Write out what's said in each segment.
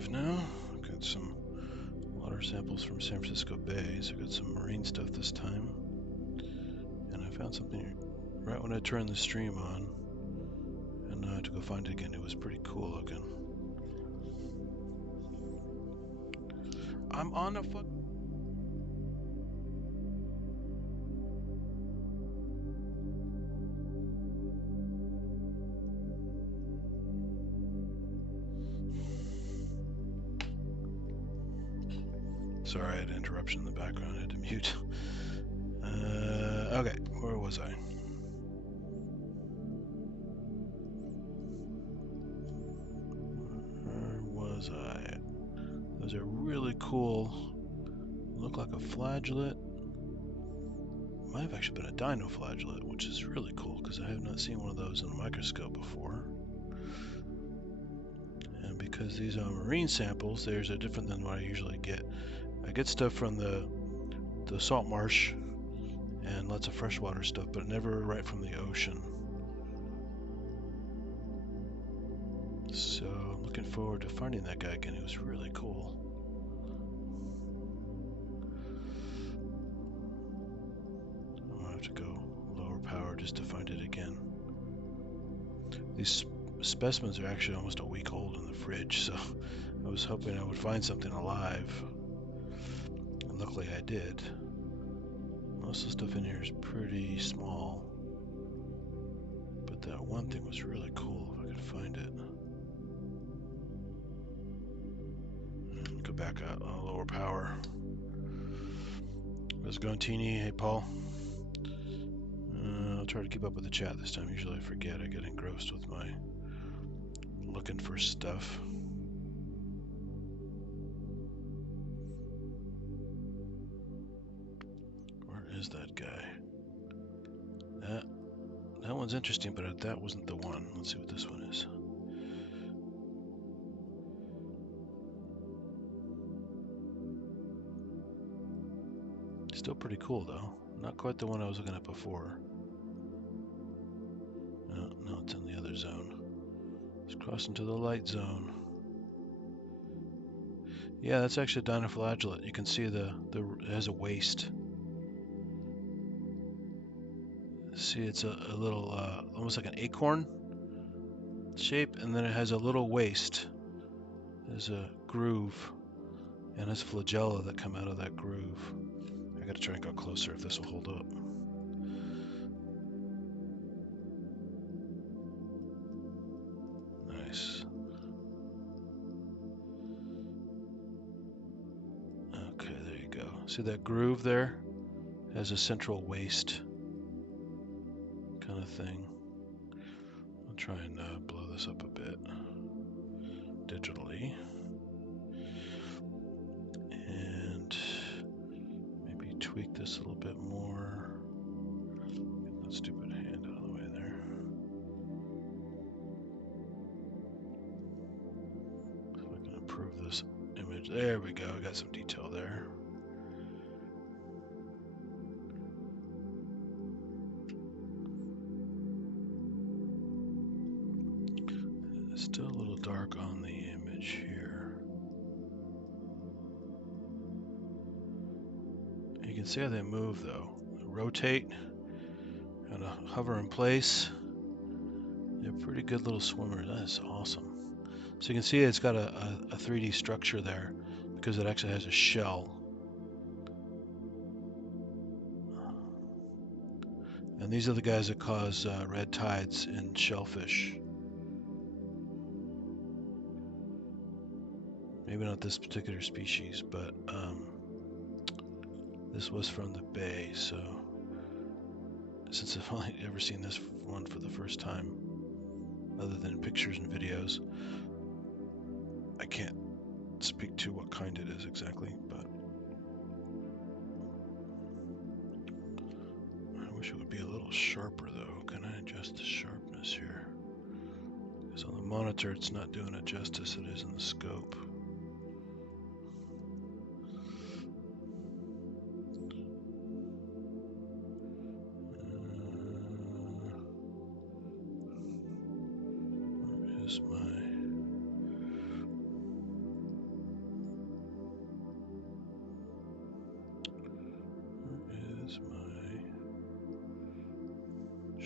live now. Got some water samples from San Francisco Bay, so got some marine stuff this time. And I found something right when I turned the stream on, and I had to go find it again. It was pretty cool looking. I'm on a fuck. Sorry, I had an interruption in the background. I had to mute. Okay, where was I? Those are really cool. Look like a flagellate. Might have actually been a dinoflagellate, which is really cool because I have not seen one of those in a microscope before. And because these are marine samples, they're different than what I usually get. I get stuff from the salt marsh and lots of freshwater stuff, but never right from the ocean. So I'm looking forward to finding that guy again. He was really cool. I'll have to go lower power just to find it again. These specimens are actually almost a week old in the fridge, so I was hoping I would find something alive. And luckily I did. Most of the stuff in here is pretty small, but that one thing was really cool if I could find it. Go back out on lower power. How's it going, Teeny? Hey, Paul. I'll try to keep up with the chat this time. Usually I forget. I get engrossed with my looking for stuff. Where is that guy? That one's interesting, but that wasn't the one. Let's see what this one is. Still pretty cool, though. Not quite the one I was looking at before. No, it's in the other zone. It's crossing to the light zone. Yeah, that's actually a dinoflagellate. You can see it has a waist. See, it's a little, almost like an acorn shape, and then it has a little waist. There's a groove, and there's flagella that come out of that groove. I gotta try and go closer if this will hold up. Nice. Okay, there you go. See that groove there? Has a central waist kind of thing. I'll try and blow this up a bit digitally. And maybe tweak this a little bit more. Get that stupid hand out of the way there. If I can improve this image. There we go. I got some detail there. It's still a little dark on the image here. You can see how they move though. They rotate, kind of hover in place. They're pretty good little swimmers. That's awesome. So you can see it's got a 3D structure there because it actually has a shell. And these are the guys that cause red tides in shellfish. Maybe not this particular species, but this was from the bay, so since I've only ever seen this one for the first time, other than pictures and videos, I can't speak to what kind it is exactly, but I wish it would be a little sharper though. Can I adjust the sharpness here? Because on the monitor it's not doing it justice it is in the scope. Where is my...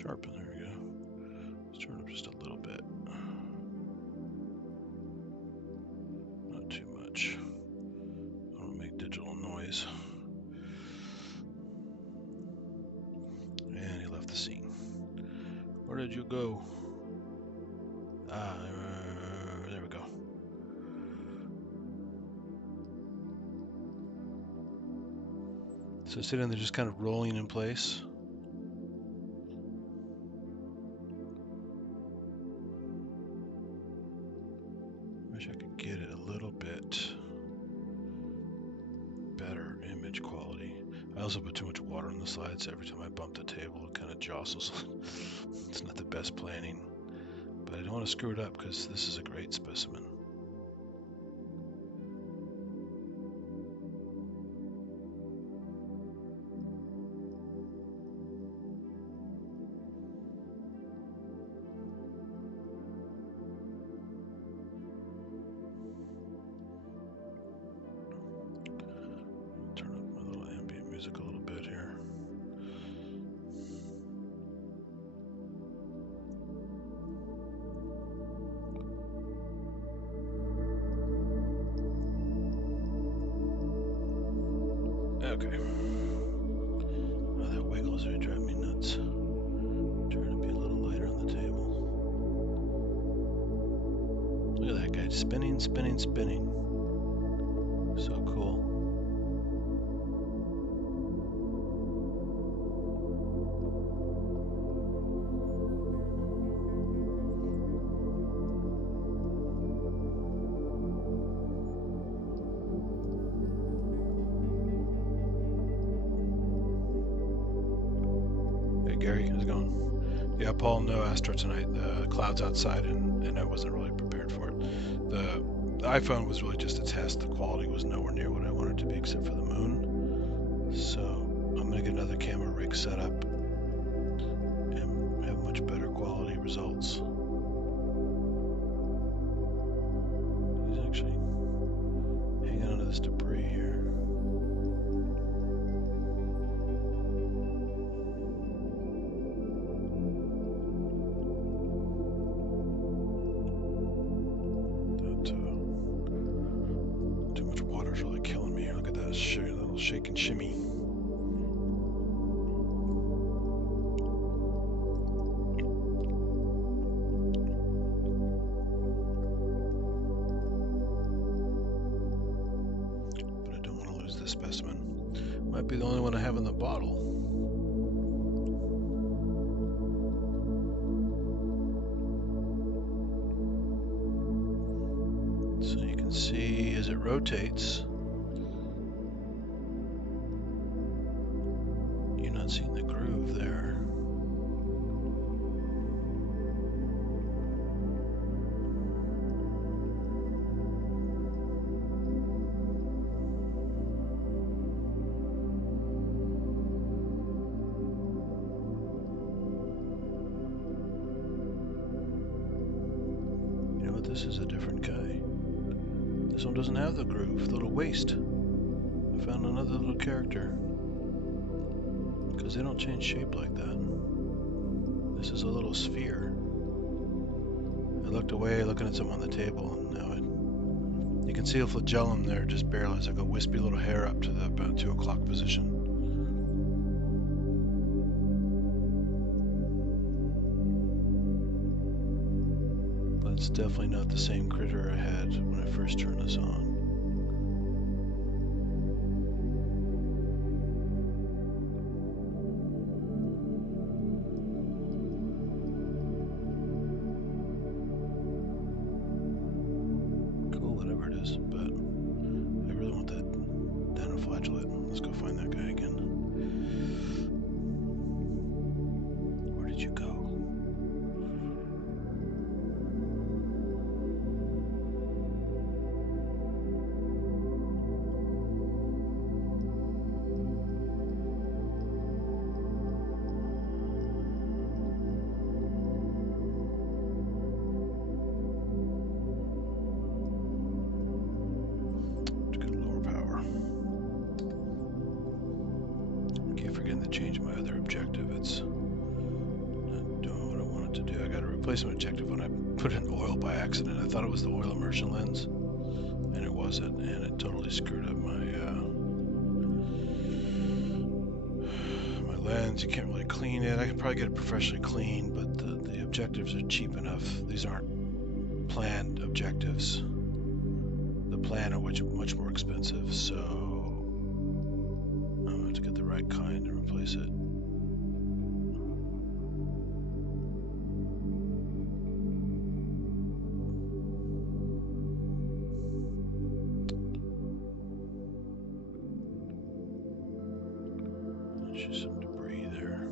Sharpen, there we go. Let's turn it up just a little bit. Not too much. I don't make digital noise. And he left the scene. Where did you go? There we go. So sitting there just kind of rolling in place. Wish I could get it a little bit better image quality. I also put too much water on the slides. Every time I bump the table, it kind of jostles. It's not the best planning, but I don't want to screw it up because this is a great specimen. Turn up my little ambient music a little bit here. Okay. Oh, that wiggles really drive me nuts. Trying to be a little lighter on the table. Look at that guy, spinning, spinning, spinning. So cool. Gary, how's it going? Yeah, Paul, no Astro tonight. The cloud's outside, and I wasn't really prepared for it. The iPhone was really just a test. The quality was nowhere near what I wanted it to be, except for the moon. So I'm gonna get another camera rig set up and have much better quality results. He's actually hanging onto this debris here. Little shake and shimmy. But I don't want to lose this specimen. Might be the only one I have in the bottle. So you can see as it rotates, seeing the groove there. You know what? This is a different guy. This one doesn't have the groove, the little waist. I found another little character. Because they don't change shape like that. This is a little sphere. I looked away looking at something on the table, and now you can see a flagellum there just barely. It's like a wispy little hair up to the about 2 o'clock position. But it's definitely not the same critter I had when I first turned this on. Change my other objective. It's not to do. I got a replacement objective when I put in oil by accident. I thought it was the oil immersion lens, and it wasn't, and it totally screwed up my my lens. You can't really clean it. I could probably get it professionally cleaned, but the objectives are cheap enough. These aren't planned objectives. The plan are much more expensive, so I'm gonna have to get the right kind and replace it. There's just some debris there.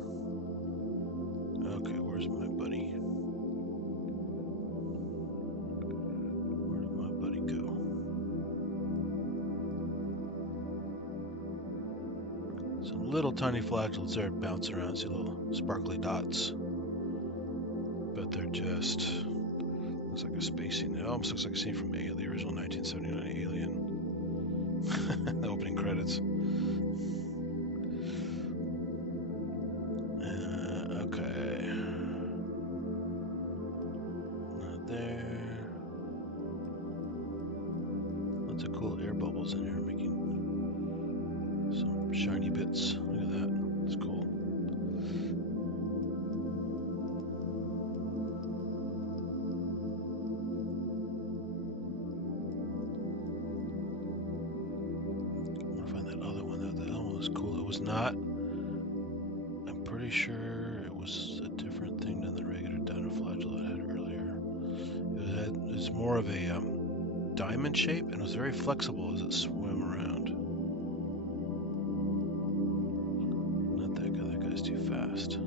Okay, where's my buddy? Where did my buddy go? Some little tiny flagellates there bouncing around, see little sparkly dots. But they're just, looks like a space scene. It almost looks like a scene from the original 1979 Alien. The opening credits. Okay. Not there. Lots of cool air bubbles in here making some shiny bits. Look at that. It's cool. Cool. It was not. I'm pretty sure it was a different thing than the regular dinoflagellate I had earlier. It's more of a diamond shape, and it was very flexible as it swam around. Not that guy. That guy's too fast.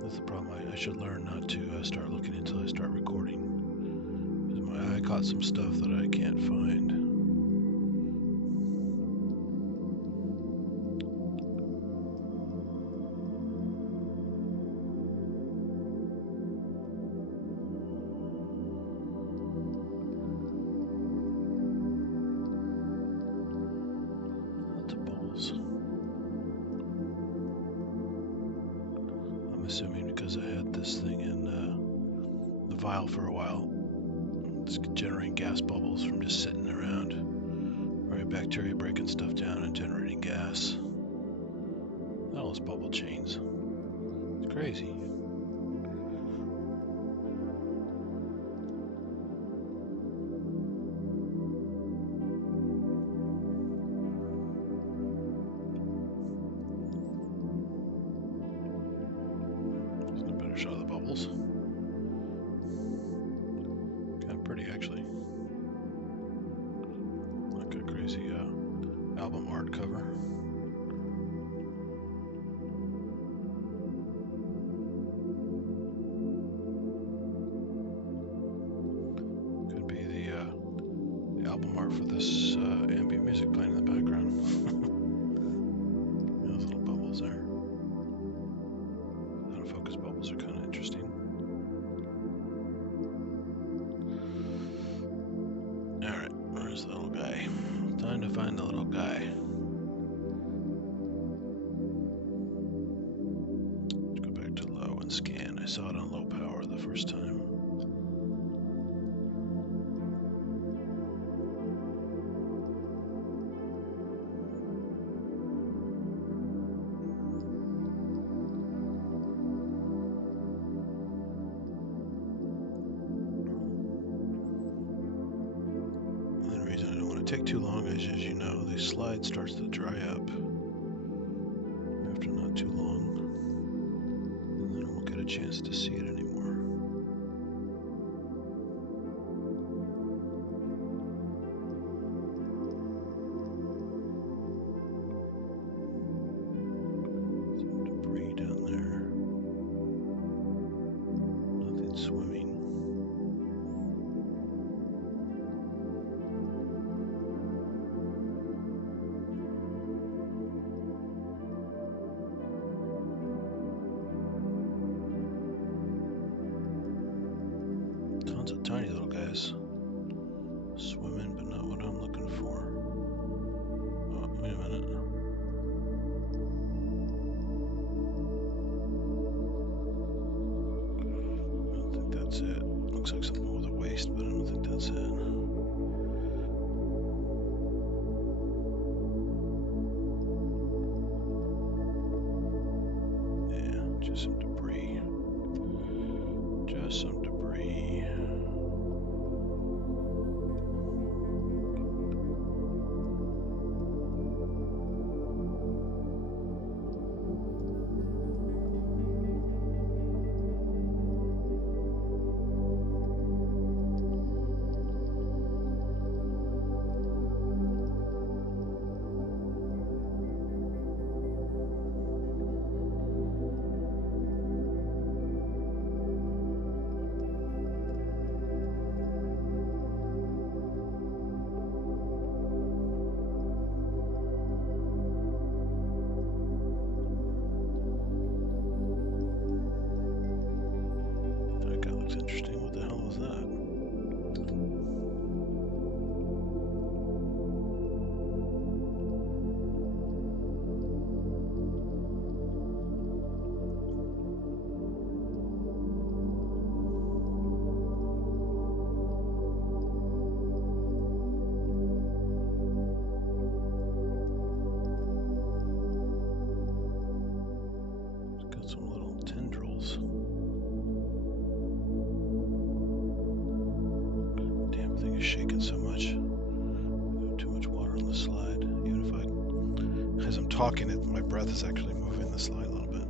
That's the problem. I should learn not to start looking until I start recording. Because my eye caught some stuff that I can't find. Lots of bubbles. I'm assuming because I had this thing in the vial for a while, it's generating gas bubbles from just sitting around. Right, bacteria breaking stuff down and generating gas. All those bubble chains. It's crazy. There's a better shot of the bubbles. Kind of pretty, actually. Like a crazy album art cover. Could be the album art for this ambient music playing in the background. Those little bubbles there. Out of focus bubbles are kind of interesting. Alright, where's the little guy? Time to find the little guy. Let's go back to low and scan. I saw it on low power the first time. Take too long, as you know, the slide starts to dry up after not too long, and then I won't get a chance to see it anymore. Some debris down there. Nothing swimming. Tons of tiny little guys swimming, but not what I'm looking for. that's it. Looks like something with a waste, but I don't think that's it. Yeah, just some debris. Just some debris. Looks interesting. What the hell is that? It's got some little tendrils. Damn thing is shaking so much. Too much water on the slide. Even if as I'm talking, my breath is actually moving the slide a little bit.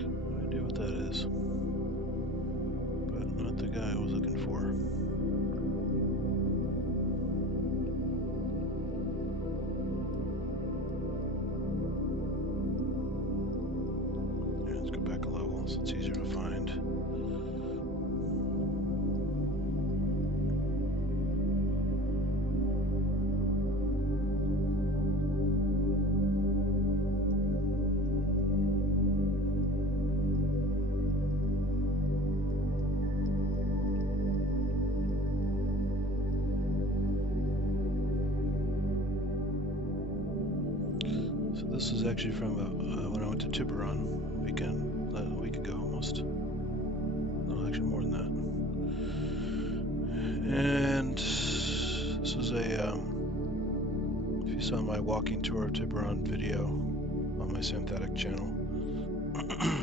No idea what that is, but not the guy I was looking for. Yeah, let's go back a level so it's easier to find. So this is actually from when I went to Tiburon a week ago almost. No, actually more than that. And this was a, if you saw my walking tour of Tiburon video on my synthetic channel,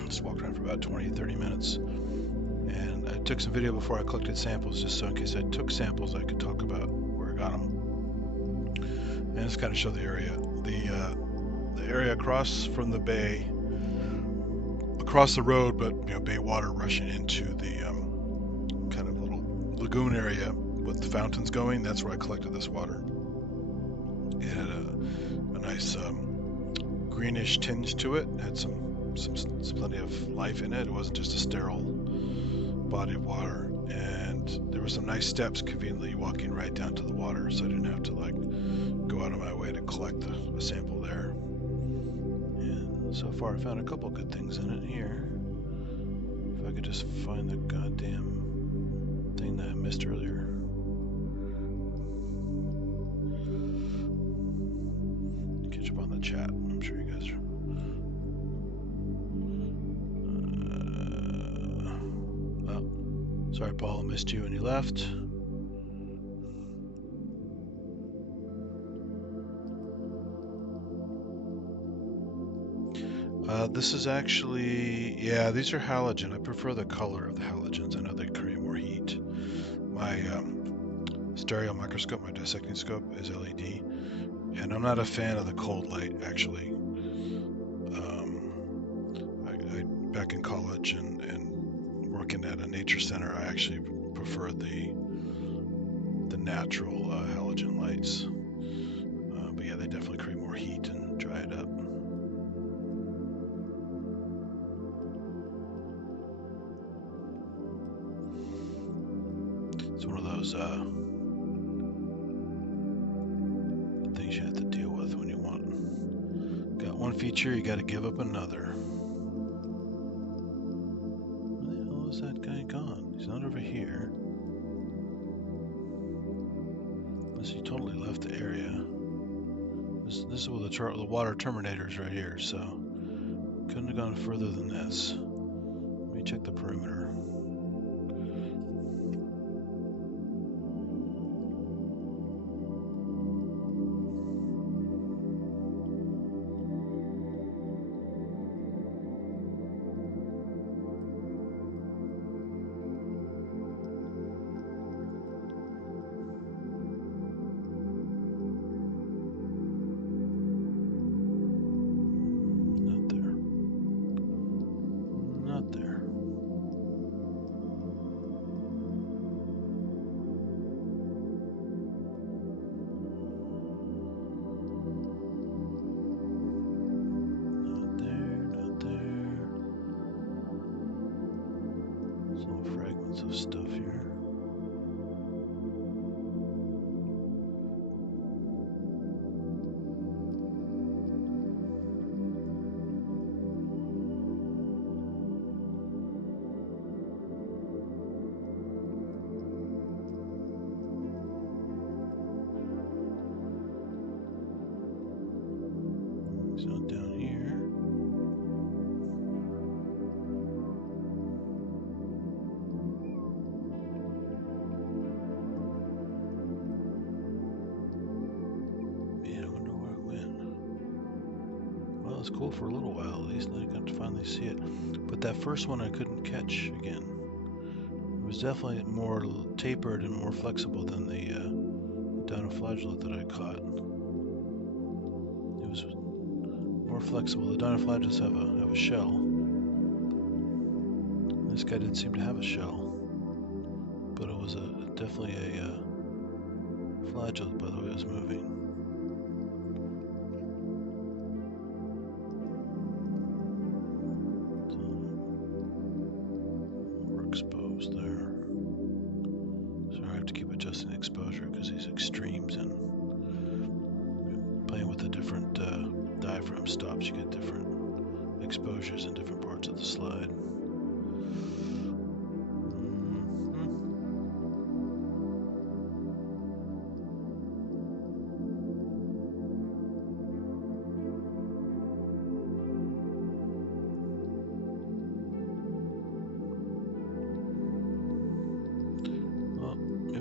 just walked around for about 20-30 minutes. And I took some video before I collected samples, just so in case I took samples I could talk about where I got them. And just kind of show the area. The area across from the bay, across the road, but bay water rushing into the kind of little lagoon area with the fountains going. That's where I collected this water. It had a nice greenish tinge to it. It had some plenty of life in it. It wasn't just a sterile body of water. And there were some nice steps conveniently walking right down to the water, so I didn't have to go out of my way to collect a sample there. And so far I found a couple good things in it here. If I could just find the goddamn thing that I missed earlier. Catch up on the chat. I'm sure you guys are. Oh, sorry Paul, I missed you when you left. This is actually, yeah, these are halogen. I prefer the color of the halogens. I know they create more heat. My stereo microscope, my dissecting scope, is LED, and I'm not a fan of the cold light, actually. Back in college and working at a nature center, I actually prefer the natural halogen lights. But yeah, they definitely create more heat and dry it up. It's one of those things you have to deal with when you want feature, you got to give up another. Where the hell is that guy gone? He's not over here. Unless he totally left the area. This is where the water terminator's right here, so couldn't have gone further than this. Let me check the perimeter. Of stuff here. He's not down here. Was cool for a little while, at least I got to finally see it. But that first one I couldn't catch again. It was definitely more tapered and more flexible than the dinoflagellate that I caught. It was more flexible. The dinoflagellates have a shell. This guy didn't seem to have a shell, but it was definitely a flagellate by the way it was moving. Exposed there. So I have to keep adjusting the exposure because these extremes and playing with the different diaphragm stops, you get different exposures in different parts of the slide.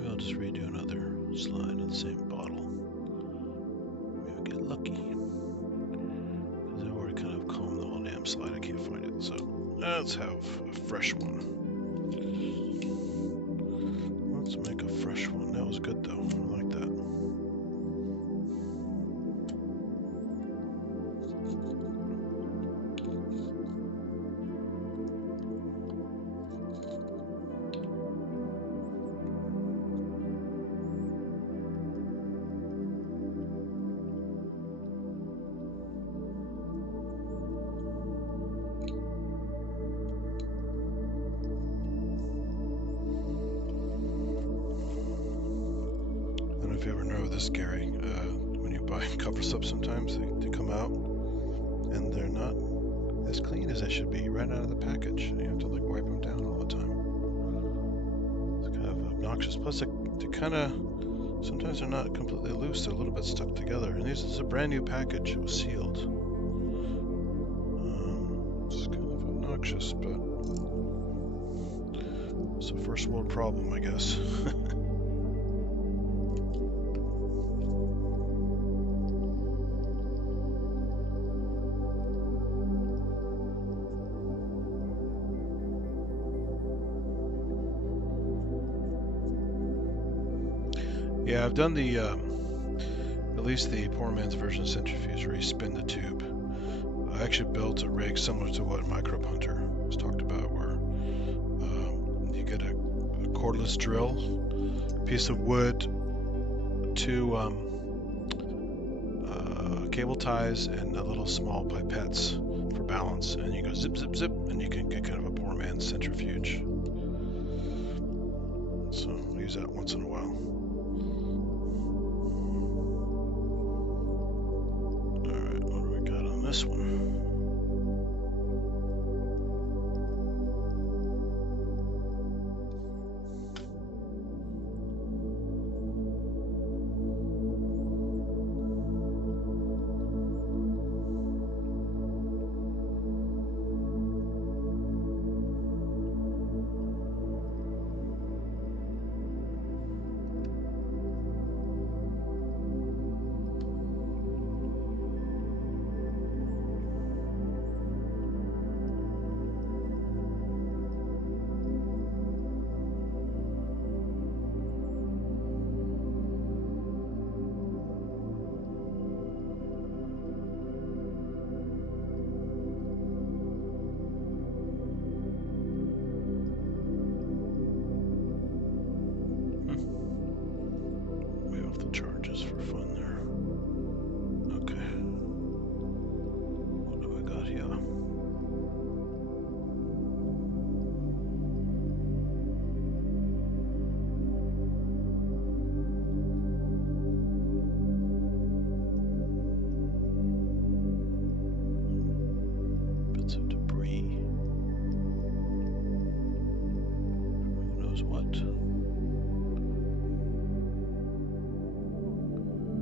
I'll just redo another slide on the same bottle. Maybe get lucky. Because I already kind of combed the whole damn slide. I can't find it. So let's have a fresh one. Let's make a fresh one. That was good though. I like that. If you ever know this, Gary, when you buy covers up, sometimes they come out and they're not as clean as they should be right out of the package. You have to like wipe them down all the time. It's kind of obnoxious. Plus, they kind of sometimes they're not completely loose; they're a little bit stuck together. And this is a brand new package; it was sealed. It's kind of obnoxious, but it's a first world problem, I guess. Yeah, I've done the, at least the poor man's version of centrifuge where you spin the tube. I actually built a rig similar to what MicroAddict was talked about, where you get a cordless drill, a piece of wood, 2 cable ties, and a little small pipettes for balance, and you go zip, zip, zip, and you can get kind of a poor man's centrifuge. So I use that once in a while. Alright, what do we got on this one. Charges for fun there. Okay. What have I got here? Bits of debris. Who knows what?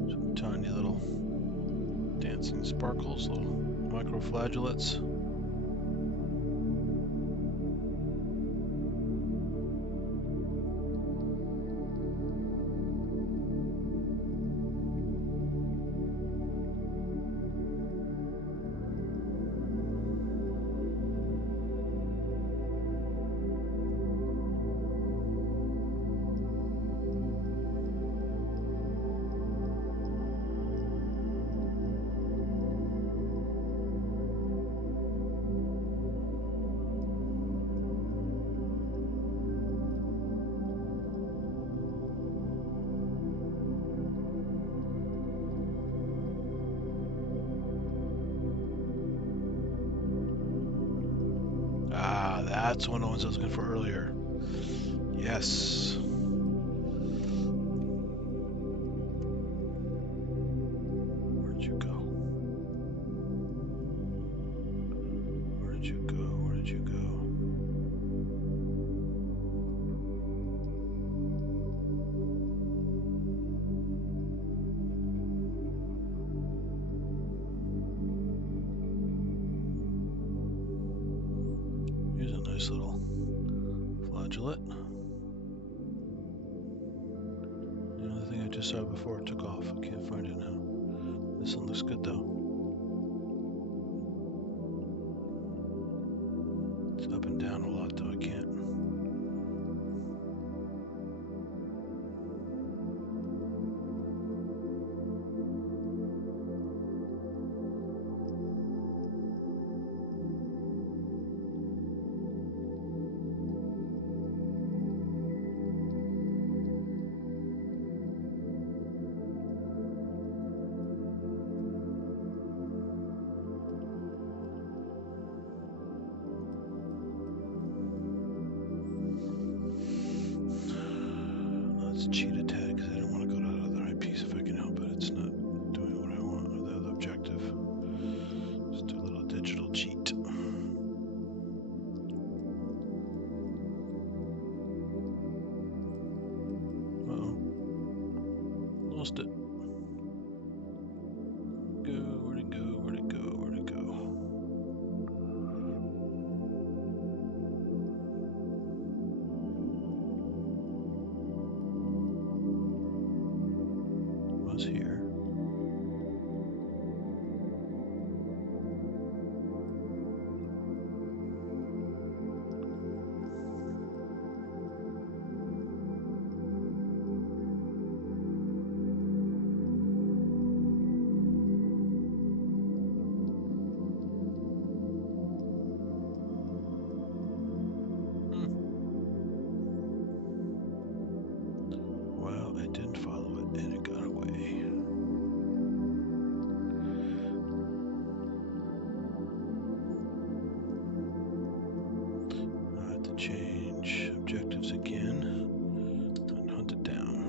Some tiny little dancing sparkles, little microflagellates. That's one of the ones I was looking for earlier. Yes. Where'd you go? Where did you go? Where did you go? Here's a nice little flagellate. The other thing I just saw before it took off. I can't find it now. This one looks good though. It's up and down a lot though, I can't. Let's cheat a tad because I don't want to go to that other eyepiece if I can help it. It's not doing what I want with the other objective. Just do a little digital cheat. Uh-oh. Lost it. Where'd it go? Where'd it go? Where'd it go? It was here. Well, I didn't follow it and it got away. I have to change objectives again and hunt it down.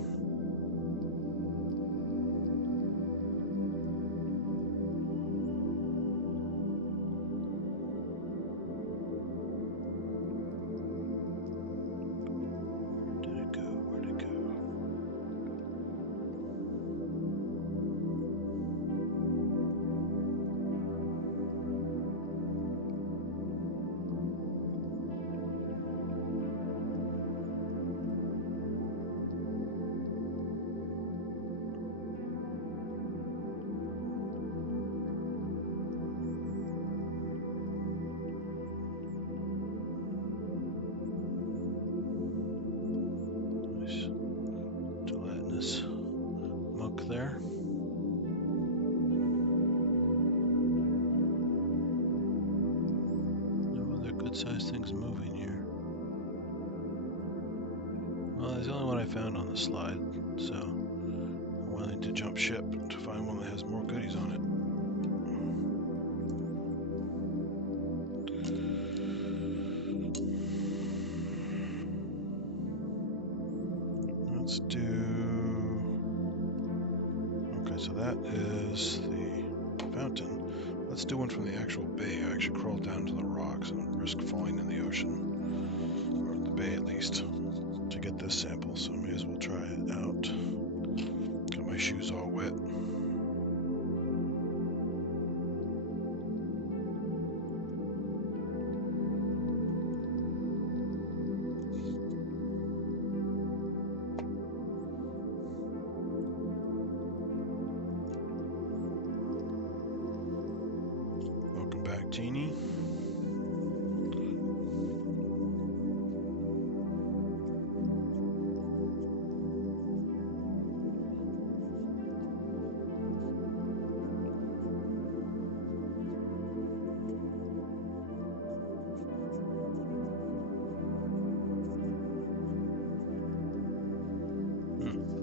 sized things moving here? Well, it's the only one I found on the slide, so I'm willing to jump ship to find one that has more goodies on it. Let's do... Okay, so that is the fountain. Let's do one from the actual bay. I actually crawled down to the rocks and risk falling in the ocean, or the bay at least, to get this sample, so I may as well try it out. Got my shoes all wet. Welcome back, Jeannie.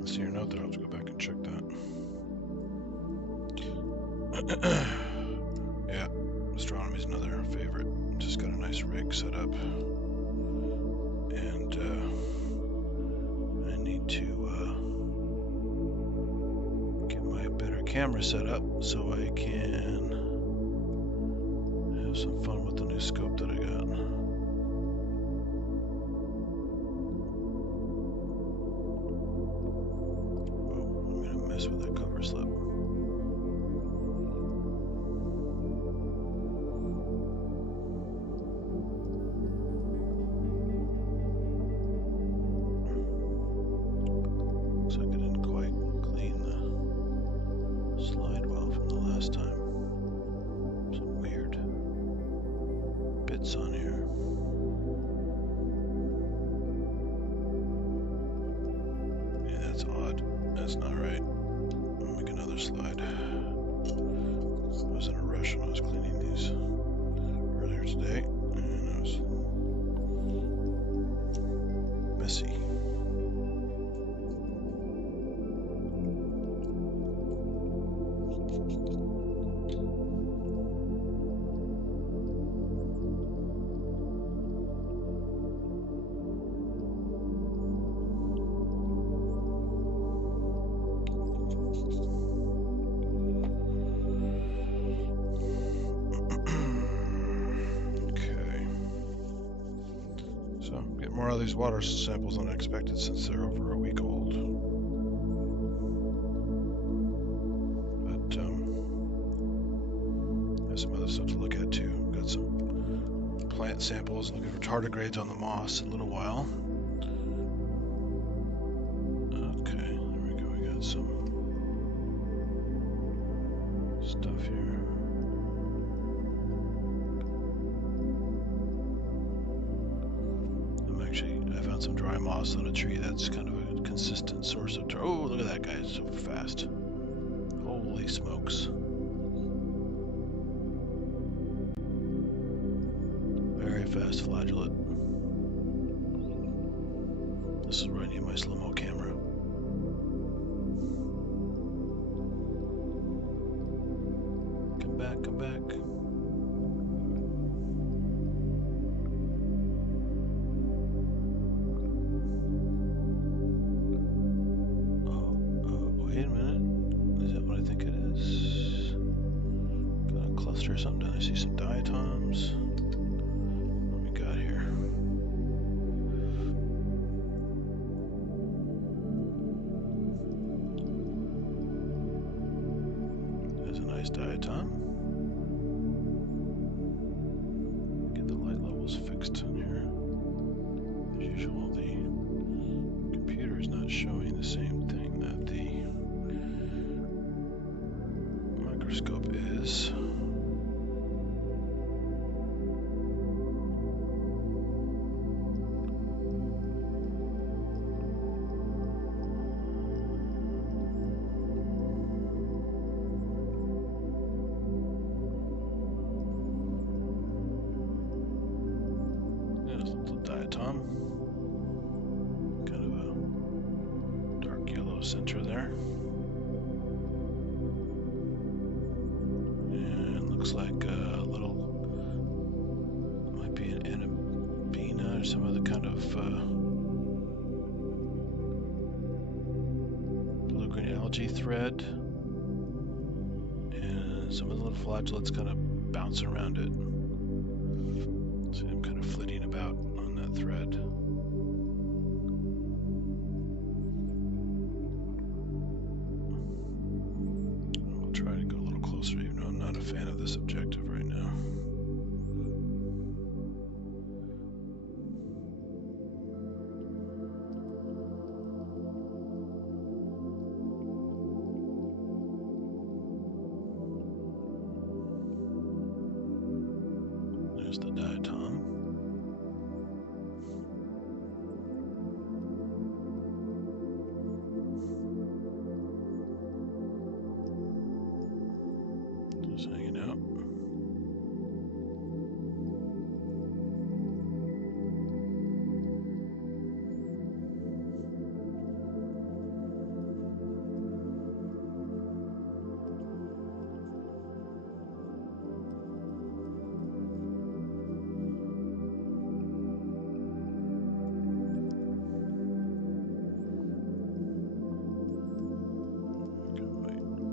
I see your note there. I'll have to go back and check that. Yeah, astronomy's another favorite. Just got a nice rig set up. And I need to get my better camera set up so I can have some fun with the new scope that I got. With that cover slip. Looks like I didn't quite clean the slide well from the last time. Some weird bits on here. Yeah, that's odd. That's not right. Make another slide. I was in a rush when I was cleaning these earlier today, and I was messy. Get more of these water samples than I expected since they're over a week old. But there's some other stuff to look at too. Got some plant samples looking for tardigrades on the moss in a little while. Okay, there we go. We got some stuff here. I found some dry moss on a tree that's kind of a consistent source of... Oh, look at that guy, it's so fast. Holy smokes. Very fast flagellate. This is where I need my slow-mo camera. Come back, come back. Wait a minute. Is that what I think it is? Got a cluster or something down there. I see some diatoms. What we got here? There's a nice diatom. Get the light levels fixed in here. As usual, the computer is not showing the same thing that the microscope is. diatom. Kind of a dark yellow center there. And looks like a little, might be an anabina or some other kind of blue-green algae thread. And some of the little flagellates kind of bouncing around it. See them kind of flitting about on that thread. I'll try to go a little closer, even though I'm not a fan of this objective right now. There's the diatom. Just hanging out.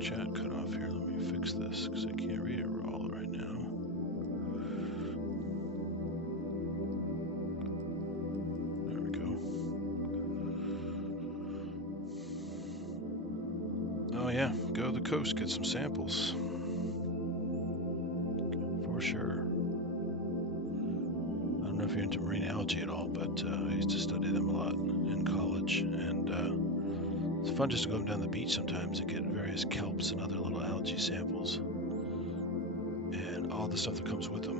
Chat cut off here. Let me fix this because I can't read it all right now. There we go. Oh yeah, go to the coast, get some samples. For sure. I don't know if you're into marine algae at all, but I used to study them a lot in college, and it's fun just to go down the beach sometimes and get various kelps and other little algae samples and all the stuff that comes with them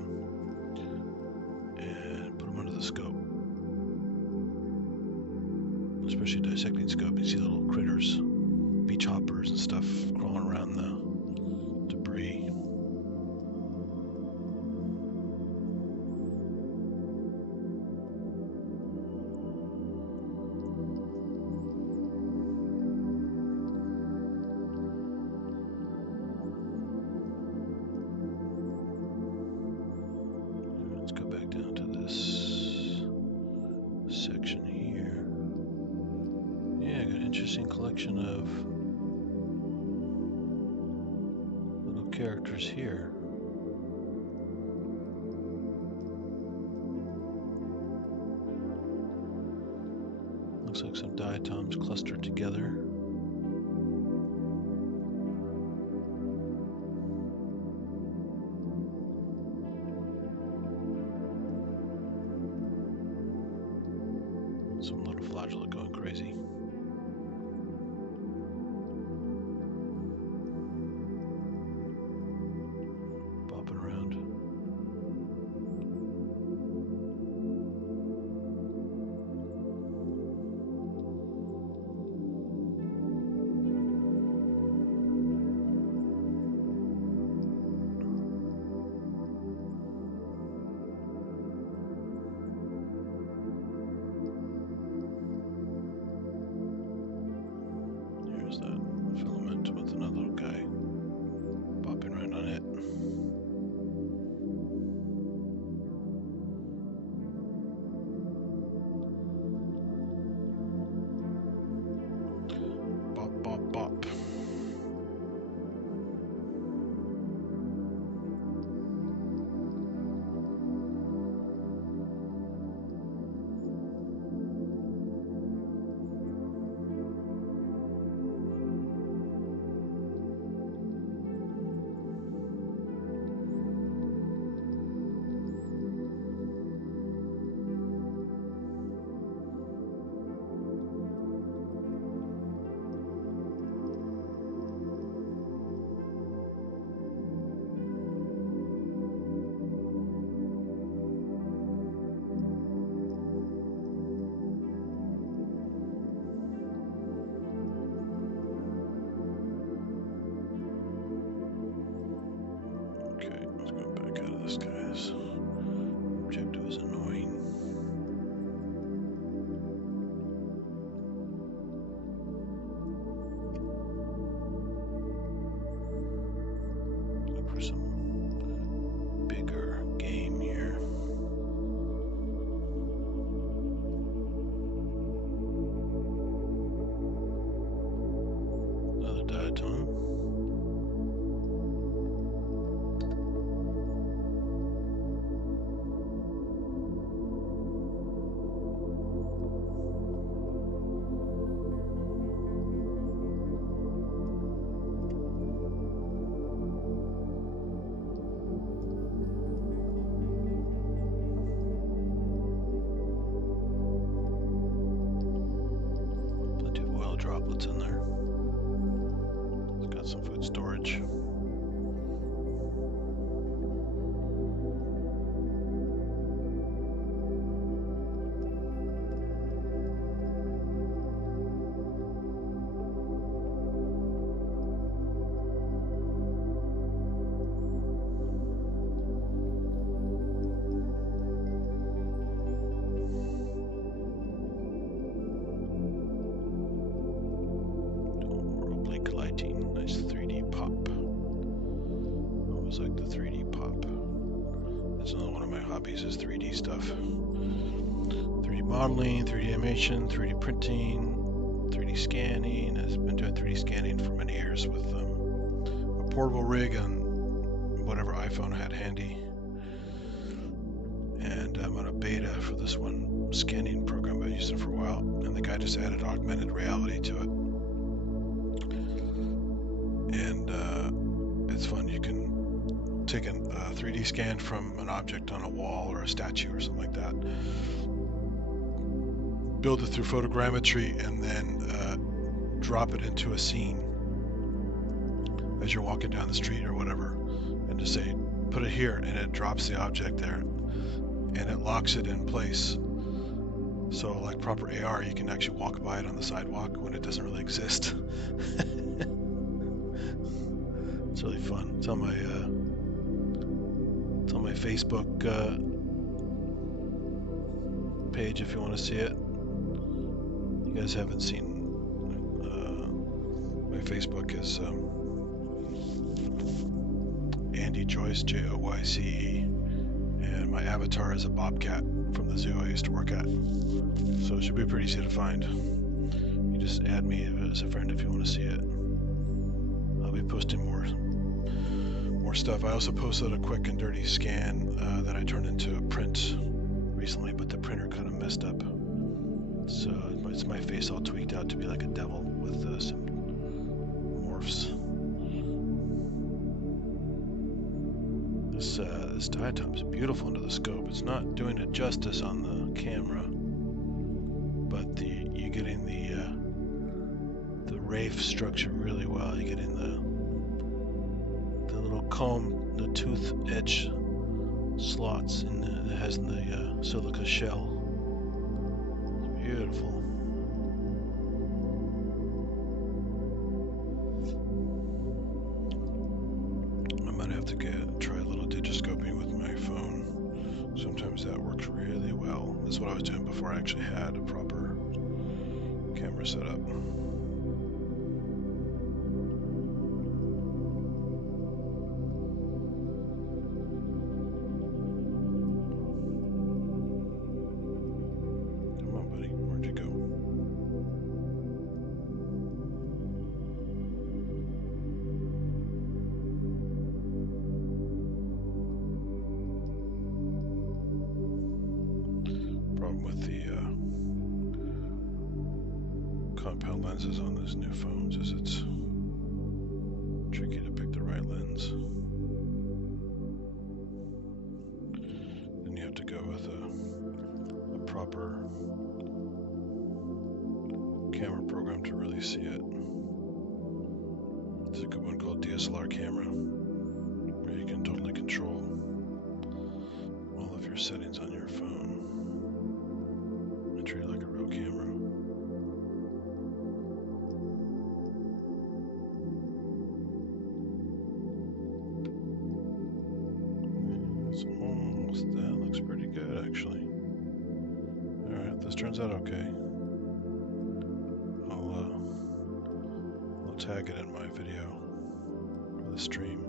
and put them under the scope. Especially dissecting scope, you see little critters, beach hoppers and stuff crawling around the debris. Let's go back down to this section here. Yeah, got an interesting collection of little characters here. Looks like some diatoms clustered together. Some little flagellate going crazy. Bopping around. Here's that filament with another little guy bopping around on it. Bop, bop, bop. Okay, let's go back out of this, guys. Objective is annoying. droplets in there. It's got some food storage. Nice 3D pop. I always like the 3D pop. That's another one of my hobbies is 3D stuff. 3D modeling, 3D animation, 3D printing, 3D scanning. I've been doing 3D scanning for many years with a portable rig on whatever iPhone I had handy. And I'm on a beta for this one scanning program. I've been using it for a while. And the guy just added augmented reality to it. And it's fun. You can take a 3D scan from an object on a wall or a statue or something like that, build it through photogrammetry, and then drop it into a scene as you're walking down the street or whatever, and just say, put it here, and it drops the object there, and it locks it in place. So like proper AR, you can actually walk by it on the sidewalk when it doesn't really exist. It's really fun. It's on my Facebook page if you want to see it. You guys haven't seen my Facebook is Andy Joyce, Joyce, and my avatar is a bobcat from the zoo I used to work at. So it should be pretty easy to find. You just add me as a friend if you want to see it. I'll be posting more stuff. I also posted a quick and dirty scan that I turned into a print recently, but the printer kind of messed up. So it's my face all tweaked out to be like a devil with some morphs. This diatom's beautiful under the scope. It's not doing it justice on the camera, but you're getting the Rafe structure really well. You're getting the little comb, the tooth edge slots in it has in the silica shell. It's beautiful. I might have to try a little digiscoping with my phone. Sometimes that works really well. That's what I was doing before I actually had a proper camera set up. With the compound lenses on these new phones is it's tricky to pick the right lens. Then you have to go with a proper camera program to really see it. There's a good one called DSLR camera where you can totally control all of your settings on your phone. Treat it like a real camera. It's almost, that looks pretty good actually. Alright, this turns out okay. I'll tag it in my video for the stream.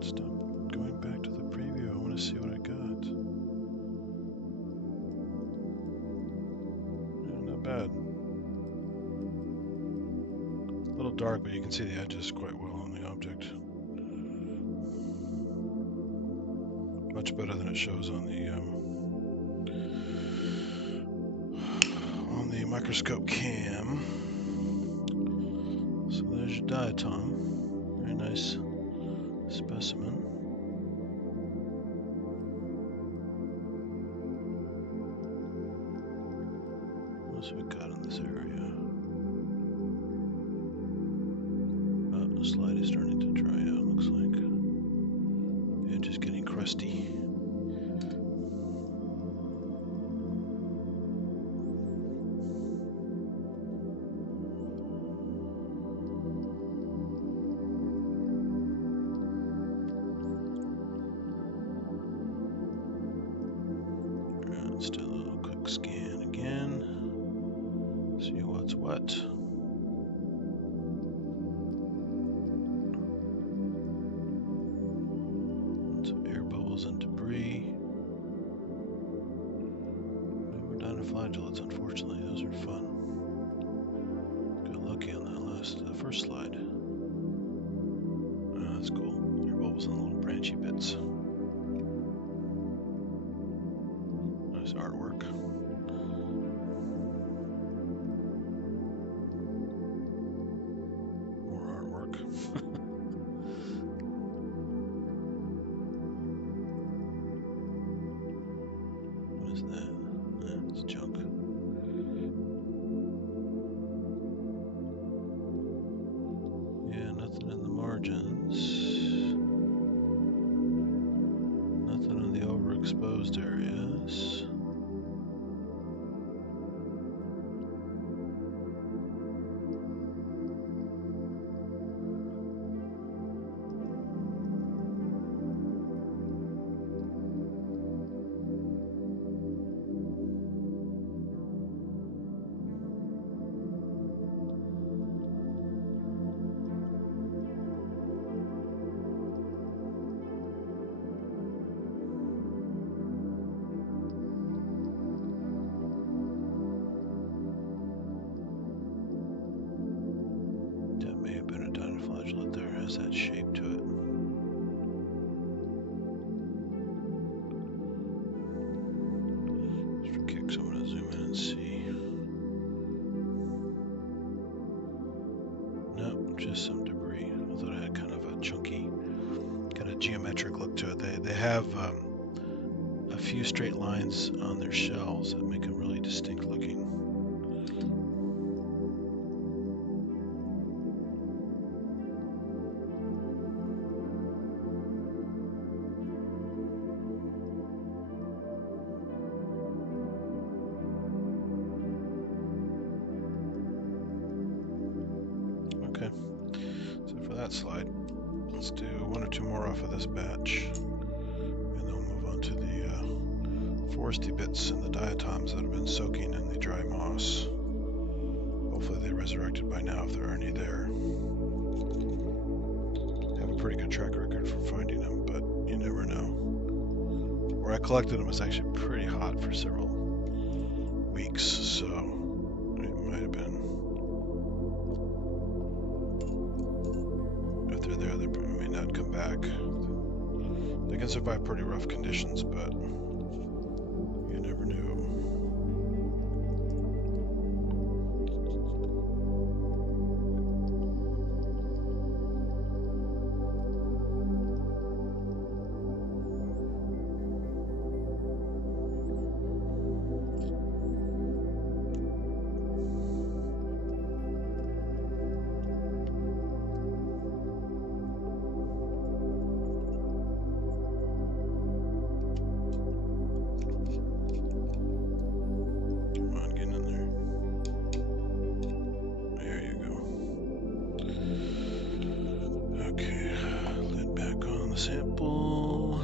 Stop going back to the preview. I want to see what I got. Yeah, not bad. A little dark, but you can see the edges quite well on the object. Much better than it shows on the microscope cam. So there's your diatom. Very nice specimen. What else we got in this area? The slide is starting to dry out, looks like. And just getting crusty. Let's do a little quick scan again. See what's what. Some air bubbles and debris. No more dinoflagellates, unfortunately. Those are fun. Got lucky on that first slide. That's cool. Air bubbles and little branchy bits. Nice artwork. More artwork. What is that? It's junk. Yeah, nothing in the margins. Nothing in the overexposed areas. That shape to it. Just for kicks, I'm going to zoom in and see. No, just some debris. I thought it had kind of a chunky, kind of geometric look to it. They have a few straight lines on their shells that make them really distinct looking. Okay, so for that slide, let's do one or two more off of this batch, and then we'll move on to the foresty bits and the diatoms that have been soaking in the dry moss. Hopefully they resurrected by now if there are any there. Have a pretty good track record for finding them, but you never know. Where I collected them was actually pretty hot for several weeks, so it might have been. If they're there, they may not come back. They can survive pretty rough conditions, but you never knew. Sample.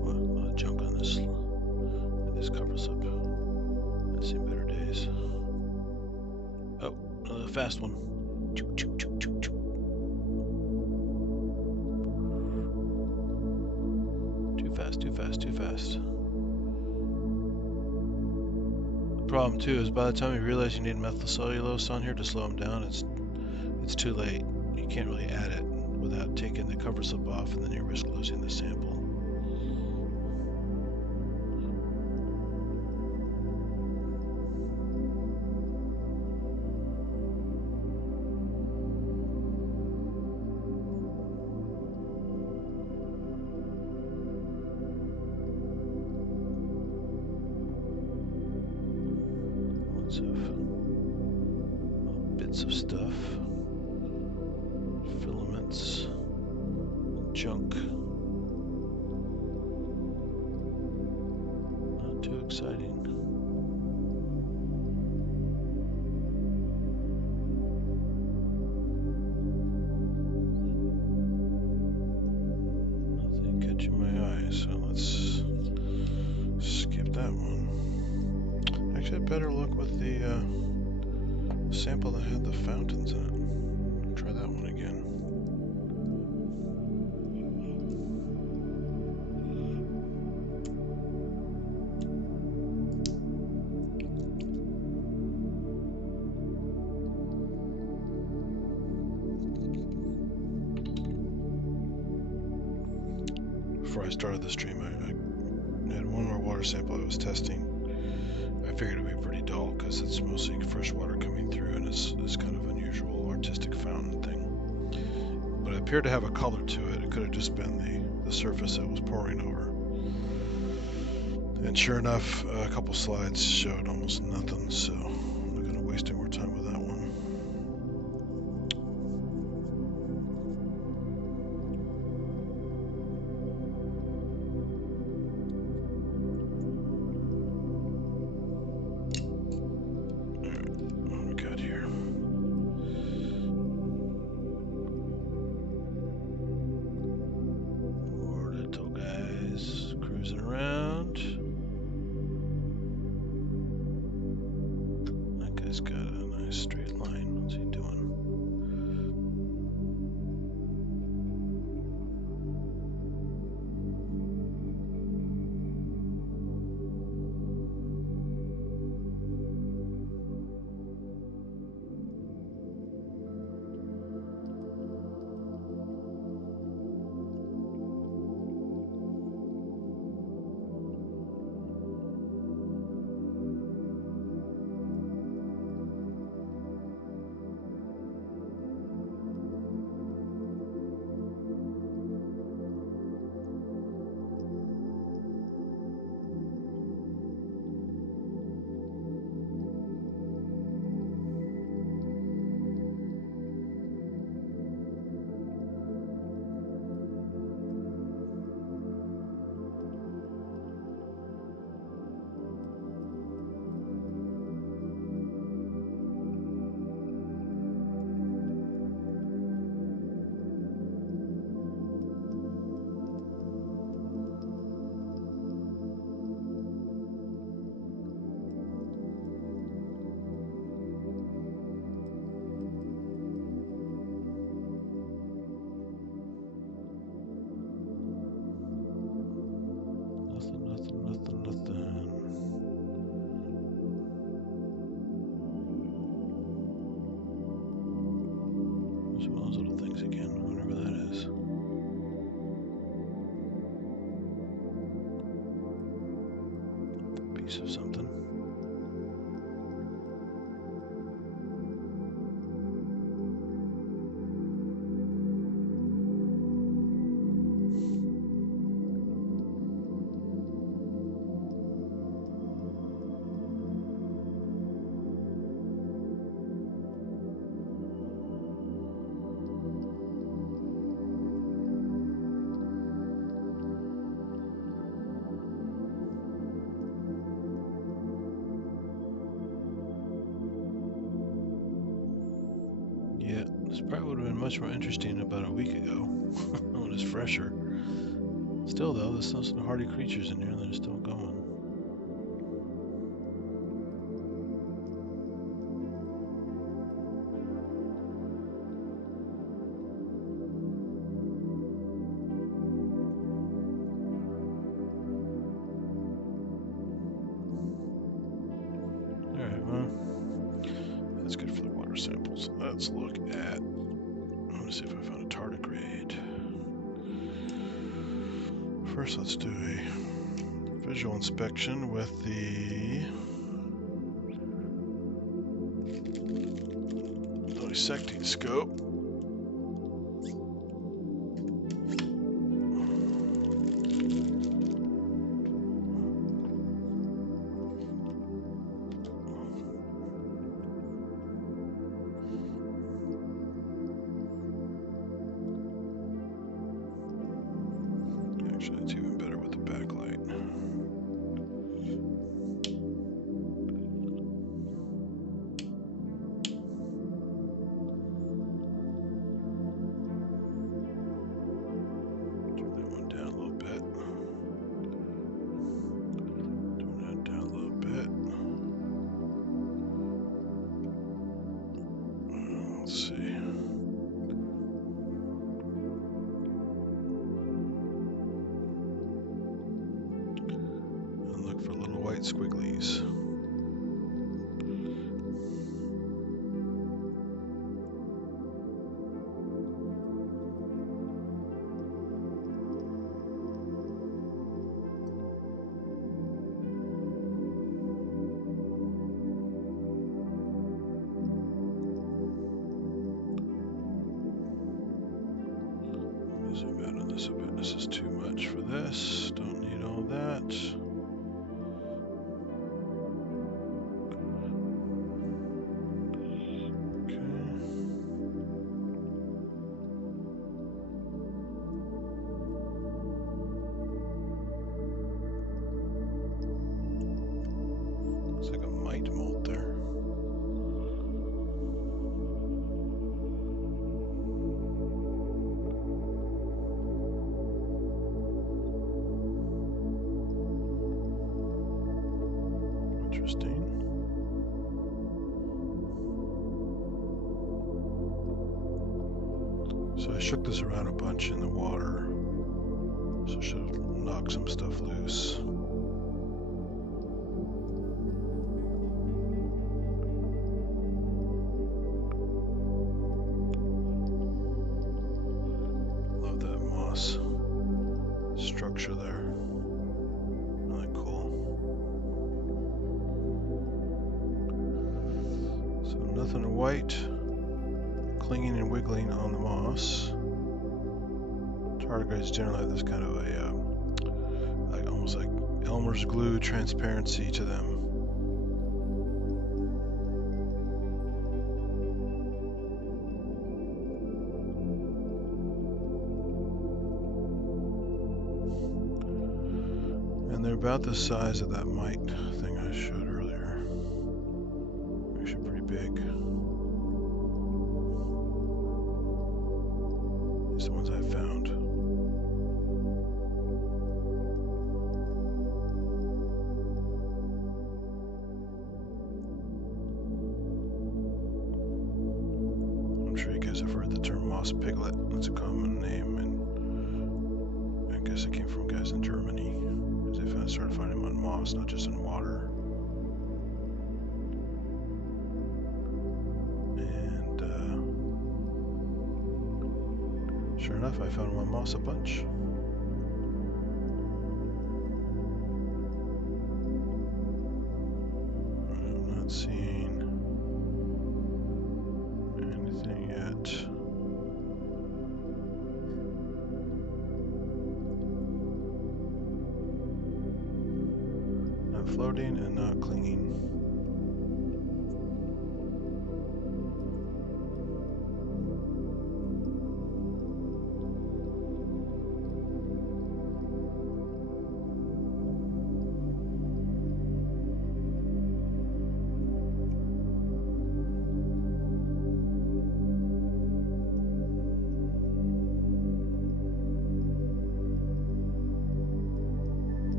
What, a lot of junk on this cover slip. I've seen better days. Oh, another fast one. Choo, choo, choo, choo, choo. Too fast, too fast, too fast. Problem too is by the time you realize you need methylcellulose on here to slow them down, it's too late. You can't really add it without taking the cover slip off, and then you risk losing the sample. bits of stuff. Filaments. Junk. Not too exciting. Nothing catching my eye, so let's skip that one. Actually, I better look with the sample that had the fountains in it. Try that one again. Before I started the stream, I had one more water sample I was testing. I figured it would be pretty dull because it's mostly fresh water coming through and it's this kind of unusual artistic fountain thing. But it appeared to have a color to it. It could have just been the surface that was pouring over. And sure enough, a couple slides showed almost nothing, so I'm not going to waste any more time with that one. Of something. This probably would have been much more interesting about a week ago when it's fresher. Still though, there's still some hardy creatures in here that are still going. Alright, well, that's good for the water samples. Let's look at, let me see if I found a tardigrade. First, let's do a visual inspection with the dissecting scope. Let's see. And look for little white squigglies. Zoom out on this a bit. This is too much for this. Don't need all that. Okay. Looks like a mite molt there. Interesting. So I shook this around a bunch in the water, so it should knock some stuff loose. Love that moss structure there. Really cool. So nothing white clinging and wiggling on the moss. Tardigrades generally have this kind of a, like almost like Elmer's glue transparency to them. And they're about the size of that mite thing I showed earlier. Actually pretty big. These are the ones I found. I'm sure you guys have heard the term moss piglet. That's a common name, and I guess it came from guys in Germany. They started finding them on moss, not just in water. And sure enough, I found them on moss a bunch. I'm not seeing anything yet. Floating and not clinging.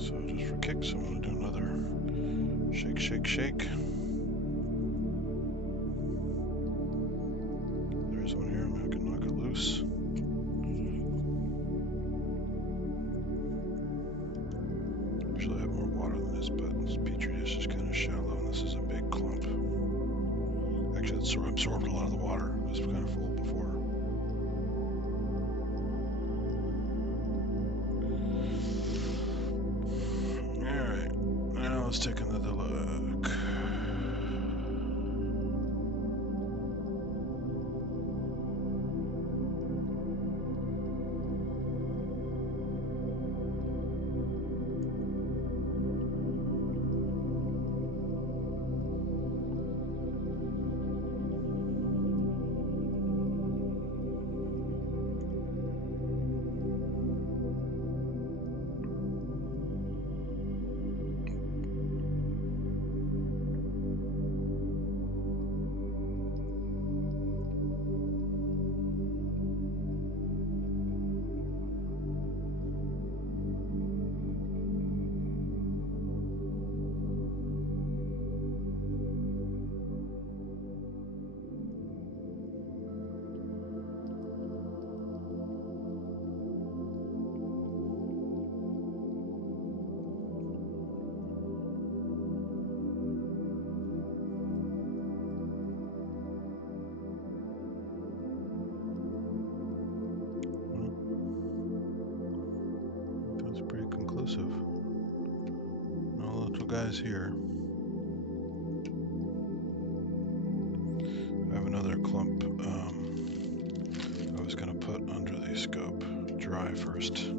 So just for kicks, I'm going to do another shake, shake, shake. There's one here. I can knock it loose. Usually I have more water than this, but this petri dish is kind of shallow, and this is a big clump. Actually, it's absorbed a lot of the water. It was kind of full before. Let's take another look. explosive. No little guys here. I have another clump I was going to put under the scope, dry first.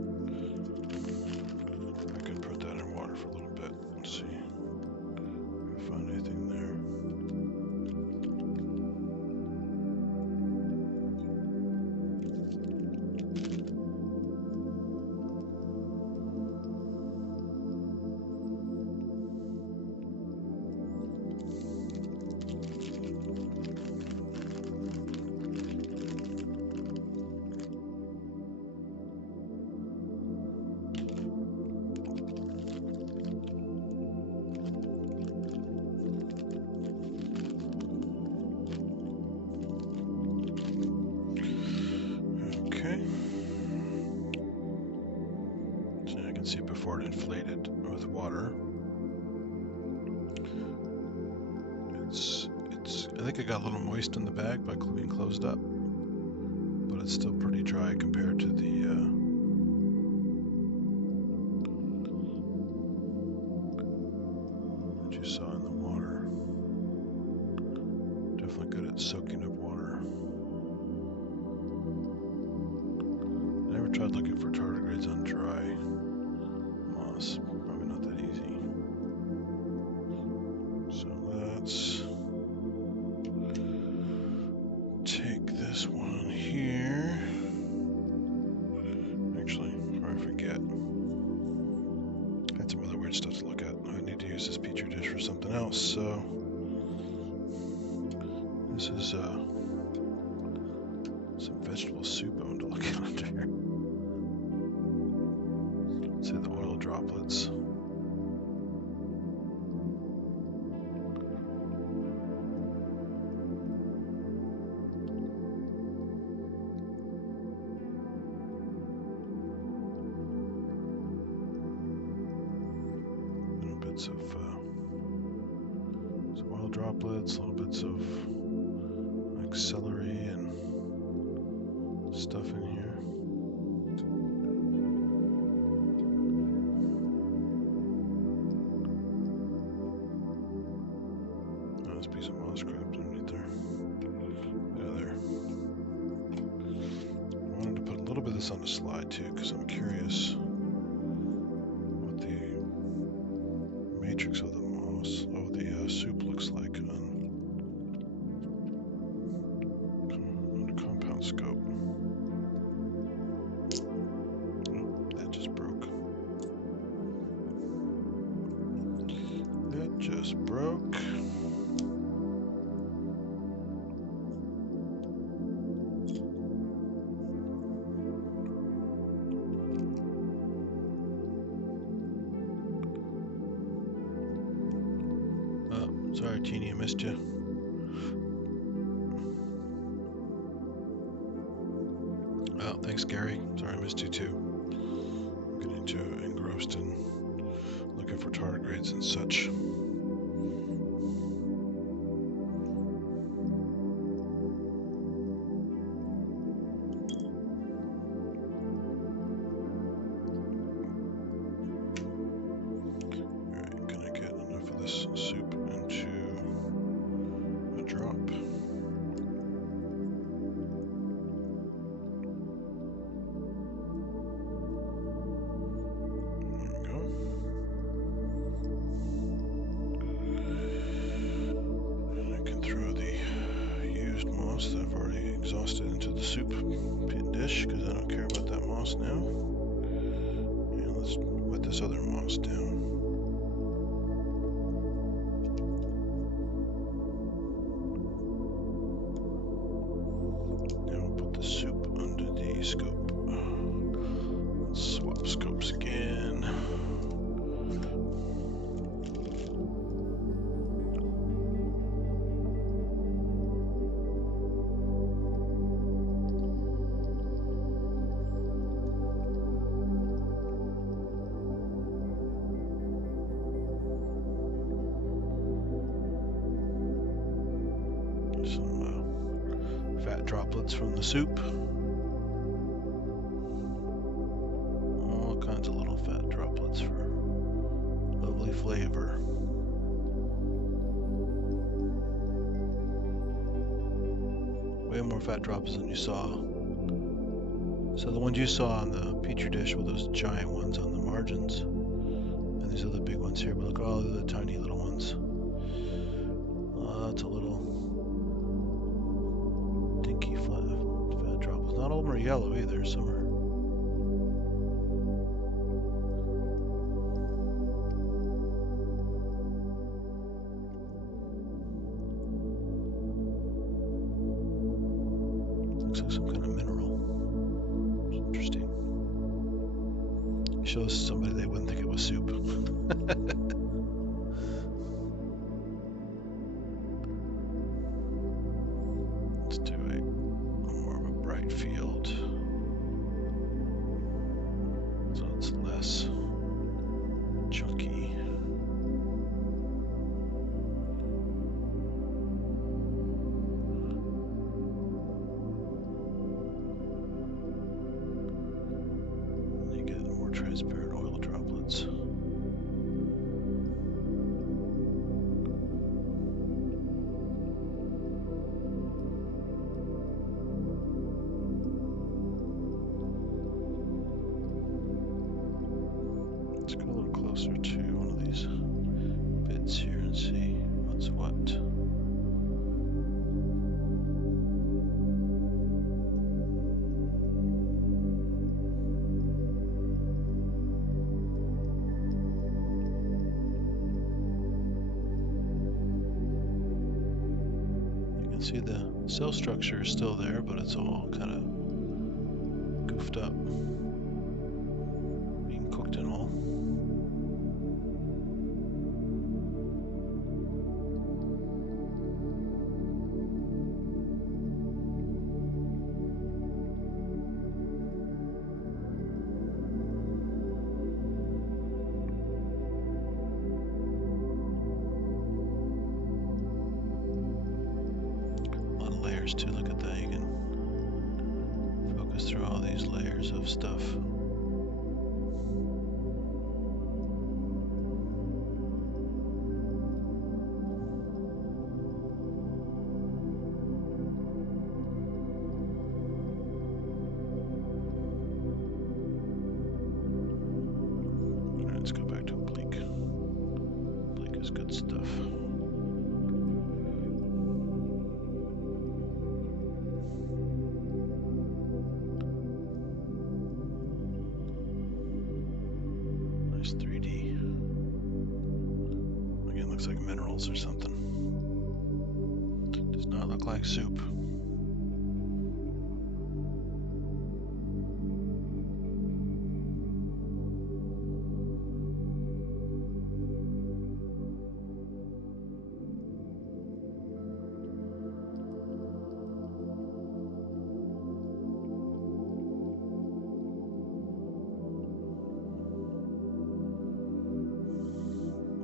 I could put that in water for a little bit. Let's see if I find anything there. See before it inflated with water. I think it got a little moist in the bag by being closed up, but it's still pretty dry compared to the what you saw in the water. Definitely good at soaking up water. I never tried looking for tardigrades on dry moss. Probably not that easy. So let's take this one here. Actually, before I forget, I had some other weird stuff to look at. I need to use this petri dish for something else, so this is some vegetable soup I want to look at under here. Let's say the oil droplets. Little bits of some oil droplets, little bits of like celery and stuff in here. Oh, this piece of moss cracked underneath there. Yeah, there. I wanted to put a little bit of this on the slide too, because I'm curious what the matrix of the moss, of the soup looks like on the compound scope. That just broke. That just broke. Sorry, Teeny, I missed you. Oh, thanks, Gary. Sorry, I missed you too. Getting too engrossed in looking for tardigrades and such. Alright, gonna get enough of this soup into a drop. There we go. And I can throw the used moss that I've already exhausted into the soup dish, because I don't care about that moss now. And let's wet this other moss down. Now we'll put the soup under the scope. Let's swap scopes again. Some fat droplets from the soup. All kinds of little fat droplets for lovely flavor. Way more fat droplets than you saw. So the ones you saw on the petri dish were those giant ones on the margins. And these are the big ones here, but look at all the tiny little ones. Lots of little dinky fat droplets. Not all of them are yellow either, some are. Looks like some kind of mineral. It's interesting. It shows somebody they wouldn't think it was soup. Let's do more of a bright field, so it's less chunky. You get more transparent oil droplets. Let's go a little closer to one of these bits here and see what's what. You can see the cell structure is still there, but it's all kind of goofed up, being cooked and all. A lot of layers too, look at that. You can focus through all these layers of stuff. Alright, let's go back to oblique. Oblique is good stuff. Nice 3D. Again, looks like minerals or something. Does not look like soup.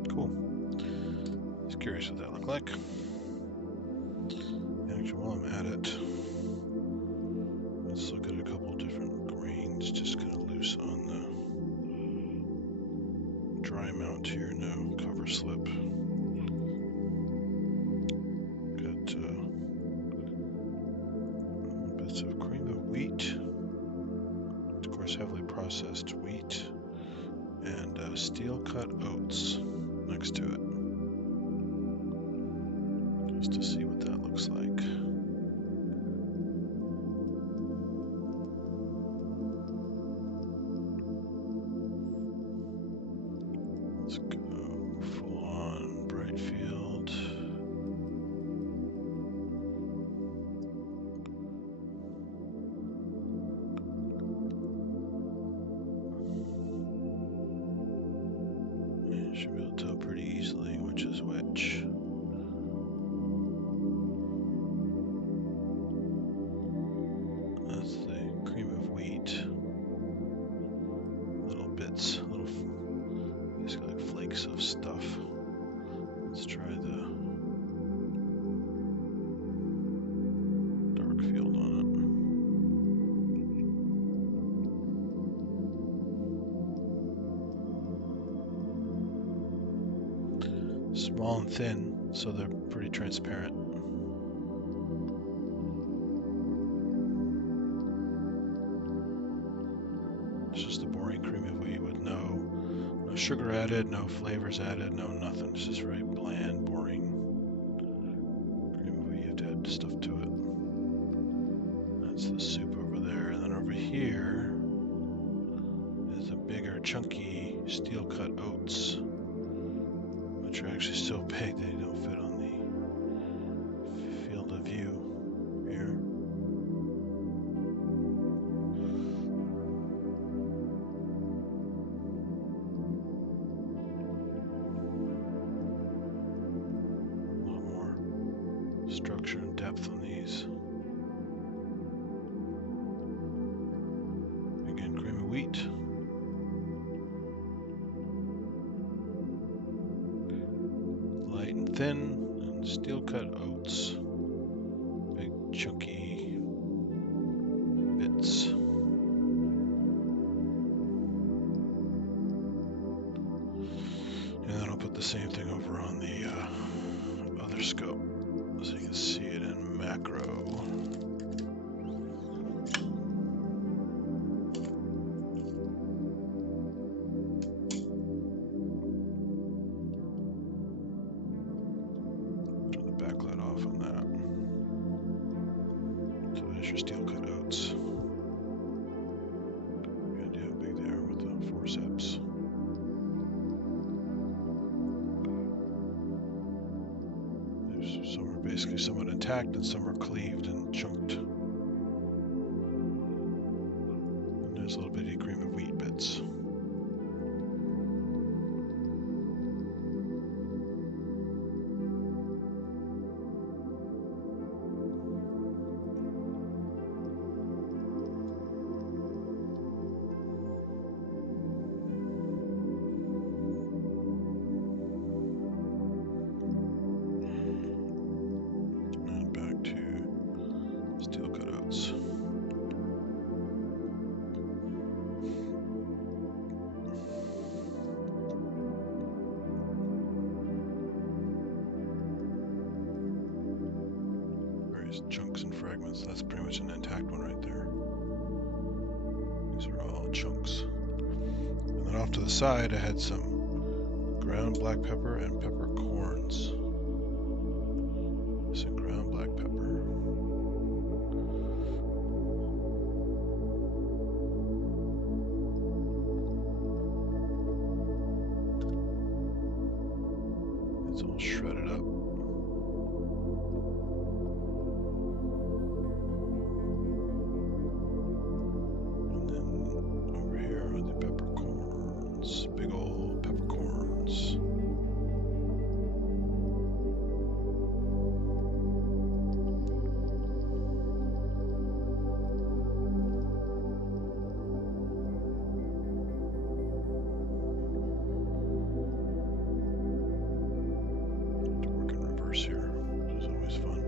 Cool. Just curious what that looked like. Actually, while I'm at it, let's look at a couple different grains, just kind of loose on the dry mount here. No cover slip. Got bits of cream of wheat, of course heavily processed wheat, and steel cut oats next to it, just to see what that looks like. Let's go full on bright field. You should be able to tell pretty easily which is which. That's the cream of wheat. Little bits, these like flakes of stuff. Let's try the dark field on small and thin, so they're pretty transparent. It's just a boring cream of wheat with no sugar added, no flavors added, no nothing. It's just very bland, boring cream of wheat. You have to add stuff to it. That's the soup over there, and then over here is the bigger, chunky, steel-cut oats, which are actually so big they don't fit on the field of view here. A little more structure and depth on these. Again, cream of wheat. Light and thin, and steel-cut oats. Big chunky bits. And then I'll put the same thing over on the other scope so you can see it in macro. Turn the backlight off on that. So there's your steel cut oats. You can do how big they are with the forceps. Some are basically somewhat intact and some are cleaved and chunked. And there's a little bitty cream of wheat bits. Chunks and fragments. That's pretty much an intact one right there. These are all chunks. And then off to the side, I had some ground black pepper and peppercorns. Some ground black pepper. It's all shredded up. Big old peppercorns. To work in reverse here, which is always fun.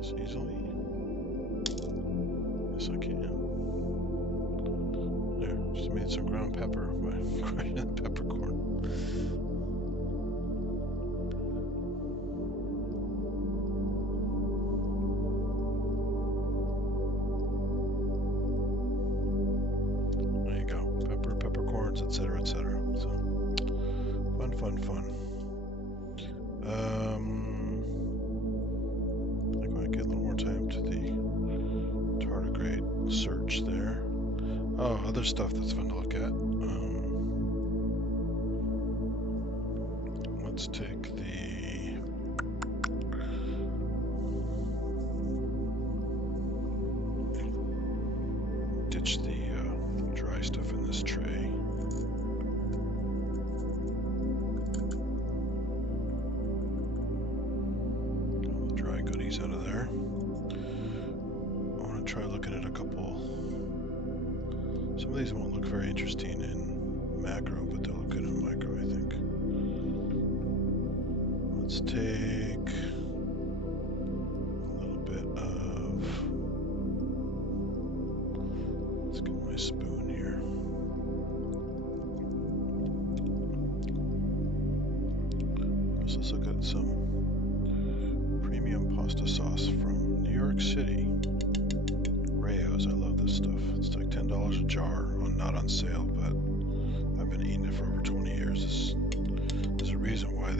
Easily. Yes, I can. There, just made some ground pepper by crushing the peppercorn. There you go. Pepper, peppercorns, etc., etc. So, fun. Get a little more time to the tardigrade search there. Oh, other stuff that's fun to look at. Let's take ditch the dry stuff in this tray. Out of there. I want to try looking at a couple. Some of these won't look very interesting in macro, but they'll look good in micro, I think. Let's take let's look at some premium pasta sauce from New York City. Rayo's, I love this stuff. It's like $10 a jar, not on sale, but I've been eating it for over 20 years. There's a reason why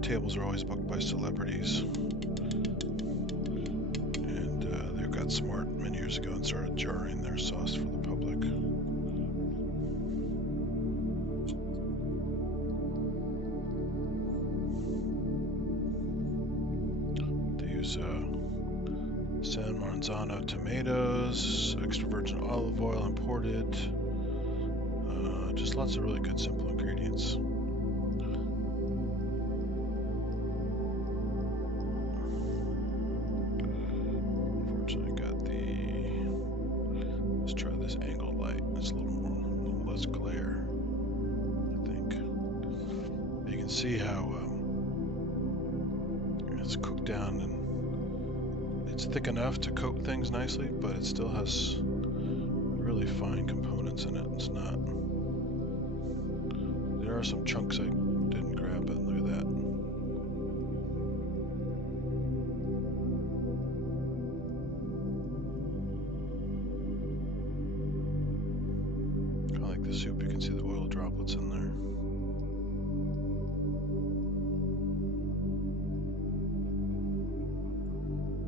tables are always booked by celebrities. And they got smart many years ago and started jarring their sauce for the public. They use San Marzano tomatoes, extra virgin olive oil imported. Just lots of really good simple ingredients. Let's try this angled light. It's a little less glare, I think. You can see how it's cooked down, and it's thick enough to coat things nicely, but it still has really fine components in it. It's not. There are some chunks I didn't grab, but look at that. Kind of like the soup, you can see the oil droplets in there.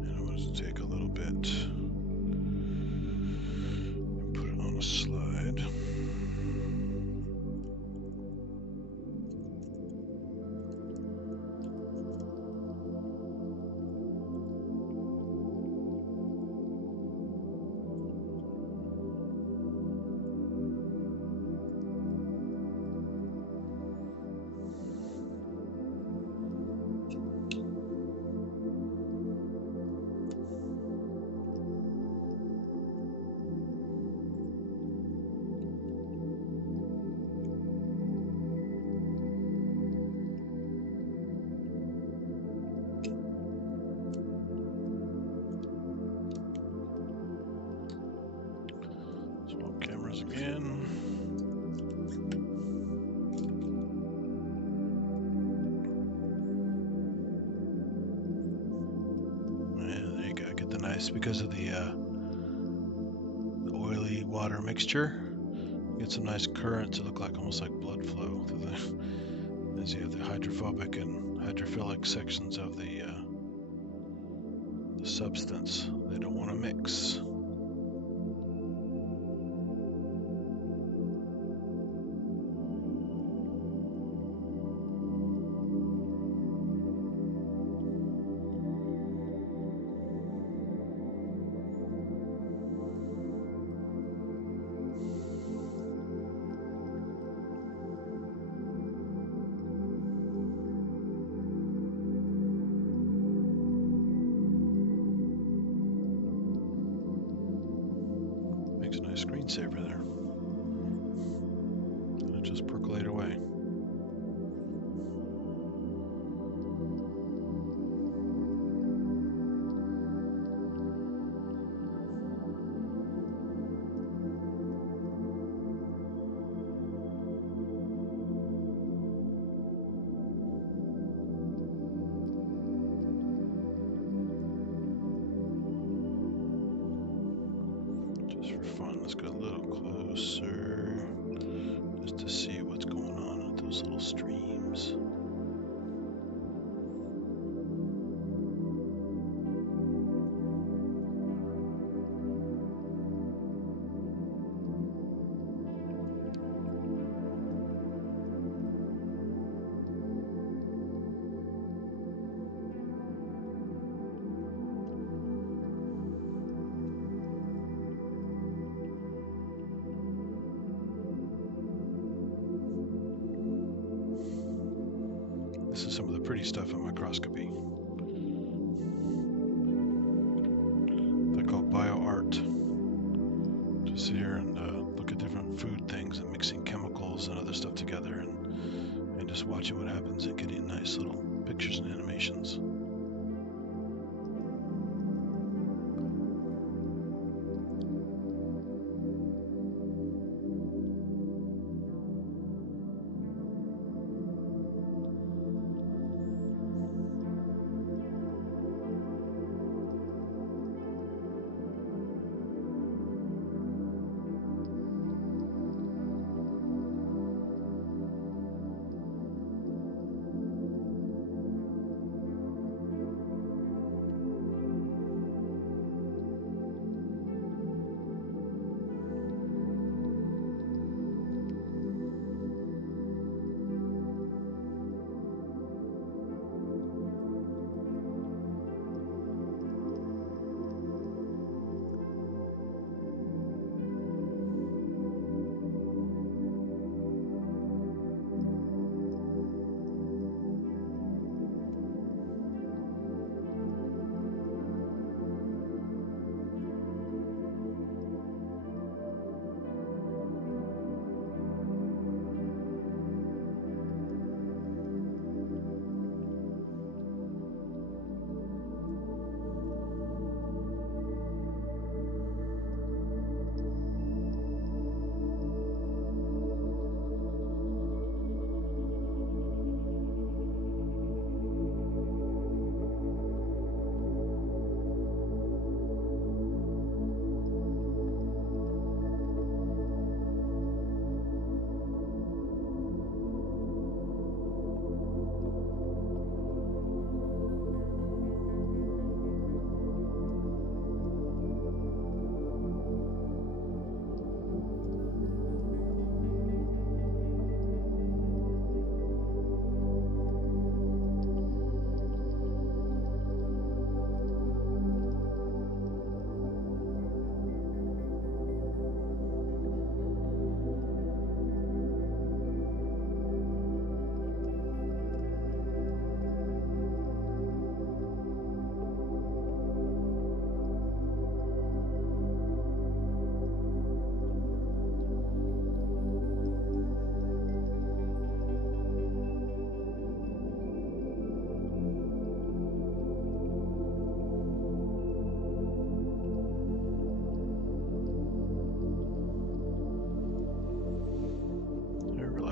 And I'm going to take a little bit and put it on a slide. Swap cameras again. And there you go. Get the nice, because of the oily water mixture, get some nice current to look like almost like blood flow through the, as you have the hydrophobic and hydrophilic sections of the substance. They don't want to mix. Makes a nice screensaver there. It'll just percolate away. Just for fun, let's go a little closer just to see what's going on with those little streams. This is some of the pretty stuff in microscopy. They're called bioart. To sit here and look at different food things and mixing chemicals and other stuff together, and just watching what happens and getting nice little pictures and animations.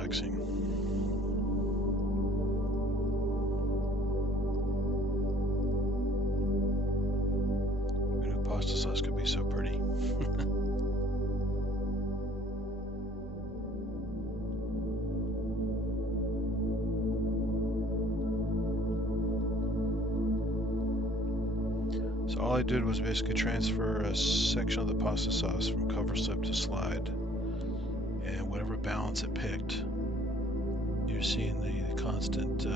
relaxing. Pasta sauce could be so pretty. So all I did was basically transfer a section of the pasta sauce from cover slip to slide, and whatever balance it picked, you're seeing the constant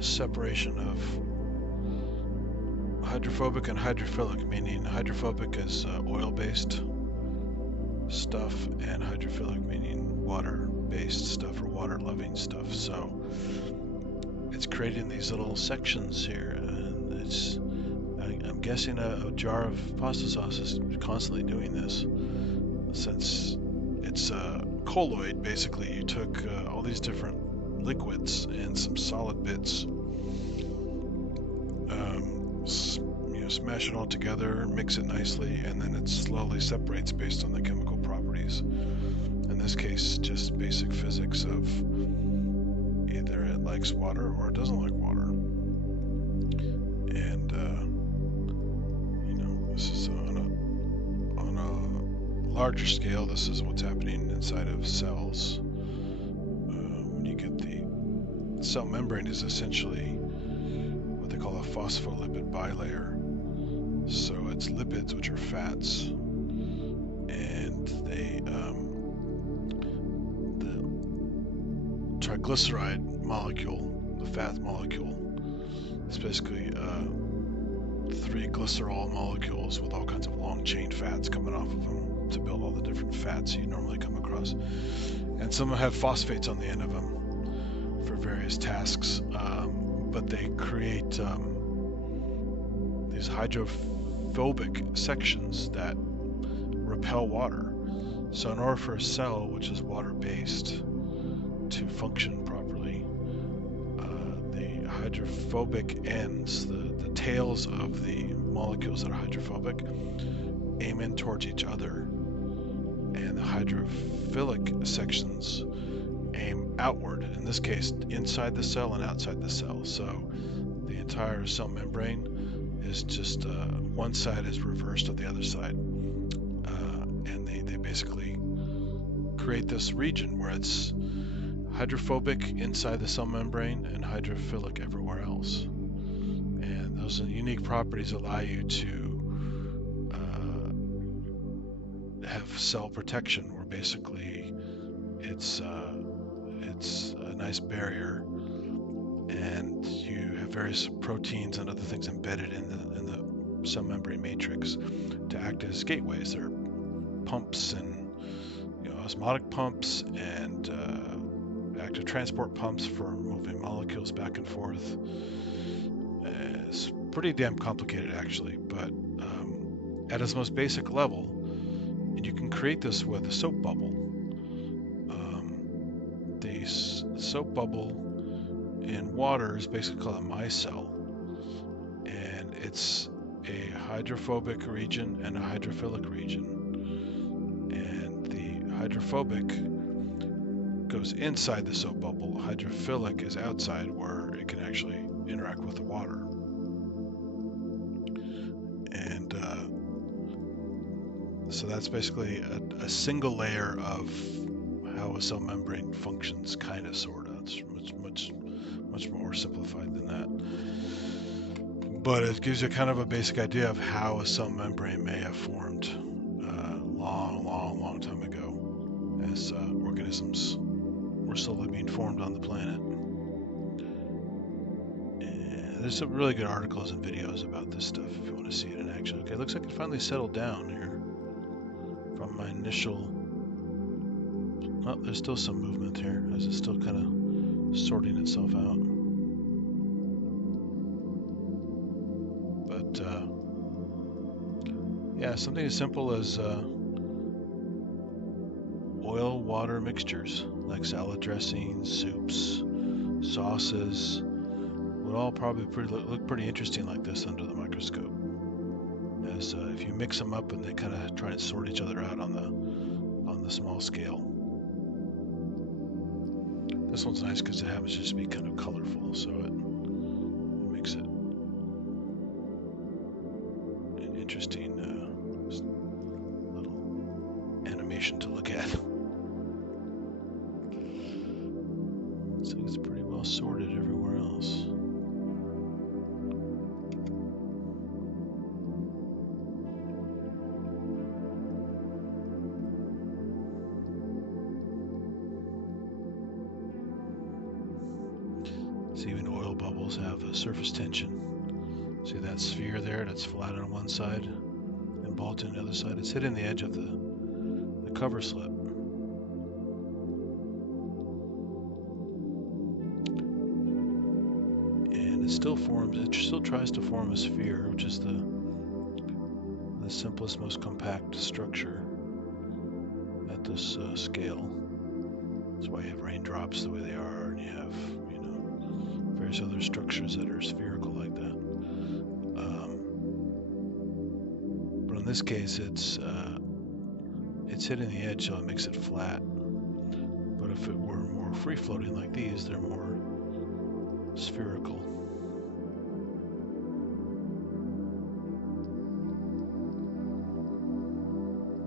separation of hydrophobic and hydrophilic, meaning hydrophobic is oil-based stuff, and hydrophilic meaning water-based stuff or water-loving stuff. So it's creating these little sections here, and I'm guessing a jar of pasta sauce is constantly doing this, since it's colloid. Basically, you took all these different liquids and some solid bits, smash it all together, mix it nicely, and then it slowly separates based on the chemical properties. In this case, just basic physics of either it likes water or it doesn't like water. And this is on a larger scale. This is what's happening inside of cells. When you get the cell membrane is essentially what they call a phospholipid bilayer. So it's lipids, which are fats, and the triglyceride molecule, the fat molecule, is basically 3 glycerol molecules with all kinds of long chain fats coming off of them to build all the different fats you normally come across. And some have phosphates on the end of them for various tasks, but they create these hydrophobic sections that repel water. So in order for a cell, which is water-based, to function properly, the hydrophobic ends, the tails of the molecules that are hydrophobic, aim in towards each other, and the hydrophilic sections aim outward, in this case inside the cell and outside the cell. So the entire cell membrane is just one side is reversed of the other side, and they basically create this region where it's hydrophobic inside the cell membrane and hydrophilic everywhere else. And those unique properties allow you to have cell protection, where basically it's a nice barrier, and you have various proteins and other things embedded in the cell membrane matrix to act as gateways. There are pumps and osmotic pumps and active transport pumps for moving molecules back and forth. It's pretty damn complicated, actually, but at its most basic level, and you can create this with a soap bubble. The soap bubble in water is basically called a micelle, and it's a hydrophobic region and a hydrophilic region. And the hydrophobic goes inside the soap bubble. Hydrophilic is outside, where it can actually interact with the water. And so that's basically a single layer of how a cell membrane functions, kind of, sort of. It's much more simplified than that. But it gives you kind of a basic idea of how a cell membrane may have formed long time ago, as organisms were slowly being formed on the planet. And there's some really good articles and videos about this stuff if you want to see it in action. Okay, looks like it finally settled down here from my initial... Oh, there's still some movement here, as it's still kind of sorting itself out. But yeah, something as simple as oil-water mixtures, like salad dressings, soups, sauces, would all probably look pretty interesting like this under the microscope. As if you mix them up and they kind of try to sort each other out on the small scale. This one's nice because it happens just to be kind of colorful, so it makes it an interesting little animation to look at. So it's pretty well sorted everywhere else. See, even oil bubbles have a surface tension. See that sphere there that's flat on one side and bald on the other side? It's hitting the edge of the cover slip. And it still tries to form a sphere, which is the simplest, most compact structure at this scale. That's why you have raindrops the way they are, and you have, you know, various other structures that are spherical like that. But in this case, it's hitting the edge, so it makes it flat. But if it were more free-floating like these, they're more spherical.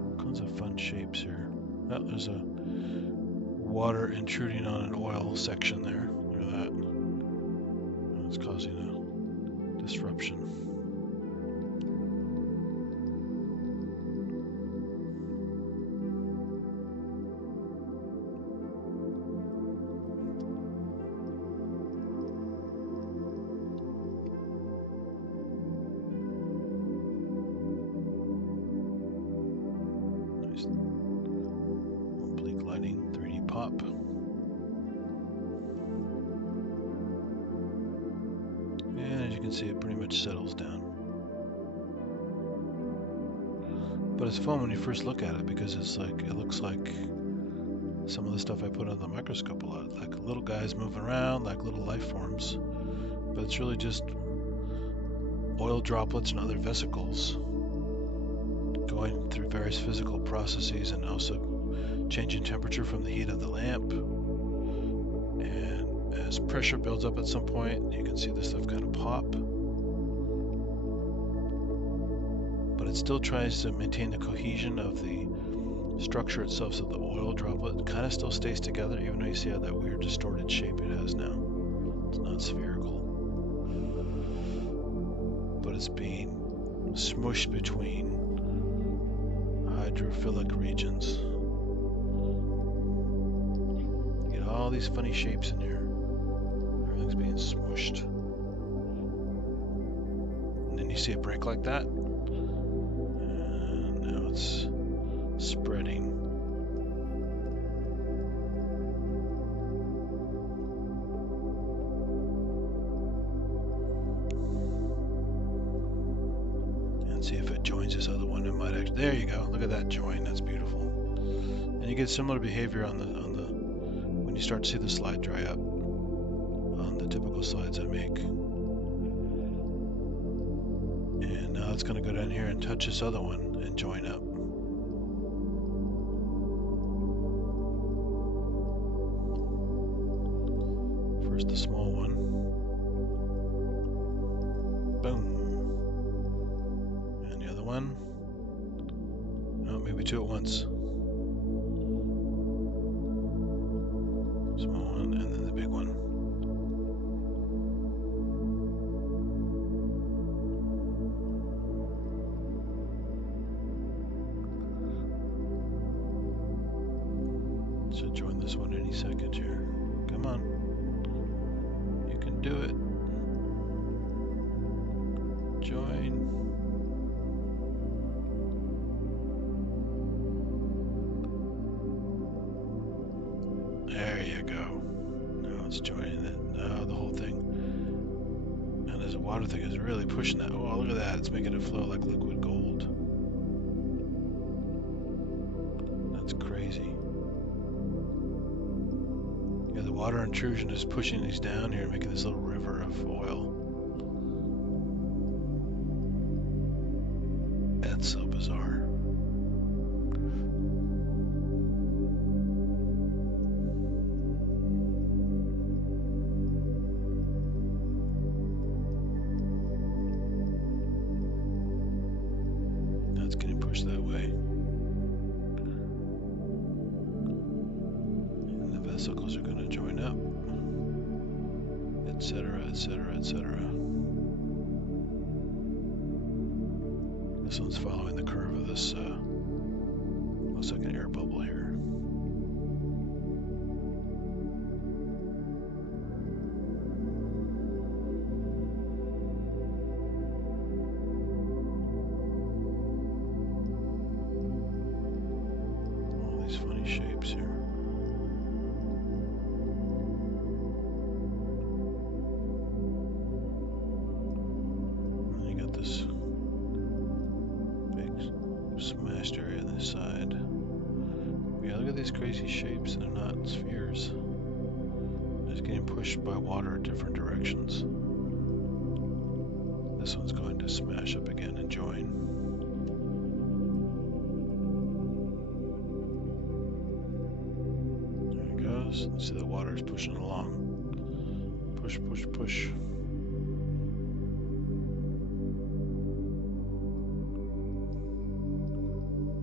All kinds of fun shapes here. Oh, there's a water intruding on an oil section there. Look at that. It's causing a disruption. Nice oblique lighting, 3D pop. And as you can see, it pretty much settles down. But it's fun when you first look at it because it's like, it looks like some of the stuff I put under the microscope a lot, like little guys moving around, like little life forms. But it's really just oil droplets and other vesicles going through various physical processes and also changing temperature from the heat of the lamp. And as pressure builds up at some point, you can see this stuff kind of pop. But it still tries to maintain the cohesion of the structure itself, so the oil droplet kind of still stays together, even though you see how that weird distorted shape it has now. It's not spherical. But it's being smushed between hydrophilic regions. You get all these funny shapes in here. Everything's being smushed. And then you see it break like that. And now it's spreading. And see if it joins this other one. It might actually. There you go. Look at that join. That's beautiful. And you get similar behavior on the when you start to see the slide dry up on the typical slides I make. And now it's going to go down here and touch this other one and join up. First the small one. Boom. And the other one. Oh, maybe two at once. Small one and then the big one. Should join this one any second here. Come on. You can do it. Join. There you go. Now it's joining it. Now the whole thing. And there's a water thing is really pushing that. Oh, look at that. It's making it flow like liquid gold. That's crazy. Yeah, the water intrusion is pushing these down here, making this little river of oil. That's so bizarre. vesicles are going to join up, etc., etc., etc. This one's following the curve of this, looks like an air bubble here. All these funny shapes here. And you got this big smashed area on this side. Yeah, look at these crazy shapes. They're not spheres. They're just getting pushed by water in different directions. This one's going to smash up again and join. There it goes. You see the water is pushing along. Push, push, push.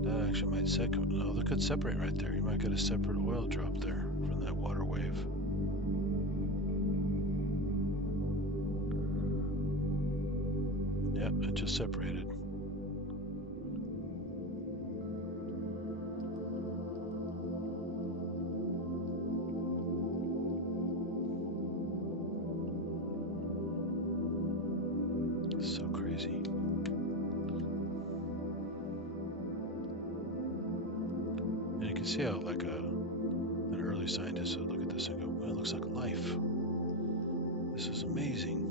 That actually might no, they could separate right there. You might get a separate oil drop there from that water wave. Yep, it just separated. So crazy. And you can see how, like, an early scientist would look at this and go, well, it looks like life. This is amazing.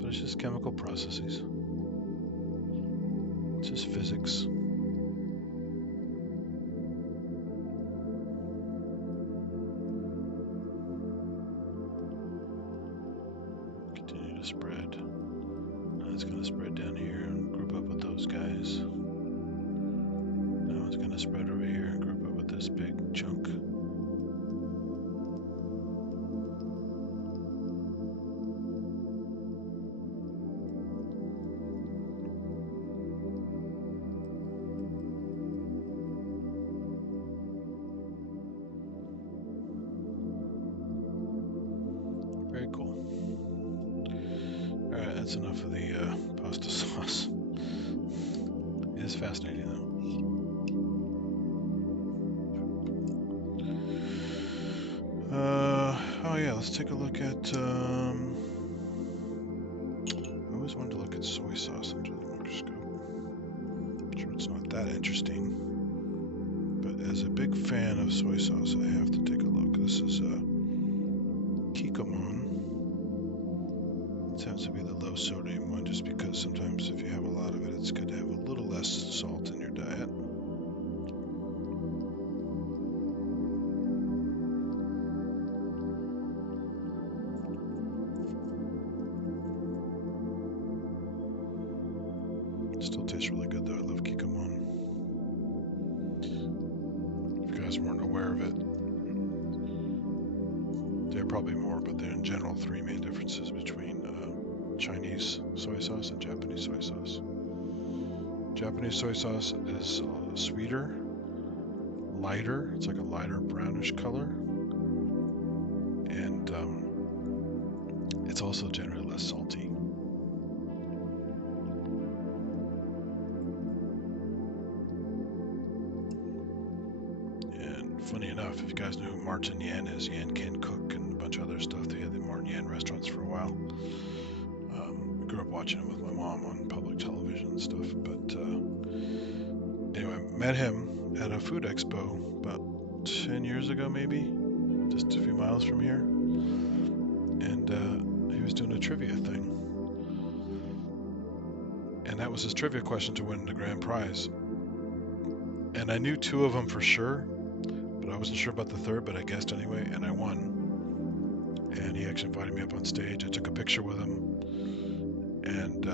But it's just chemical processes. It's just physics. Continue to spread. Now it's going to spread down here and group up with those guys. Now it's going to spread over here and group up with this big chunk. Very cool. Alright, that's enough of the pasta sauce. It is fascinating though. Oh yeah, let's take a look at, I always wanted to look at soy sauce under the microscope. I'm sure it's not that interesting, but as a big fan of soy sauce, I have to take a look. This is Kikomon. It happens to be the low sodium one, just because sometimes if you have a lot of it, it's good to have a little less salt in your diet. Still tastes really good though. I love Kikomon. If you guys weren't aware of it, there are probably more, but there are in general three main differences between Chinese soy sauce and Japanese soy sauce. Japanese soy sauce is sweeter, lighter. It's like a lighter brownish color, and it's also generally less salty. Funny enough, if you guys know who Martin Yan is, Yan Can Cook and a bunch of other stuff, they had the Martin Yan restaurants for a while. I grew up watching it with my mom on public television and stuff, but anyway, met him at a food expo about 10 years ago maybe, just a few miles from here, and he was doing a trivia thing, and that was his trivia question to win the grand prize, and I knew two of them for sure, but I wasn't sure about the third, but I guessed anyway, and I won. And he actually invited me up on stage. I took a picture with him. And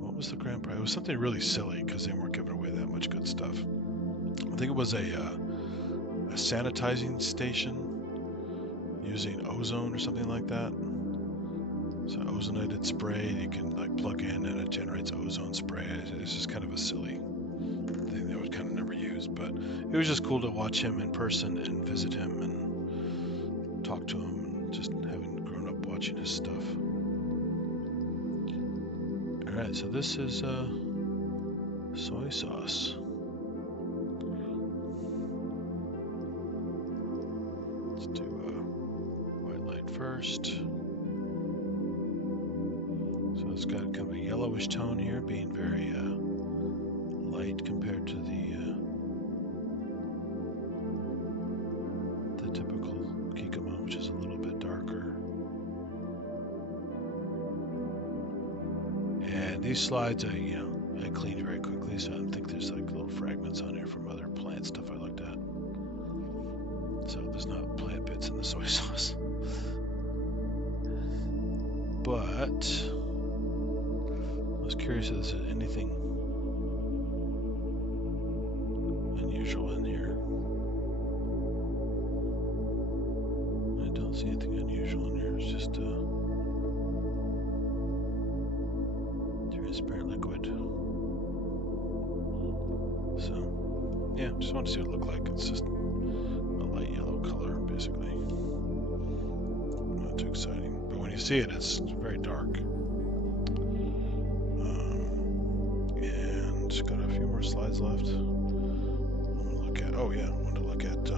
what was the grand prize? It was something really silly because they weren't giving away that much good stuff. I think it was a sanitizing station using ozone or something like that. So ozonated spray you can like plug in and it generates ozone spray. It's just kind of a silly thing they would kind of never use. reviews, but it was just cool to watch him in person and visit him and talk to him, and just having grown up watching his stuff. Alright, so this is soy sauce. Let's do white light first. So it's got kind of a yellowish tone here, being very light compared to the typical kikkoman, which is a little bit darker. And these slides, I cleaned very quickly, so I don't think there's like little fragments on here from other plant stuff I looked at. So there's not plant bits in the soy sauce. But I was curious if there's anything unusual in here. I don't see anything unusual in here. It's just transparent liquid. So yeah, just want to see what it looked like. It's just a light yellow color, basically. Not too exciting, but when you see it, it's very dark. And got a few more slides left. I'm gonna look at. Oh yeah, I wanted to look at.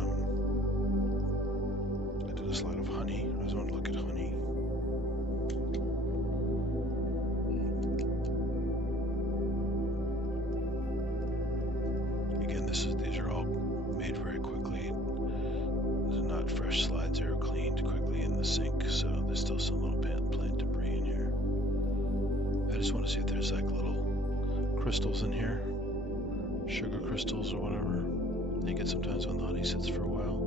I did a slide of honey. I just want to look at honey. Again, these are all made very quickly. These are not fresh slides. They were cleaned quickly in the sink, so there's still some little plant debris in here. I just want to see if there's like little crystals in here, sugar crystals or whatever you get sometimes when the honey sits for a while.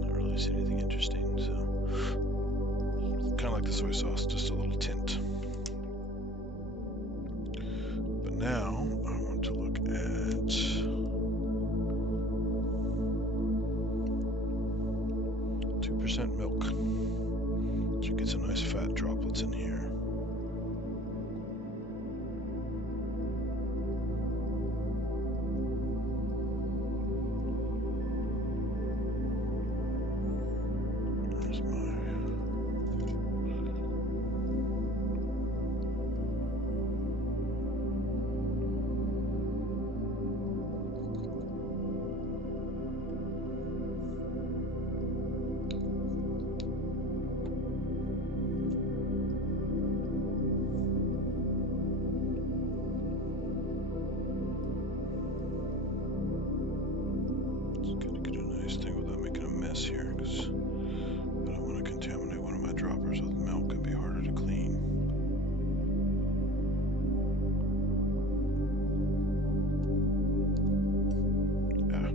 Not really see anything interesting, so kind of like the soy sauce, just a little tint. But now I want to look at milk. So you get some nice fat droplets in here. There's my here because I don't want to contaminate one of my droppers with milk. It'd be harder to clean. Yeah.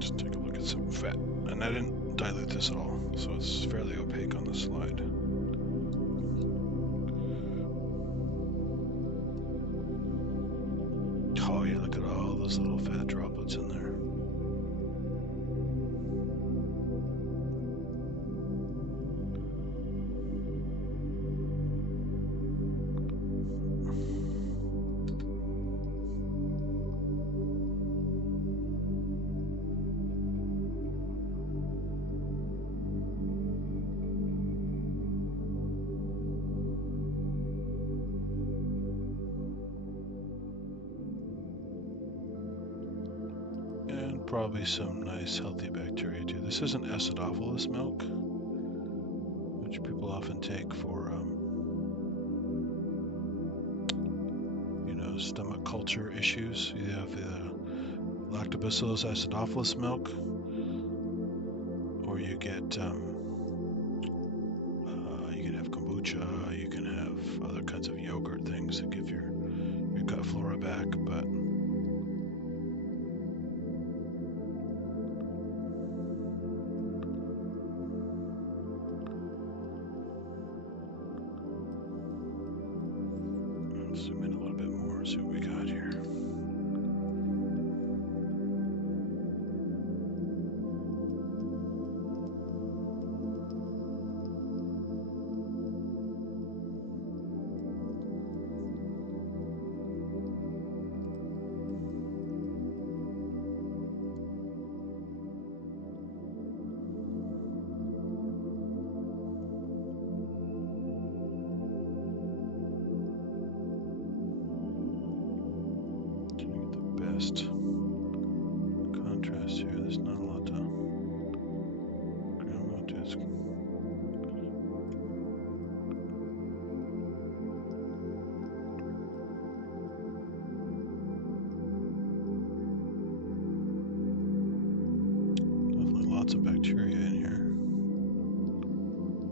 Just take a look at some fat. And I didn't dilute this at all, so it's fairly opaque on the slide. Oh yeah, look at all those little fat droplets in there. probably some nice healthy bacteria too. This isn't acidophilus milk, which people often take for, you know, stomach culture issues. You have the lactobacillus acidophilus milk, or you get, you can have kombucha, you can have other kinds of yogurt things that give your gut flora back, but let's zoom in a little bit more and see what we got here. Best contrast here. There's not a lot to grandma disc. Definitely lots of bacteria in here.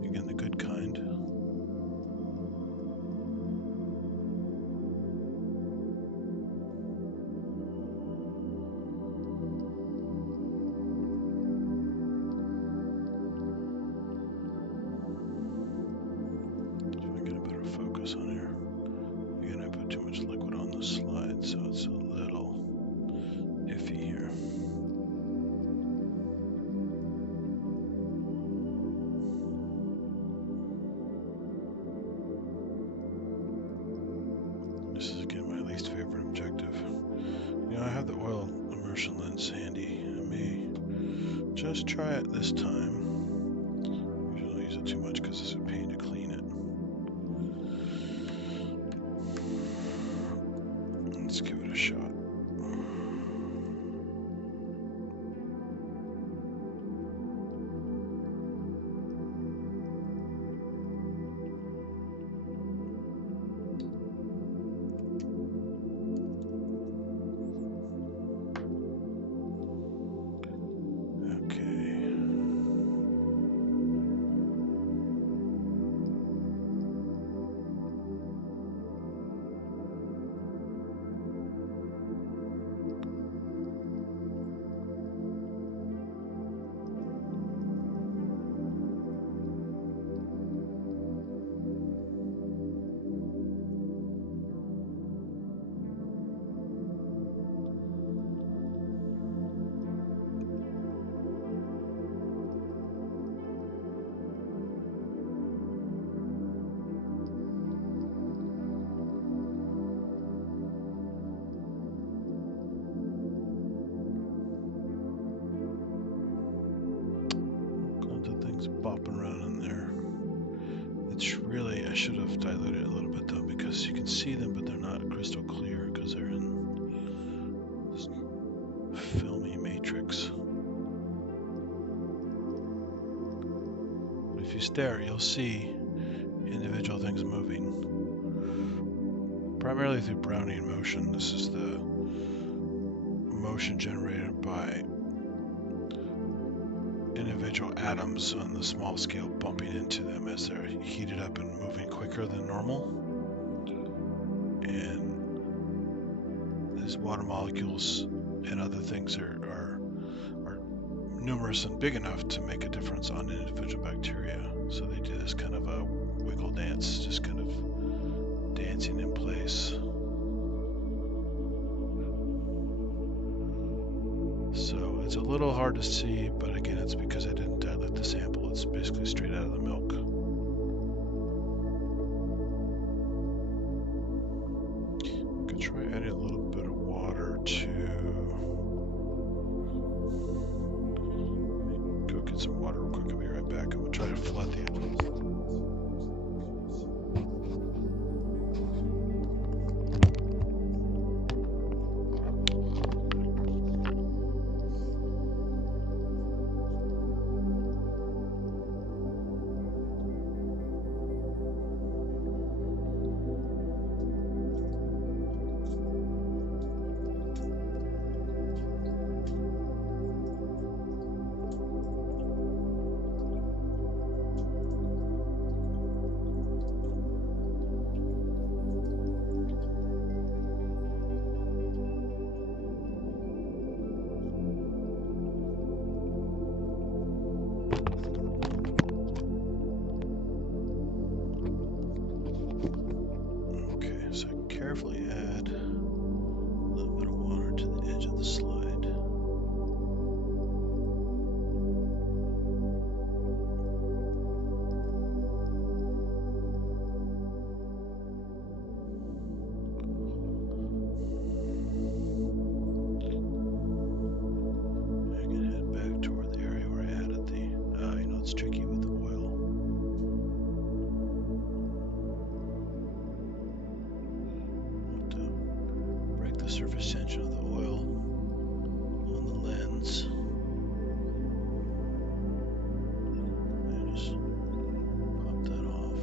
Again, the good kind. Focus on here. Again, I put too much liquid on the slide, so it's a little iffy here. This is again my least favorite objective. You know, I have the oil immersion lens handy. I may just try it this time. Usually don't use it too much because it's a pain to clean it. Let's give it a shot. Bopping around in there. It's really, I should have diluted it a little bit though, because you can see them, but they're not crystal clear because they're in this filmy matrix. But if you stare, you'll see individual things moving, primarily through Brownian motion. This is the motion generated by individual atoms on the small scale bumping into them as they're heated up and moving quicker than normal. And these water molecules and other things are numerous and big enough to make a difference on individual bacteria. So they do this kind of a wiggle dance, just kind of dancing in place. So it's a little hard to see, but again, it's because I didn't dilute the sample. It's basically straight out of the milk. I could try adding a little bit of water to... Go get some water real quick. I'll be right back. I'm going to try to flood the edges. it's tricky with the oil. Have to break the surface tension of the oil on the lens. And just pop that off.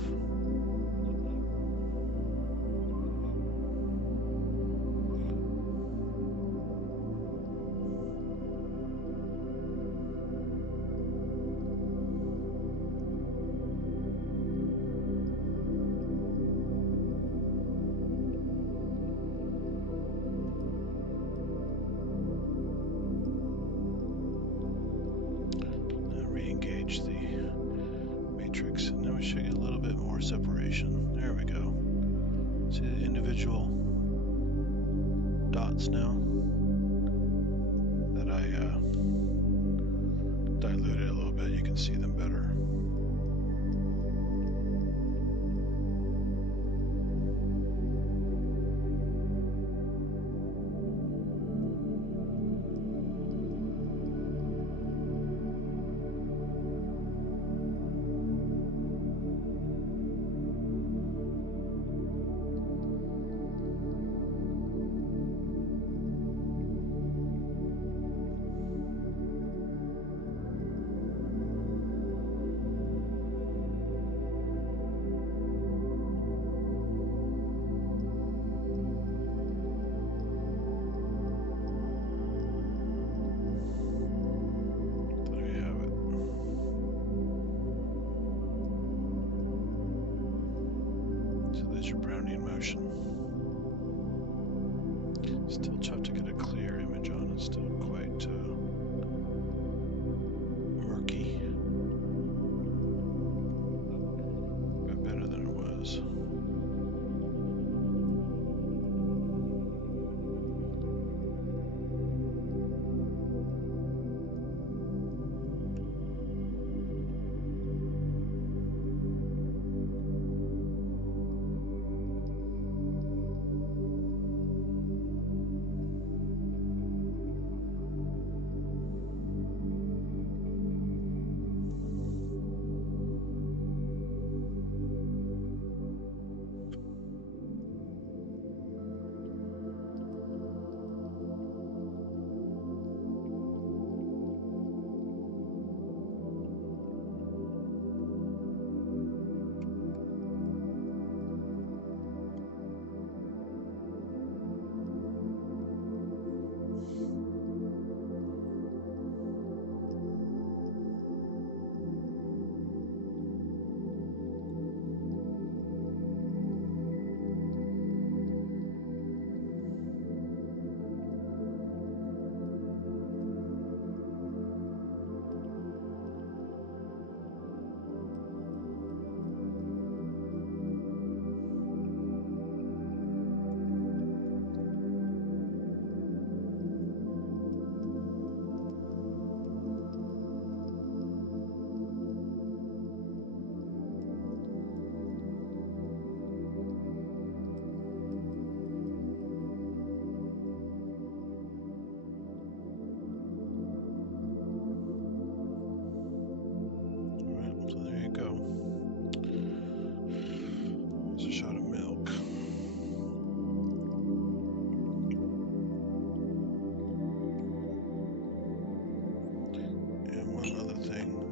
Re-engage the matrix, and now we should get a little bit more separation. There we go. See the individual dots now that I diluted a little bit. You can see them better. Your Brownian motion. Still tough to get a clear image on. It's still quite murky, but better than it was.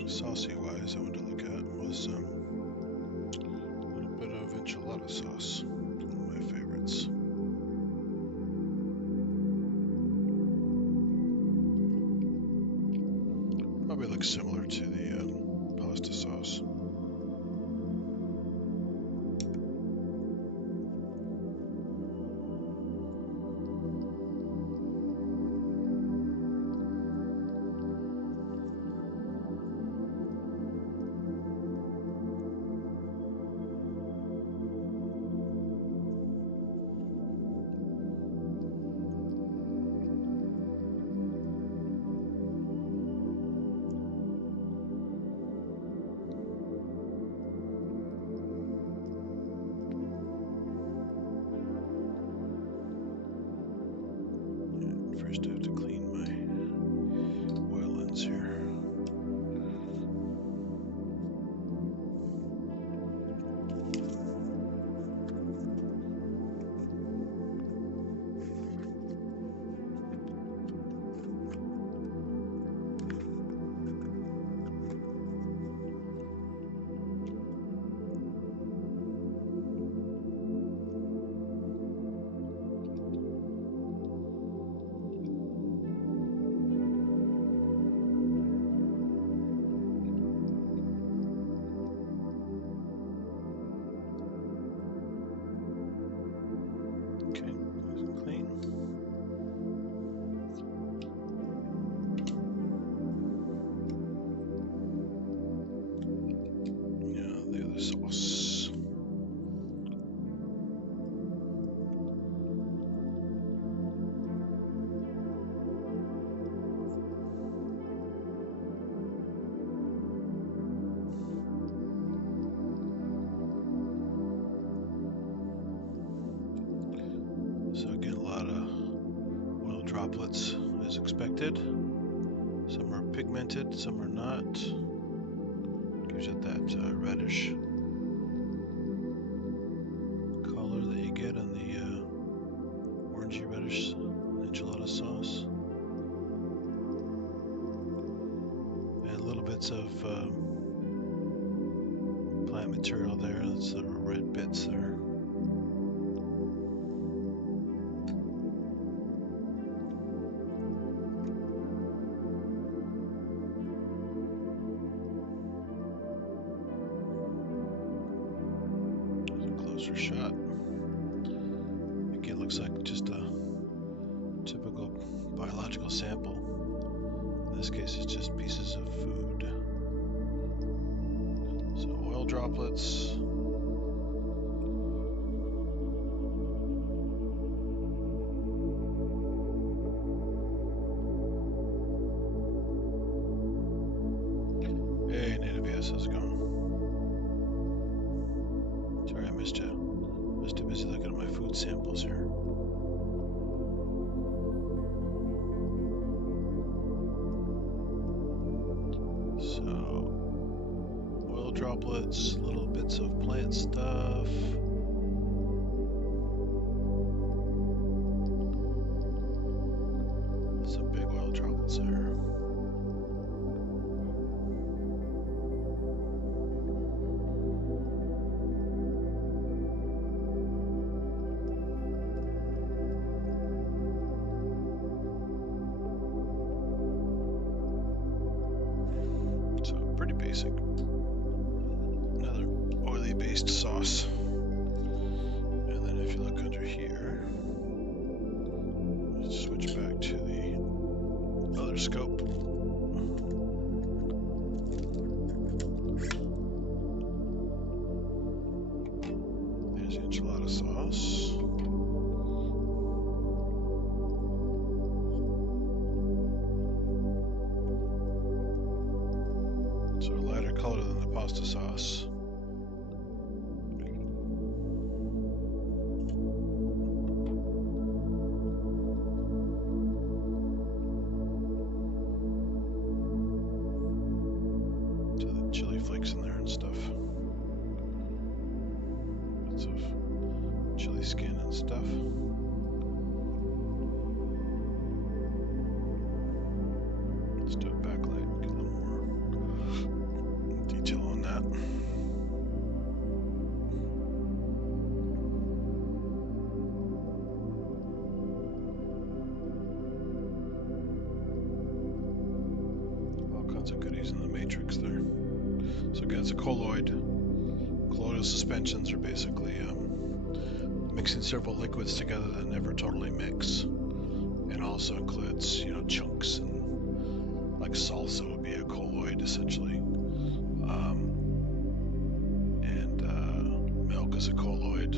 Saucy-wise, I wanted to look at was a little bit of enchilada sauce. One of my favorites. Probably looks similar to the pasta sauce. droplets as expected. Some are pigmented, some are not. Gives it that reddish color that you get in the orangey reddish enchilada sauce. And little bits of plant material there. That's the red bits there. Shot. Again, looks like just a typical biological sample. In this case, it's just pieces of food. So oil droplets. Hey, Native S, how's it going? Sorry I missed you. I was too busy looking at my food samples here. So, oil droplets, little bits of plant stuff. Some big oil droplets there. Basic. Another oily based sauce. And then if you look under here, let's switch back to the other scope. There's the enchilada sauce. So a lighter color than the pasta sauce. So the chili flakes in there and stuff. Bits of chili skin and stuff. Let's do it backlight, get a little more detail on that. All kinds of goodies in the matrix there. So again, it's a colloid. Colloidal suspensions are basically mixing several liquids together that never totally mix, and also includes, you know, chunks, and like salsa would be a colloid essentially. And milk is a colloid.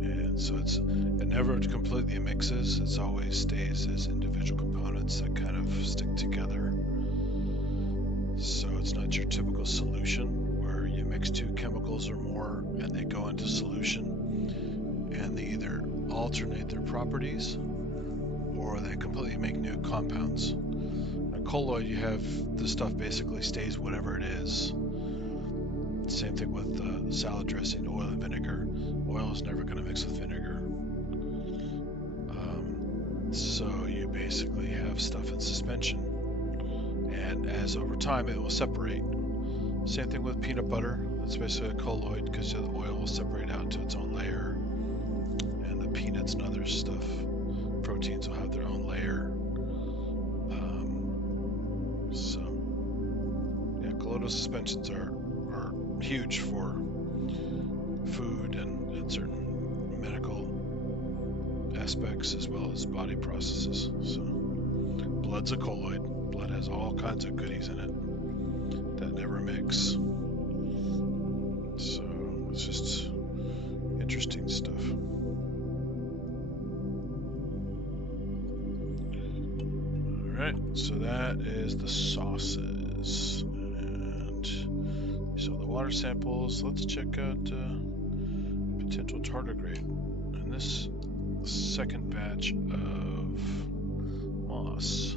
And so it never completely mixes, it always stays as individual components that kind of stick together. So it's not your typical solution where you mix two chemicals or more and they go into solution and they either alternate their properties or they completely make new compounds. A colloid, you have the stuff basically stays whatever it is. Same thing with salad dressing, oil and vinegar. Oil is never going to mix with vinegar. So you basically have stuff in suspension. And as over time it will separate. Same thing with peanut butter. That's basically a colloid because the oil will separate out to its own layer. And the peanuts and other stuff, proteins will have their own layer. So yeah, colloidal suspensions are huge for food and certain medical aspects as well as body processes. So blood's a colloid. Blood has all kinds of goodies in it that never mix. So it's just interesting stuff. Alright, so that is the sauces. And so the water samples, let's check out potential tardigrade. And this second batch of moss.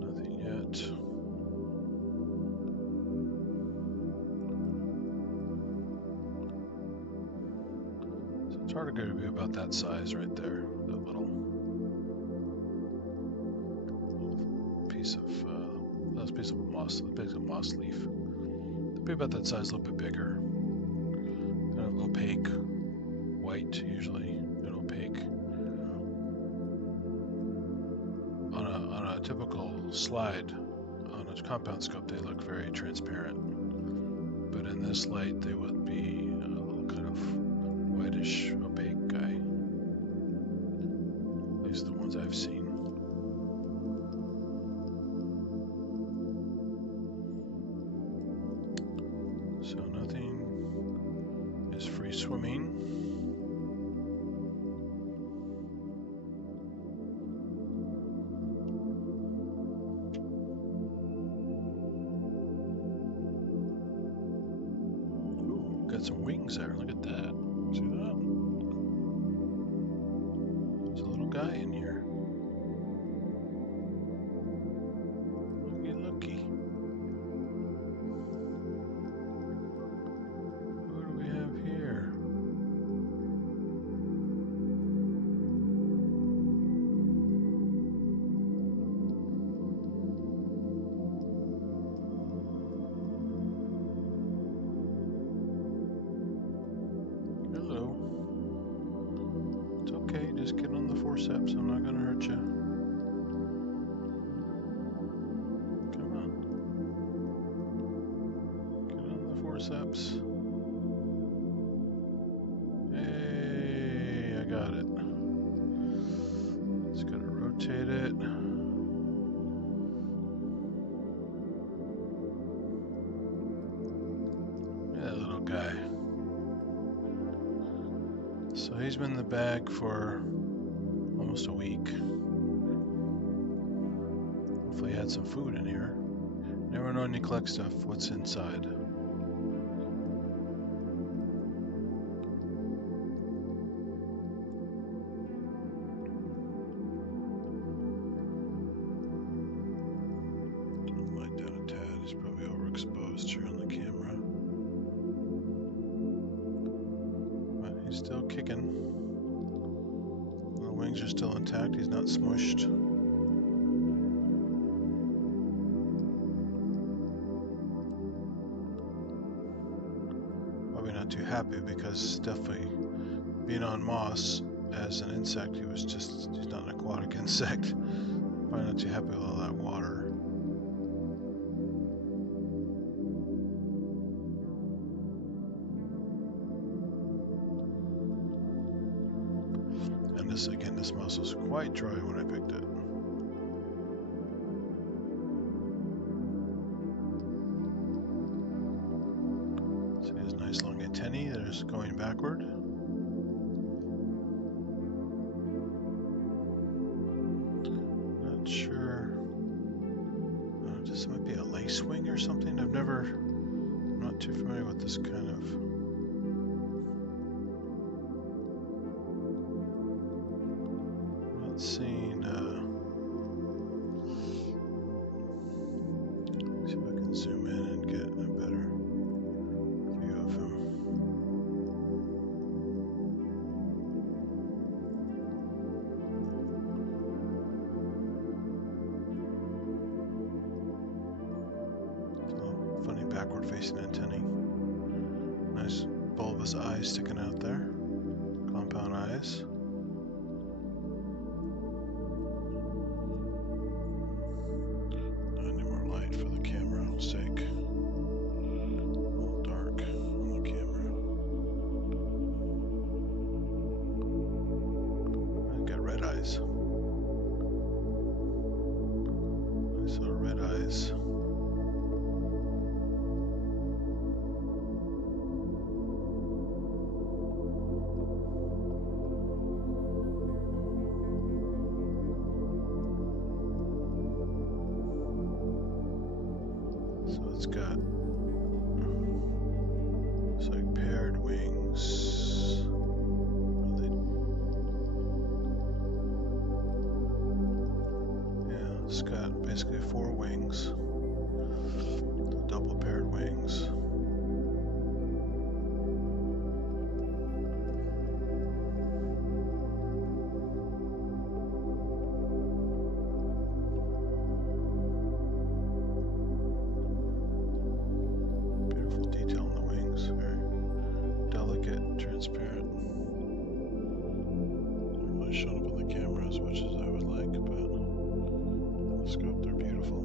Nothing yet. So it's hard to be about that size right there. That little piece of that's a piece of moss, a piece of moss leaf. It'll be about that size, a little bit bigger. Kind of opaque, white usually, and opaque. On a typical slide on a compound scope, they look very transparent, but in this light, they would be a little kind of whitish, opaque guy. At least the ones I've seen. So nothing is free swimming. Ooh, got some wings there. Look at that. See that? There's a little guy in here. Looky, looky. What do we have here? Hello. It's okay, just get on the forceps. I'm not gonna hurt you. Come on. Get on the forceps. Hey, I got it. Just gotta rotate it. That little guy. So he's been in the bag for almost a week. Hopefully he had some food in here. Never know when you collect stuff, what's inside. Light down a tad, he's probably overexposed here on the camera. But he's still kicking. The wings are still intact, he's not smushed. Probably not too happy because definitely being on moss as an insect, he's not an aquatic insect. Probably not too happy with all that water. And this moss was quite dry when I picked it. See his nice long antennae that is going backward. Not sure. This might be a lace wing or something. I'm not too familiar with this kind of. Not seeing. See if I can zoom in and get a better view of him. Funny backward facing antennae. Nice bulbous eyes sticking out there. Compound eyes. I need more light for the camera's sake. A little dark on the camera. I got red eyes. Nice little red eyes. basically 4 wings, double paired wings. Beautiful detail in the wings, very delicate, transparent. Not really showing up on the camera as much as I would like, but on the scope they're beautiful.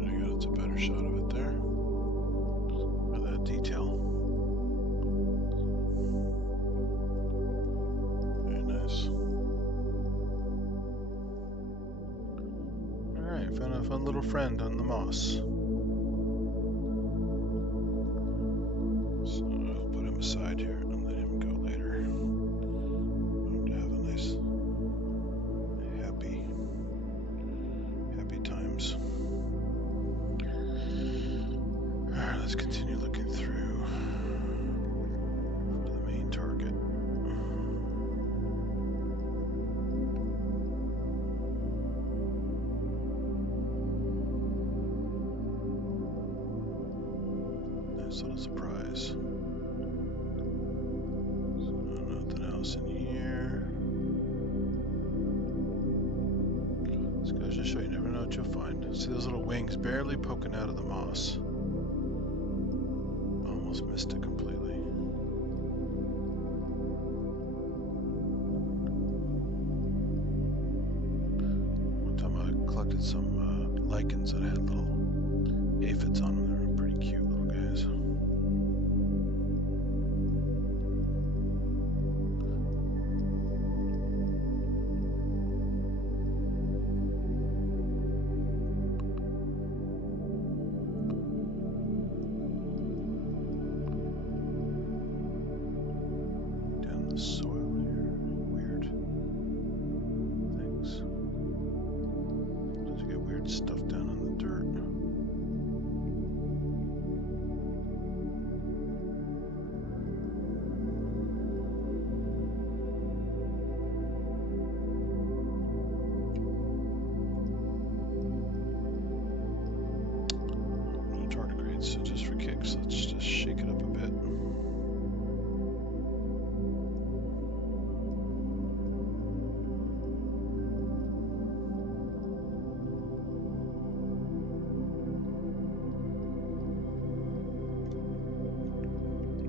There you go, it's a better shot of it there. Look at that detail. Very nice. Alright, found a fun little friend on the moss. So I'll put him aside here and let him go later. To have a nice, happy times. Alright, let's continue looking through for the main target. Nice little surprise. So nothing else in here. This goes to show you never know what you'll find. See those little wings barely poking out of the moss. Almost missed it completely. One time I collected some lichens that had little aphids on them. They were pretty cute little guys. Down in the soil here, weird things. Just get weird stuff down in the dirt. No tardigrades, so just for kicks, let's just shake it up a bit.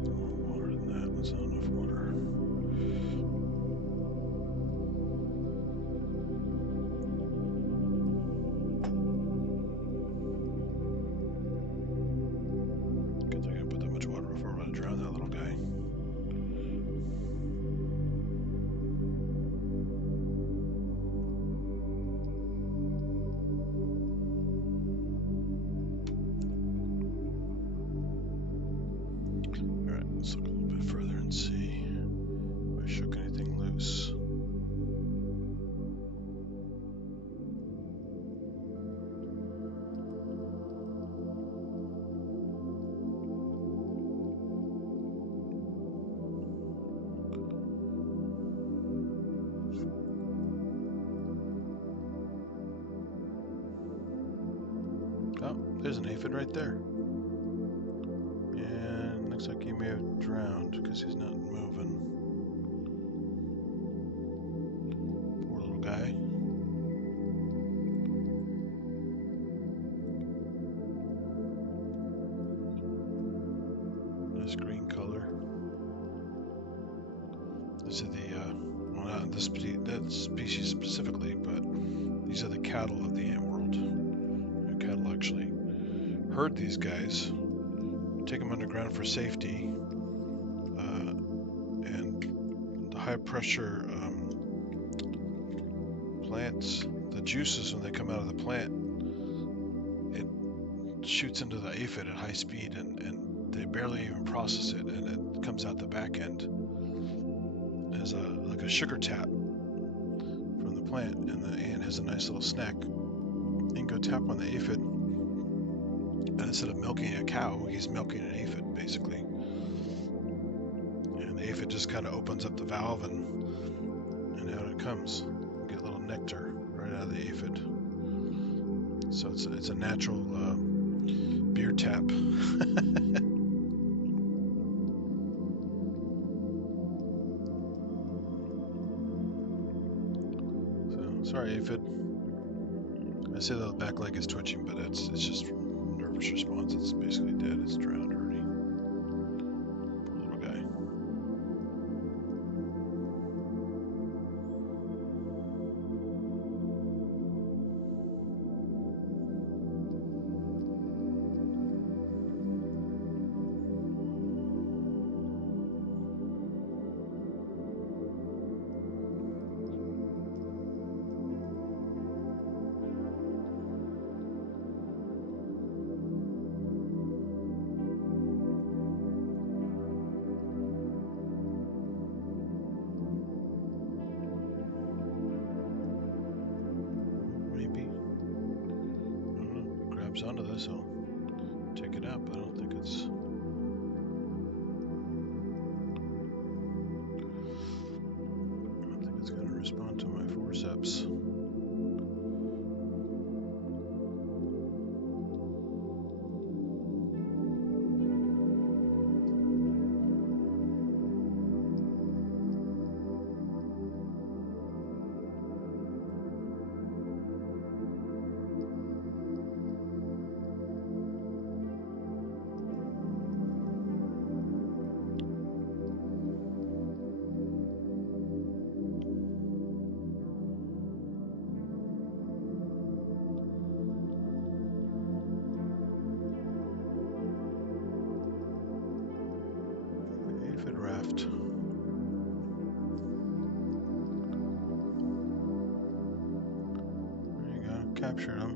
More water than that, that's not enough water. Good thing I didn't put that much water before I would have drowned that little guy. Alright, let's look a little bit further and see if I shook anything loose. Oh, there's an aphid right there. And looks like he may have drowned because he's not moving. Poor little guy. Nice green color. These are the, well, not this that species specifically, but these are the cattle of the ant world. The cattle actually herd these guys, take them underground for safety, and the high pressure plants, the juices when they come out of the plant, it shoots into the aphid at high speed, and they barely even process it, and it comes out the back end as like a sugar tap from the plant, and the ant has a nice little snack. You can go tap on the aphid, and instead of milking a cow, he's milking an aphid basically. And the aphid just kind of opens up the valve and comes. You get a little nectar right out of the aphid. So it's a natural beer tap. So sorry, aphid. I say the back leg is twitching, but it's just nervous response. It's basically dead. It's drowned already. Poor little guy. Onto this, I'll take it out, but I don't think it's going to respond to my forceps. Raft. There you go, captured him.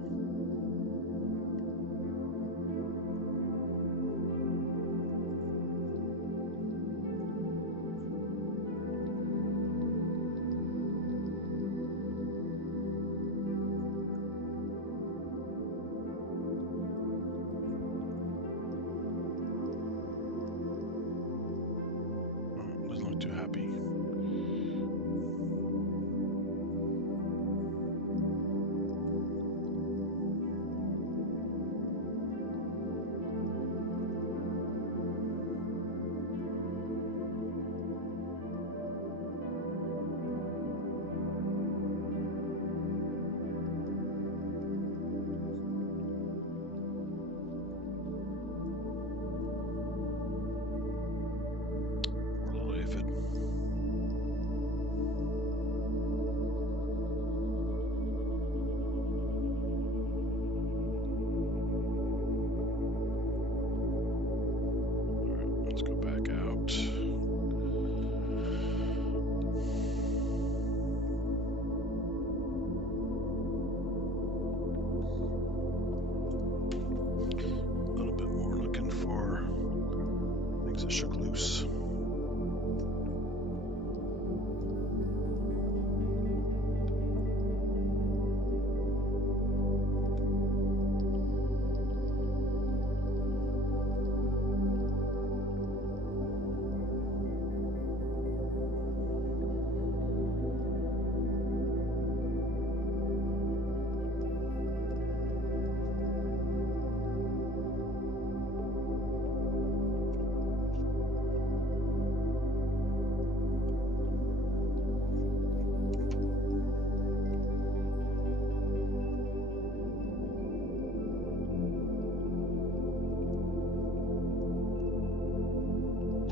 Doesn't look too happy. Let's go back out. A little bit more looking for things that shook loose.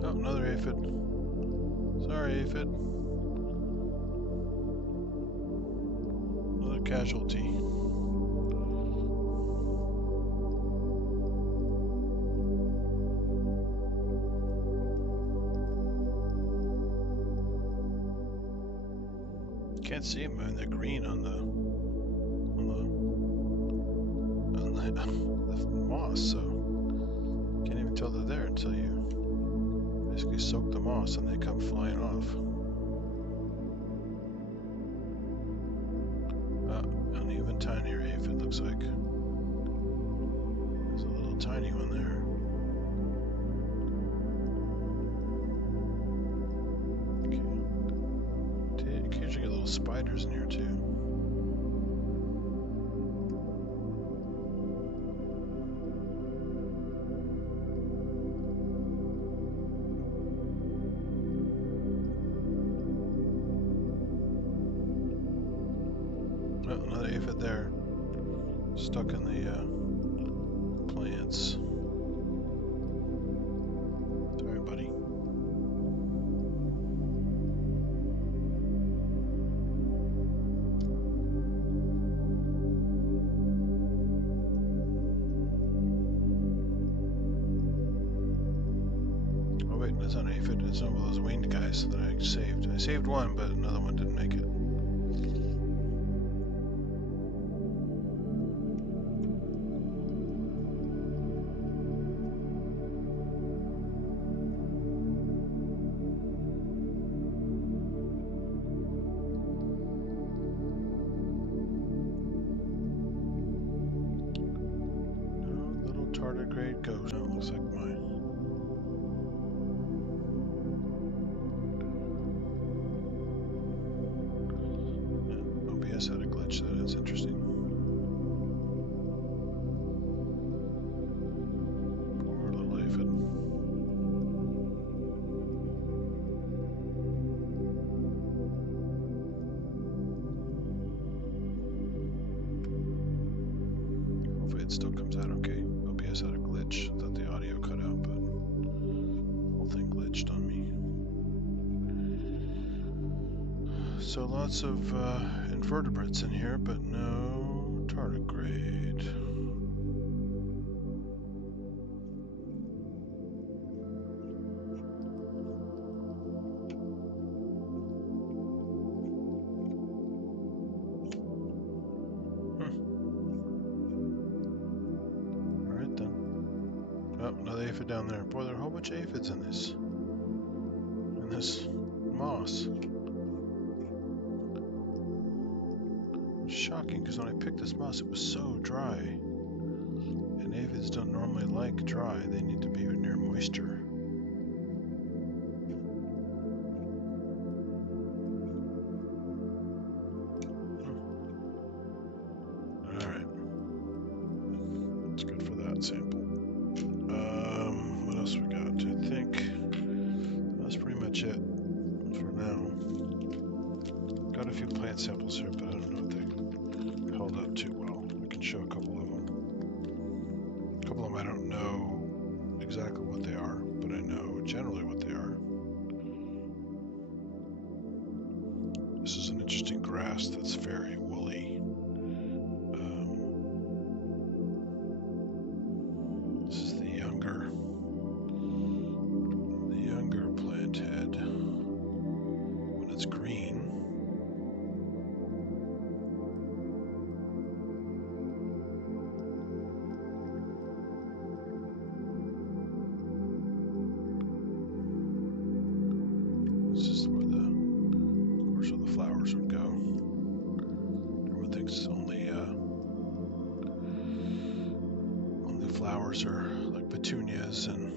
Another aphid. Sorry, aphid. Another casualty. Can't see them, man. They're green on the moss, so can't even tell they're there until you basically soak the moss and they come flying off. An even tinier aphid looks like. There's a little tiny one there. Okay. Occasionally a little little spiders in here too. Oh, another aphid there. Stuck in the plants. Sorry, buddy. Oh wait, that's not an aphid. It's not one of those winged guys that I saved. I saved one, but another one didn't make it. Tardigrade goes. Oh, looks like mine. Yeah, OBS had a glitch there. That's interesting. Poor little aphid. Hopefully it still comes out okay. OBS had a glitch. I thought the audio cut out, but the whole thing glitched on me. So lots of invertebrates in here, but no tardigrade. Alright then. Oh, another aphid down there. Boy, there are a whole bunch of aphids in this moss. It's shocking, because when I picked this moss, it was so dry. And aphids don't normally like dry. They need to be near moisture. Alright. That's good for that sample. What else we got? I think that's pretty much it for now. Got a few plant samples here, but I don't know if they held up too well. I can show a couple of them. A couple of them I don't know exactly what they are, but I know generally what they are. This is an interesting grass that's very woolly. This is the younger plant head. When it's green, this is where of course, where the flowers would go. Everyone thinks only flowers are like petunias and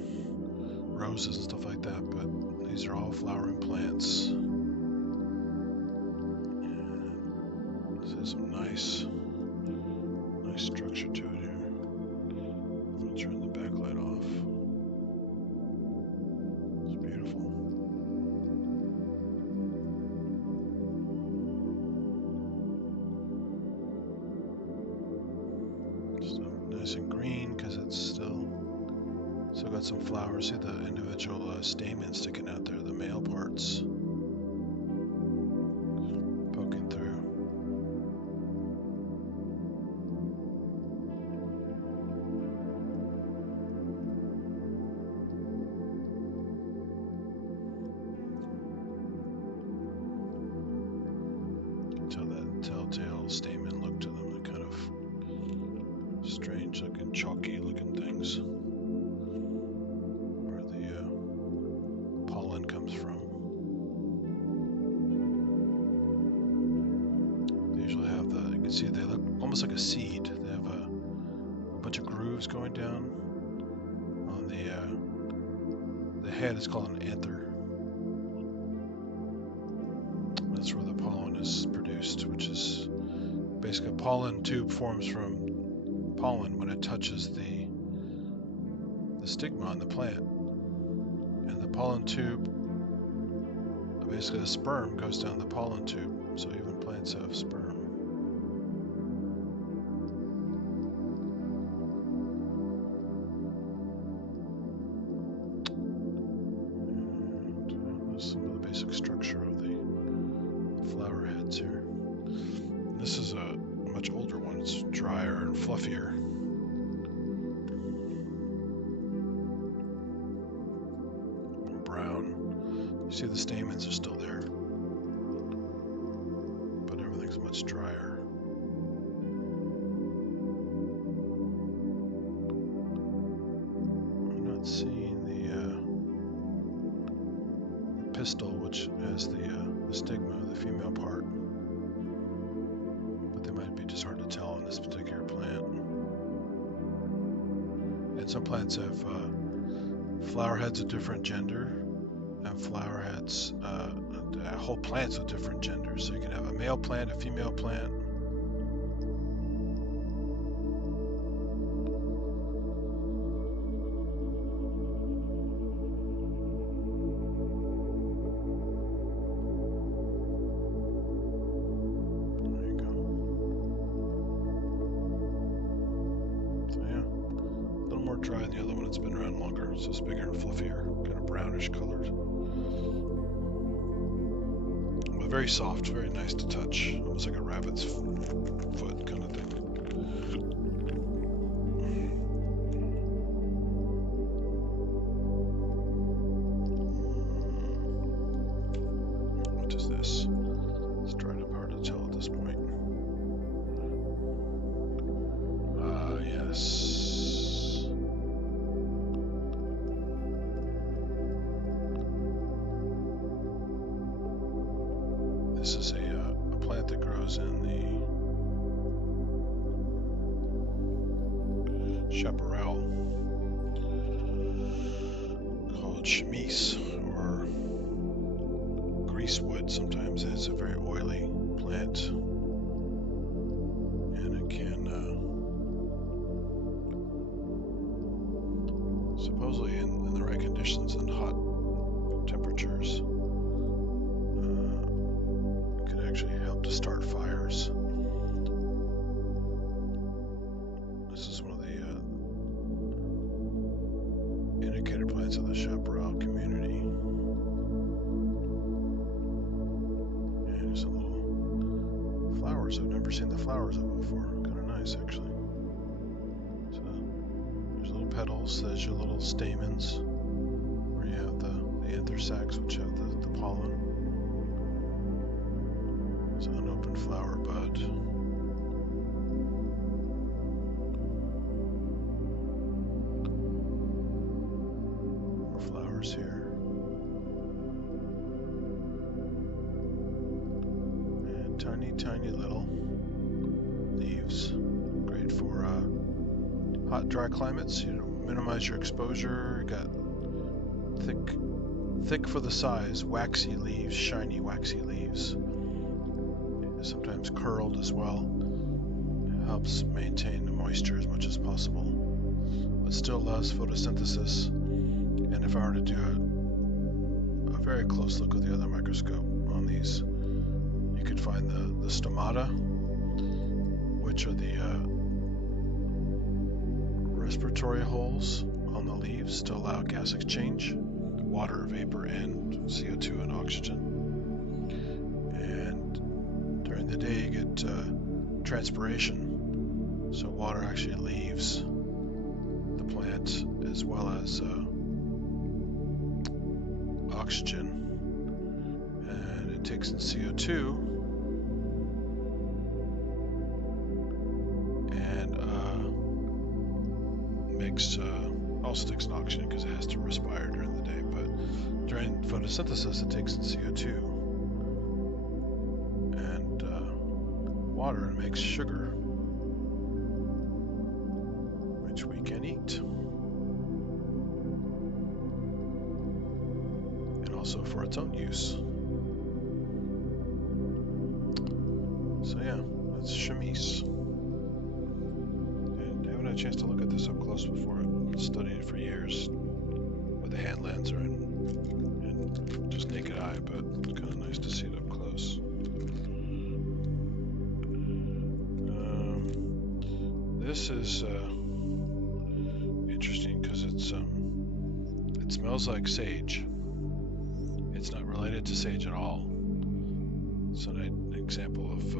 roses and stuff like that, but these are all flowering plants. And this has some nice structure to it here. I'm going to turn the backlight off. It's beautiful. So nice and green because it's still got some flowers. See the individual stamens sticking out there, the male parts poking through. You can tell that telltale stamen look to them, the kind of strange looking, chalky looking things. From. They usually have you can see they look almost like a seed. They have a bunch of grooves going down on the head is called an anther. That's where the pollen is produced, which is basically a pollen tube forms from pollen when it touches the stigma on the plant. And the pollen tube, basically the sperm goes down the pollen tube, so even plants have sperm. And some of the basic structure of the flower heads here. This is a much older one. It's drier and fluffier. Brown. You see the stamens are still there, but everything's much drier. I'm not seeing the pistil, which has the stigma, the female part, but they might be just hard to tell on this particular plant. And some plants have flower heads of different gender, and flower heads, whole plants with different genders. So you can have a male plant, a female plant. There you go. So yeah, a little more dry than the other one. It's been around longer, so it's bigger and fluffier, kind of brownish colored. Very soft, very nice to touch, almost like a rabbit's foot kind of thing. What is this? It's dried up, hard to tell at this point. Yes. This is a plant that grows in the chaparral called chemise or greasewood. Sometimes it's a very oily plant, and it can supposedly in the right conditions and hot temperatures actually help to start fires. This is one of the indicator plants of the chaparral community. And there's some little flowers. I've never seen the flowers of it before. Kind of nice, actually. So there's little petals. There's your little stamens, where you have the anther sacs, which have the pollen. It's an unopened flower bud. More flowers here. And tiny, tiny little leaves. Great for hot, dry climates. You know, minimize your exposure. You got thick for the size, waxy leaves, shiny, waxy leaves. Sometimes curled as well. It helps maintain the moisture as much as possible, but still allows photosynthesis. And if I were to do a very close look with the other microscope on these, you could find the stomata, which are the respiratory holes on the leaves to allow gas exchange, water, vapor, and CO2 and oxygen. During the day you get transpiration, so water actually leaves the plant as well as oxygen, and it takes in CO2 and makes also takes in oxygen because it has to respire during the day, but during photosynthesis it takes in CO2 water and makes sugar, which we can eat, and also for its own use. it's chamise. And I haven't had a chance to look at this up close before. I've been studying it for years with a hand lens or in just naked eye, but it's kind of nice to see it up close. This is interesting because it smells like sage. It's not related to sage at all. It's an example of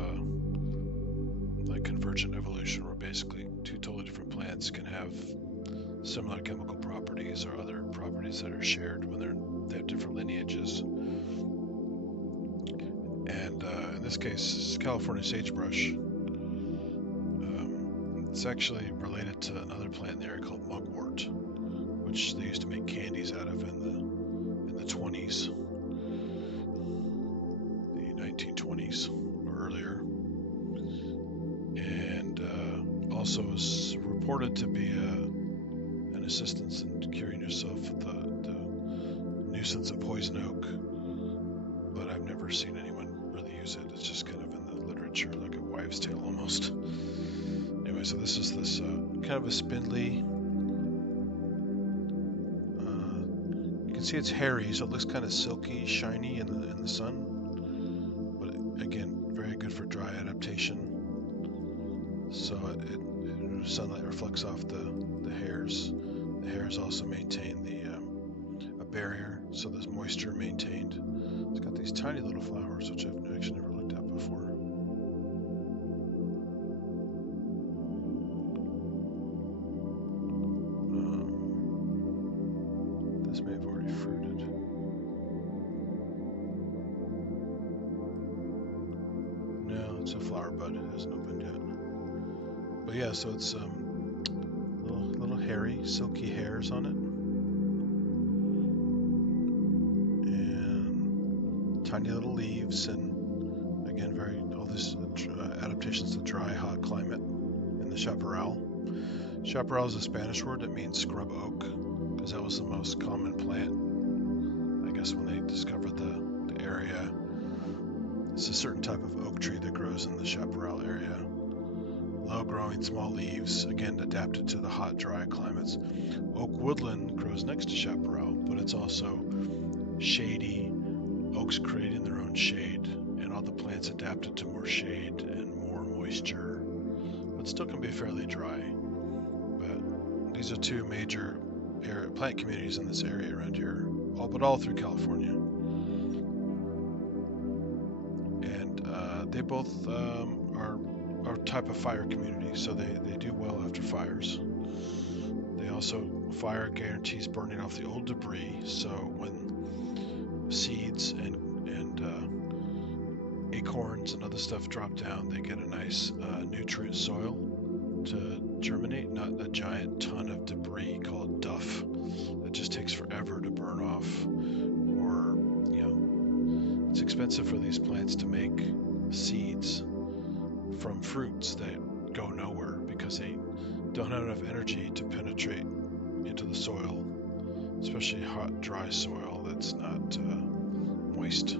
like convergent evolution, where basically two totally different plants can have similar chemical properties or other properties that are shared when they have different lineages. And in this case, it's California sagebrush. It's actually related to another plant in the area called mugwort, which they used to make candies out of in the 20s, the 1920s or earlier, and also is reported to be an assistance in curing yourself with the nuisance of poison oak, but I've never seen anyone really use it. It's just kind of in the literature, like a wives' tale almost. Anyway, so this is this kind of a spindly. You can see it's hairy, so it looks kind of silky, shiny in the sun. But again, very good for dry adaptation. So sunlight reflects off the hairs. The hairs also maintain a barrier, so there's moisture maintained. It's got these tiny little flowers, which I've actually never looked at before. This may have already fruited. No, it's a flower bud. It hasn't opened yet. But yeah, so it's little hairy, silky hairs on it, and tiny little leaves, and again, all these adaptations to dry, hot climate in the chaparral. Chaparral is a Spanish word that means scrub oak, because that was the most common plant, I guess, when they discovered the area. It's a certain type of oak tree that grows in the chaparral area. Low-growing, small leaves, again adapted to the hot, dry climates. Oak woodland grows next to chaparral, but it's also shady. Oaks creating their own shade, and all the plants adapted to more shade and more moisture, but still can be fairly dry. But these are two major plant communities in this area around here, all through California. And they both are type of fire community, so they do well after fires. They also, fire guarantees burning off the old debris, so when seeds and acorns and other stuff drop down, they get a nice nutrient soil to germinate, not a giant ton of debris called duff that just takes forever to burn off. Or, it's expensive for these plants to make seeds from fruits that go nowhere because they don't have enough energy to penetrate into the soil, especially hot, dry soil that's not moist.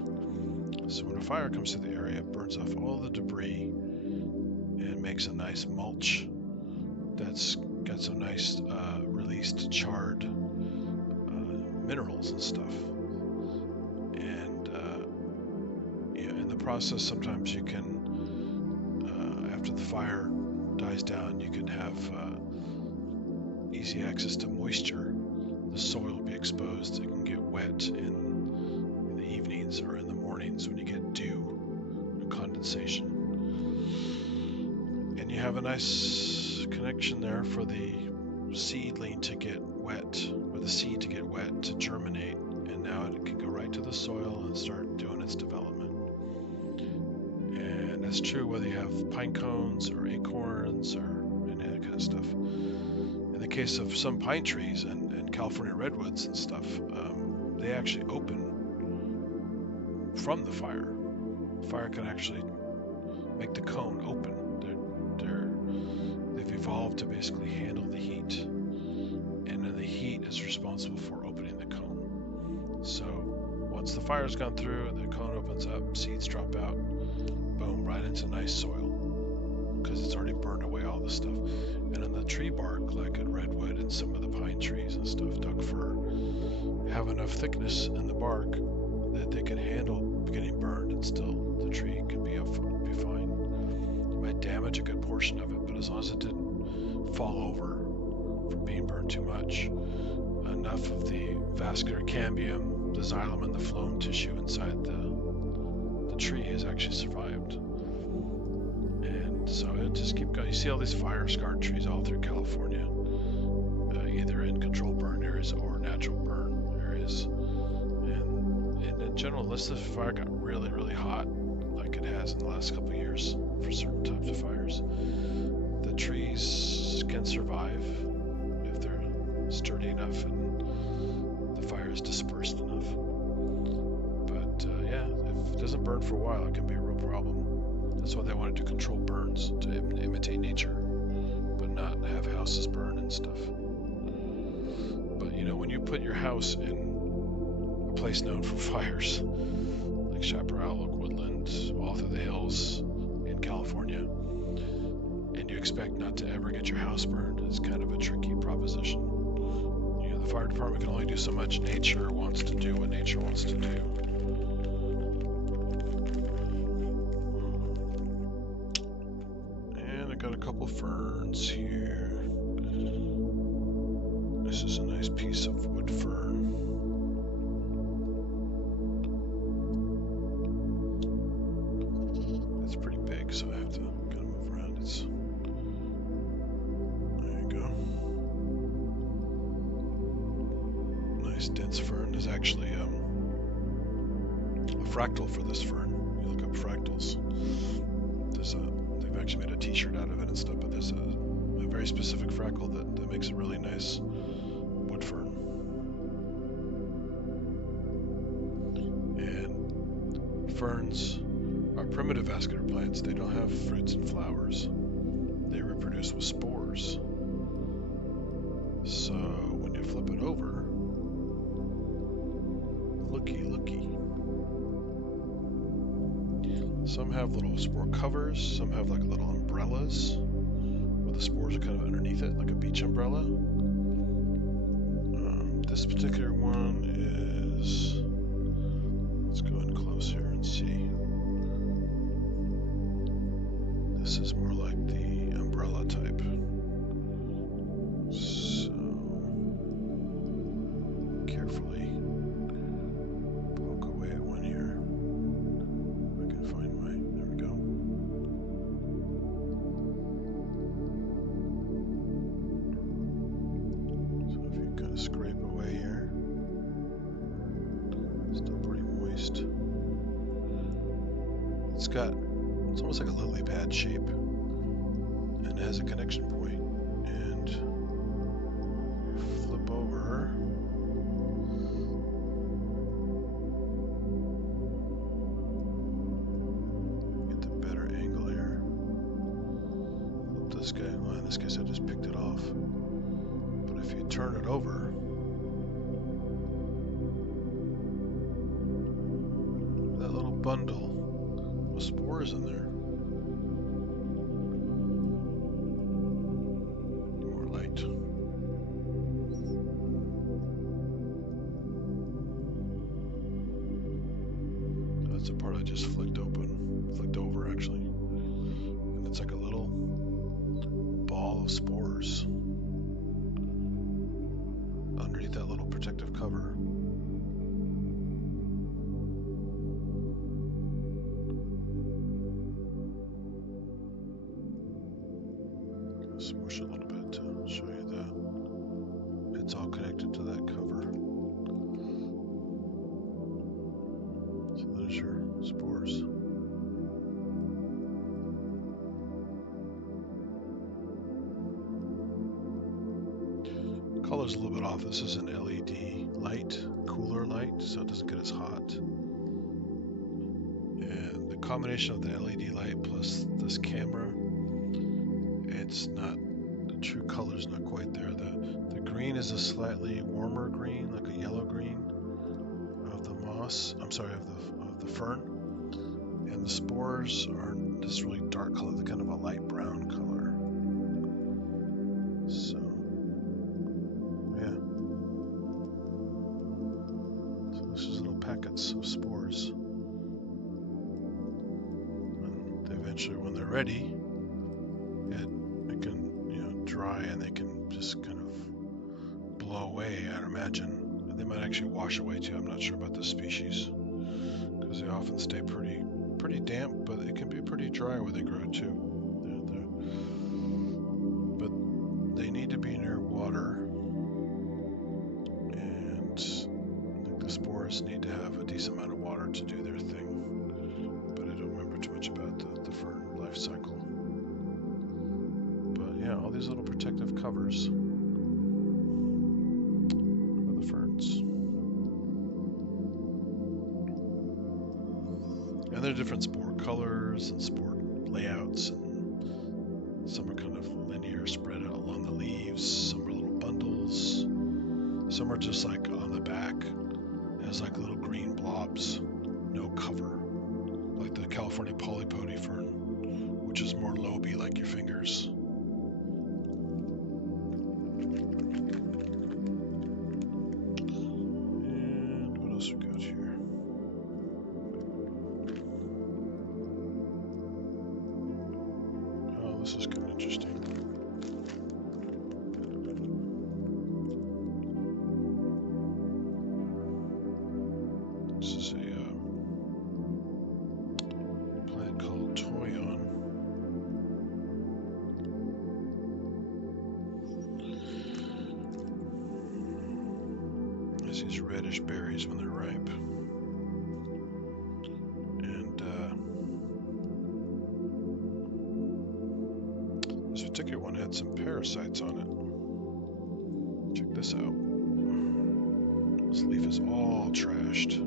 So when a fire comes to the area, it burns off all the debris and makes a nice mulch that's got some nice released charred minerals and stuff. And in the process, sometimes you can, after the fire dies down, you can have easy access to moisture. The soil will be exposed. It can get wet in the evenings or in the mornings when you get dew and condensation. And you have a nice connection there for the seedling to get wet, or the seed to get wet to germinate, and now it can go right to the soil and start doing its development. And that's true whether you have pine cones or acorns or any of that kind of stuff. In the case of some pine trees and California redwoods and stuff, they actually open from the fire. Fire can actually make the cone open. They've evolved to basically handle the heat, and then the heat is responsible for opening the cone. So once the fire's gone through, the cone opens up, seeds drop out, boom, right into nice soil. because it's already burned away all the stuff. And in the tree bark, like in redwood and some of the pine trees and stuff, Doug fir, have enough thickness in the bark that they can handle getting burned, and still the tree can be fine. It might damage a good portion of it, but as long as it didn't fall over from being burned too much, enough of the vascular cambium, the xylem, and the phloem tissue inside the tree has actually survived. And so it just keep going. You see all these fire-scarred trees all through California, either in controlled burn areas or natural burn areas. And in general, unless the fire got really, really hot, like it has in the last couple of years for certain types of fires, the trees can survive if they're sturdy enough and the fire is dispersed enough. But yeah, if it doesn't burn for a while, it can be a real problem. That's why they wanted to control burns, to imitate nature, but not have houses burn and stuff. But you know, when you put your house in a place known for fires, like Chaparral, Oak Woodland, all through the hills in California, and you expect not to ever get your house burned, it's kind of a tricky proposition. You know, the fire department can only do so much. Nature wants to do what nature wants to do. And I got a couple ferns here. This is a nice piece of wood fern. It's pretty big, so I have to kind of move around. There you go. Nice dense fern. There's actually a fractal for this fern. You look up fractals. They've actually made a t-shirt out of it and stuff, but there's a very specific fractal that makes a really nice wood fern. And ferns are primitive vascular plants. They don't have fruits and flowers. They reproduce with spores. So when you flip it over, looky. Some have little spore covers, some have like little umbrellas where the spores are kind of underneath it, like a beach umbrella. This particular one is, let's go in close here and see. This is more like the umbrella type. So, carefully poke away at one here. I can find there we go. So if you kind of scrape away here, still pretty moist. It's almost like a lily pad shape, and it has a connection point. And flip over. Get the better angle here. Flip this guy. Well, in this case, I just picked it off. But if you turn it over, that little bundle with spores in there. More light. That's the part I just flicked over actually. And it's like a little ball of spores underneath that little protective cover. Smush a little bit to show you that it's all connected to that cover. So there's your spores. The color's a little bit off. This is an LED light, cooler light, so it doesn't get as hot. And the combination of the LED light plus this camera, it's not, the true color's not quite there. The green is a slightly warmer green, like a yellow green of the moss. I'm sorry, of the fern. And the spores are this really dark color, kind of a light brown color. So, yeah. So this is little packets of spores. And eventually, when they're ready, it can, you know, dry and they can just kind of blow away, I'd imagine. And they might actually wash away too. I'm not sure about this species because they often stay pretty damp, but it can be pretty dry where they grow too. But they need to be near water, and the spores need to have a decent amount of water to do their thing. But I don't remember too much about the fern life cycle. But yeah, all these little protective covers for the ferns. And there are different spore colors and spore layouts, and some are kind of linear, spread out along the leaves. Some are little bundles. Some are just like on the back as like little green blobs, no cover, like the California polypody fern, which is more lobe like your fingers. And what else we got here? This is kind of interesting. This is a plant called Toyon. Has these reddish berries when they're ripe. And this particular one had some parasites on it. Check this out. This leaf is all trashed.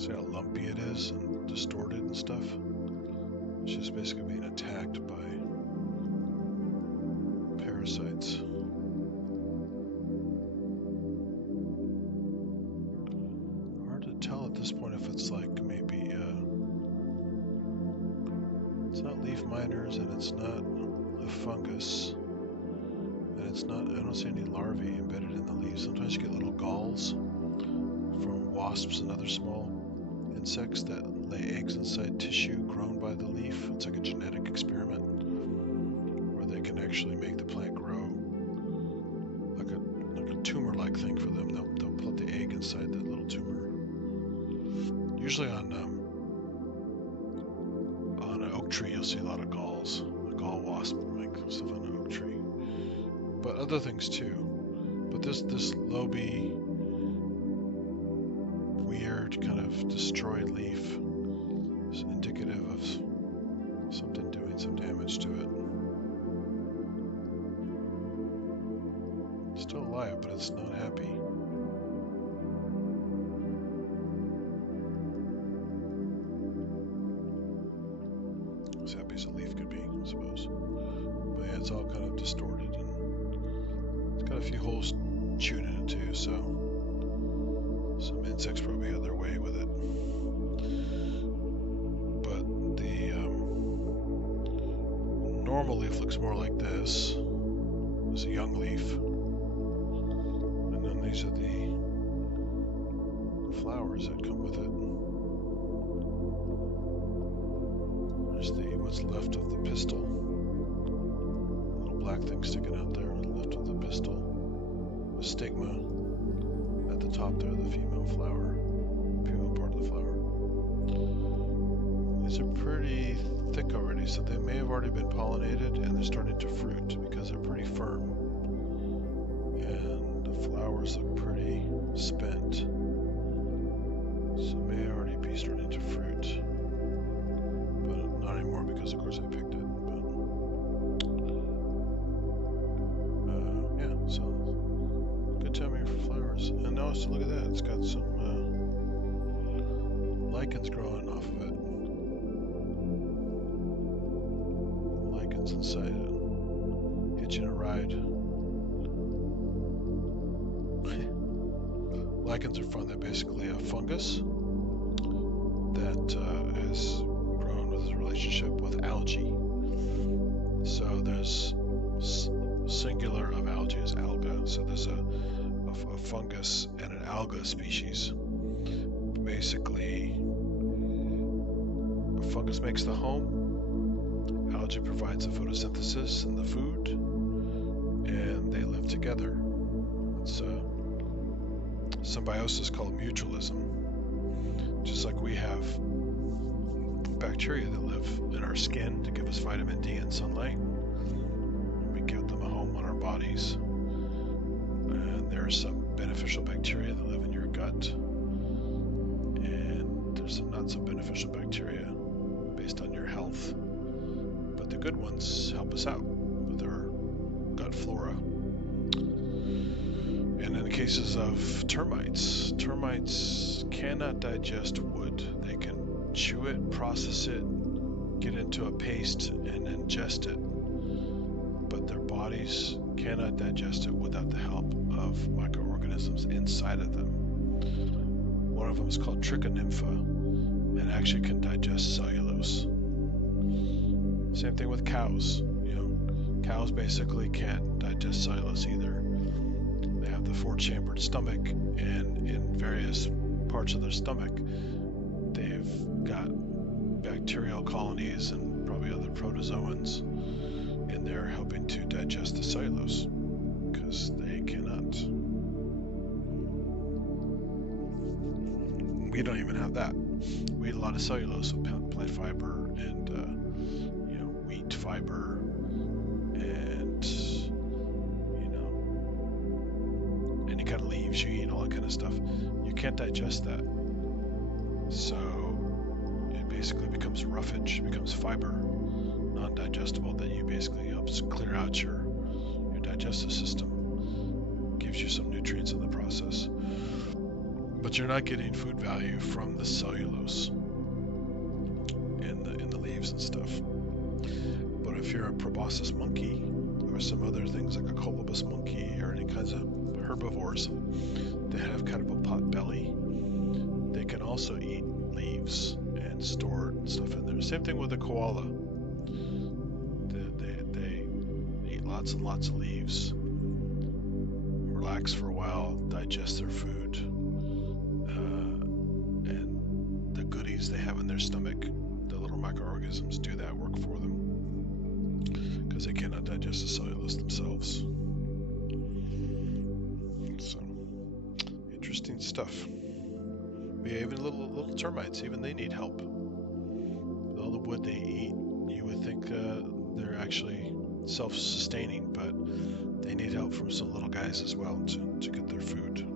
See how lumpy it is and distorted and stuff? It's just basically being attacked by parasites. Hard to tell at this point if it's like maybe it's not leaf miners, and it's not a fungus, and it's not, I don't see any larvae embedded in the leaves. Sometimes you get little galls from wasps and other small insects that lay eggs inside tissue grown by the leaf. It's like a genetic experiment where they can actually make the plant grow like a tumor-like thing for them. They'll put the egg inside that little tumor. Usually on an oak tree, you'll see a lot of galls. A gall wasp will make stuff on an oak tree, but other things too. But this lobe, weird kind of destroyed leaf is indicative of something doing some damage to it. It's still alive, but it's not happy. As happy as a leaf could be, I suppose. But yeah, it's all kind of distorted, and it's got a few holes chewed in it too, so some insects probably had their way with it. But the normal leaf looks more like this. It's a young leaf. And then these are the flowers that come with it. There's what's left of the pistil. A little black thing sticking out there, left of the pistil. A stigma at the top there, the female flower, female part of the flower. These are pretty thick already, so they may have already been pollinated, and they're starting to fruit because they're pretty firm. And the flowers look pretty spent, so may already be starting to fruit. But not anymore because, of course, I picked it. But yeah, so good time here for flowers. And now, so look at that, it's got some lichens growing off of it. Lichens inside it, hitching a ride. lichens are fun. They're basically a fungus that has grown with a relationship with algae. So there's singular of algae is alga. So there's a fungus and an alga species. Basically, a fungus makes the home, algae provides the photosynthesis and the food, and they live together. It's symbiosis called mutualism. Just like we have bacteria that live in our skin to give us vitamin D and sunlight, we give them a home on our bodies. And there are some beneficial bacteria that live in your gut, and there's some not so beneficial bacteria based on your health. But the good ones help us out with our gut flora. And in the cases of termites cannot digest wood. They can chew it, process it, get into a paste, and ingest it. But their bodies cannot digest it without the help of microorganisms inside of them. One of them is called trichonympha and actually can digest cellulose. Same thing with cows. Cows basically can't digest cellulose either. They have the four-chambered stomach, and in various parts of their stomach, they've got bacterial colonies and probably other protozoans in there helping to digest the cellulose, because they cannot. We don't even have that. We eat a lot of cellulose with plant fiber and wheat fiber and any kind of leaves you eat, all that kind of stuff. You can't digest that, so it basically becomes roughage, it becomes fiber, non-digestible, that you basically helps clear out your digestive system, gives you some nutrients in the process. But you're not getting food value from the cellulose in the leaves and stuff. But if you're a proboscis monkey or some other things like a colobus monkey or any kinds of herbivores that have kind of a pot belly, they can also eat leaves and store stuff in there. Same thing with a koala. They eat lots and lots of leaves, relax for a while, digest their food, and the goodies they have in their stomach, the little microorganisms do that work for them because they cannot digest the cellulose themselves. So, interesting stuff. Yeah, even little termites, even they need help. With all the wood they eat, you would think they're actually self-sustaining, but they need help from some little guys as well to get their food.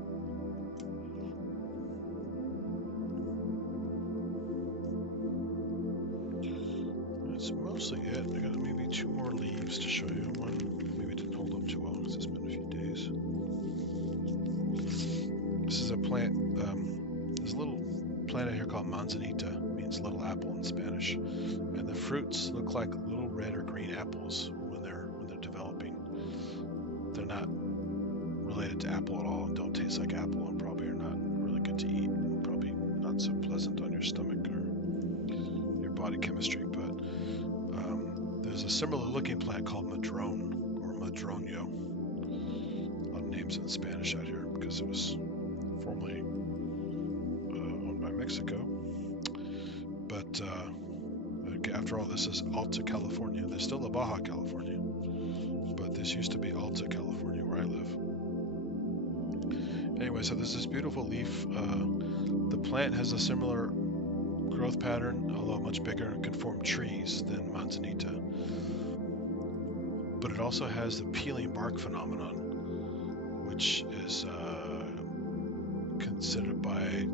That's mostly it. I got maybe 2 more leaves to show you. One maybe didn't hold up too well because it's been a few days. This is a plant. There's a little plant out here called manzanita. It means little apple in Spanish. And the fruits look like little red or green apples when they're developing. They're not related to apple at all and don't taste like apple and probably are not really good to eat. Probably not so pleasant on your stomach or your body chemistry. But there's a similar looking plant called madrone or madroño. A lot of names in Spanish out here because it was formerly owned by Mexico. But after all, this is Alta California. There's still a Baja California, but this used to be Alta California where I live. Anyway, so there's this beautiful leaf. The plant has a similar growth pattern, although much bigger and can form trees than manzanita. But it also has the peeling bark phenomenon, which is considered by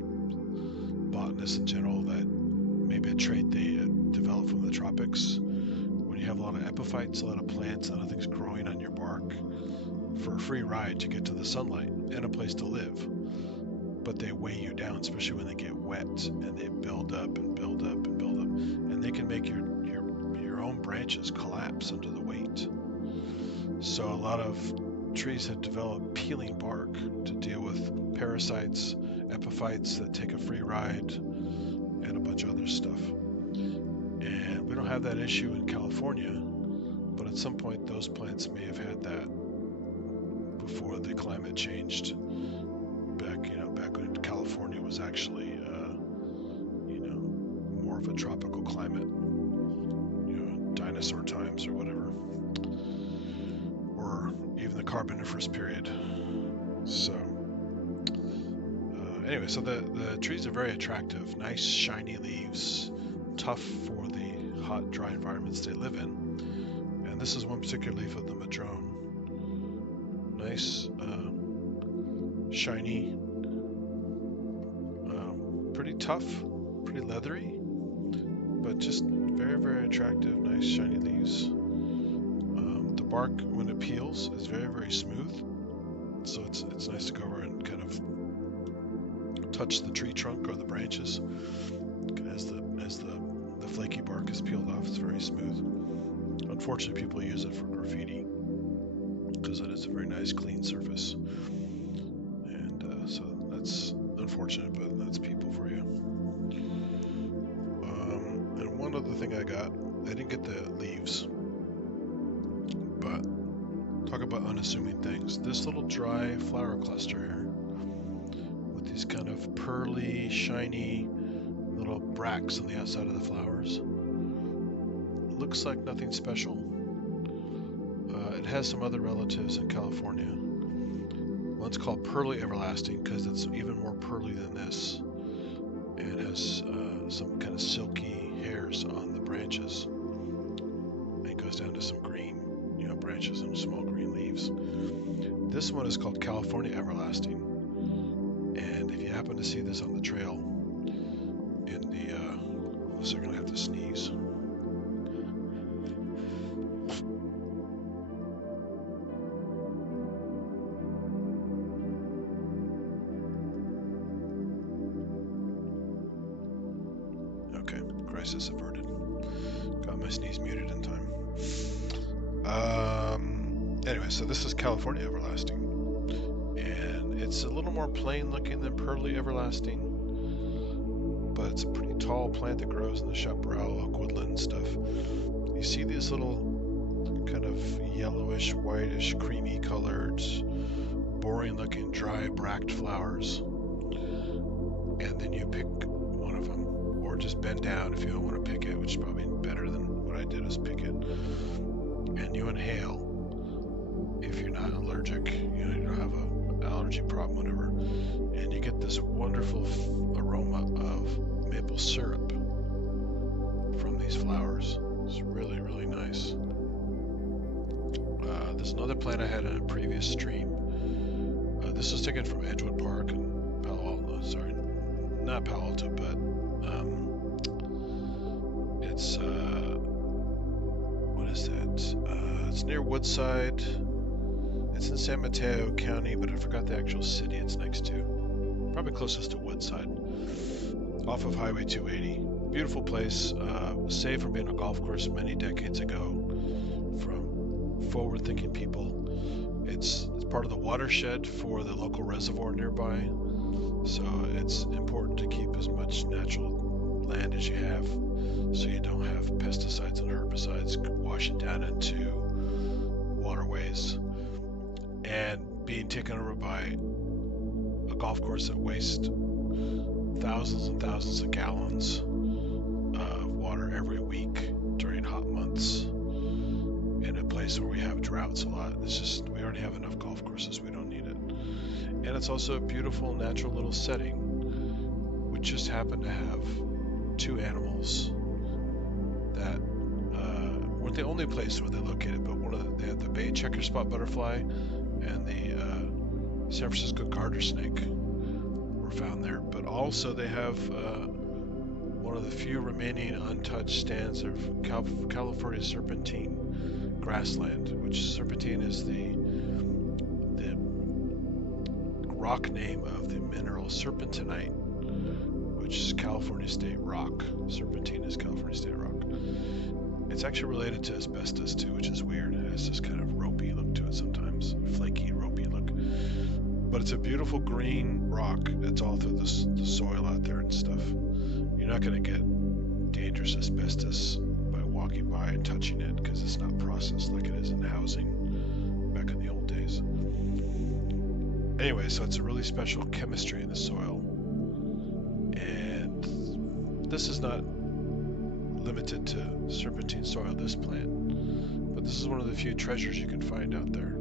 botanists in general that maybe a trait they develop from the tropics. When you have a lot of epiphytes, a lot of plants, a lot of things growing on your bark for a free ride to get to the sunlight and a place to live. But they weigh you down, especially when they get wet and they build up and build up and build up. And they can make your own branches collapse under the weight. So a lot of trees have developed peeling bark to deal with parasites, epiphytes that take a free ride, and a bunch of other stuff. And we don't have that issue in California, but at some point those plants may have had that before the climate changed. Back when California was actually, more of a tropical climate, dinosaur times or whatever, or even the Carboniferous period. So, anyway, so the trees are very attractive, nice shiny leaves, tough for the hot, dry environments they live in. And this is one particular leaf of the madrone. Nice, shiny, pretty tough, pretty leathery, but just very, very attractive, nice shiny leaves. The bark, when it peels, is very, very smooth, so it's nice to go over and kind of touch the tree trunk or the branches as the flaky bark is peeled off. It's very smooth. Unfortunately, people use it for graffiti because it is a very nice, clean surface, and so that's unfortunate, but that's people for you. And one other thing I got, I didn't get the leaves, but talk about unassuming things. This little dry flower cluster here with these kind of pearly, shiny little bracts on the outside of the flowers. Looks like nothing special. It has some other relatives in California. One's called Pearly Everlasting because it's even more pearly than this. And it has some kind of silky hairs on the branches. And it goes down to some green, branches and small green leaves. This one is called California Everlasting. And if you happen to see this on the trail, in the, unless you're going to have to sneeze. Okay, crisis averted. Got my sneeze muted in time. Anyway, so this is California Everlasting. And it's a little more plain looking than Pearly Everlasting, but it's a pretty tall plant that grows in the chaparral, oak woodland stuff. You see these little kind of yellowish, whitish, creamy colored, boring looking, dry, bract flowers. And then you pick one of them, or just bend down if you don't want to pick it, which is probably better than what I did, is pick it. And you inhale. If you're not allergic, you don't have an allergy problem, whatever, and you get this wonderful aroma of maple syrup from these flowers. It's really, really nice. There's another plant I had in a previous stream. This was taken from Edgewood Park in Palo Alto. Sorry, not Palo Alto, but it's what is that? It's near Woodside. It's in San Mateo County, but I forgot the actual city it's next to. Probably closest to Woodside, off of Highway 280. Beautiful place, saved from being a golf course many decades ago from forward-thinking people. It's part of the watershed for the local reservoir nearby, so it's important to keep as much natural land as you have, so you don't have pesticides and herbicides washing down into waterways and being taken over by a golf course that wastes thousands and thousands of gallons of water every week during hot months in a place where we have droughts a lot. It's just, we already have enough golf courses, we don't need it. And it's also a beautiful natural little setting. We just happen to have two animals that weren't the only place where they're located, but they have the Bay checker spot butterfly and the San Francisco garter snake were found there. But also they have one of the few remaining untouched stands of California serpentine grassland, which serpentine is the rock name of the mineral serpentinite, which is California state rock. Serpentine is California state rock. It's actually related to asbestos too, which is weird. It has this kind of ropey look to it sometimes, flaky, ropey look. But it's a beautiful green rock. It's all through the soil out there and stuff. You're not going to get dangerous asbestos by walking by and touching it because it's not processed like it is in housing back in the old days. Anyway, so it's a really special chemistry in the soil. And this is not limited to serpentine soil, this plant. But this is one of the few treasures you can find out there.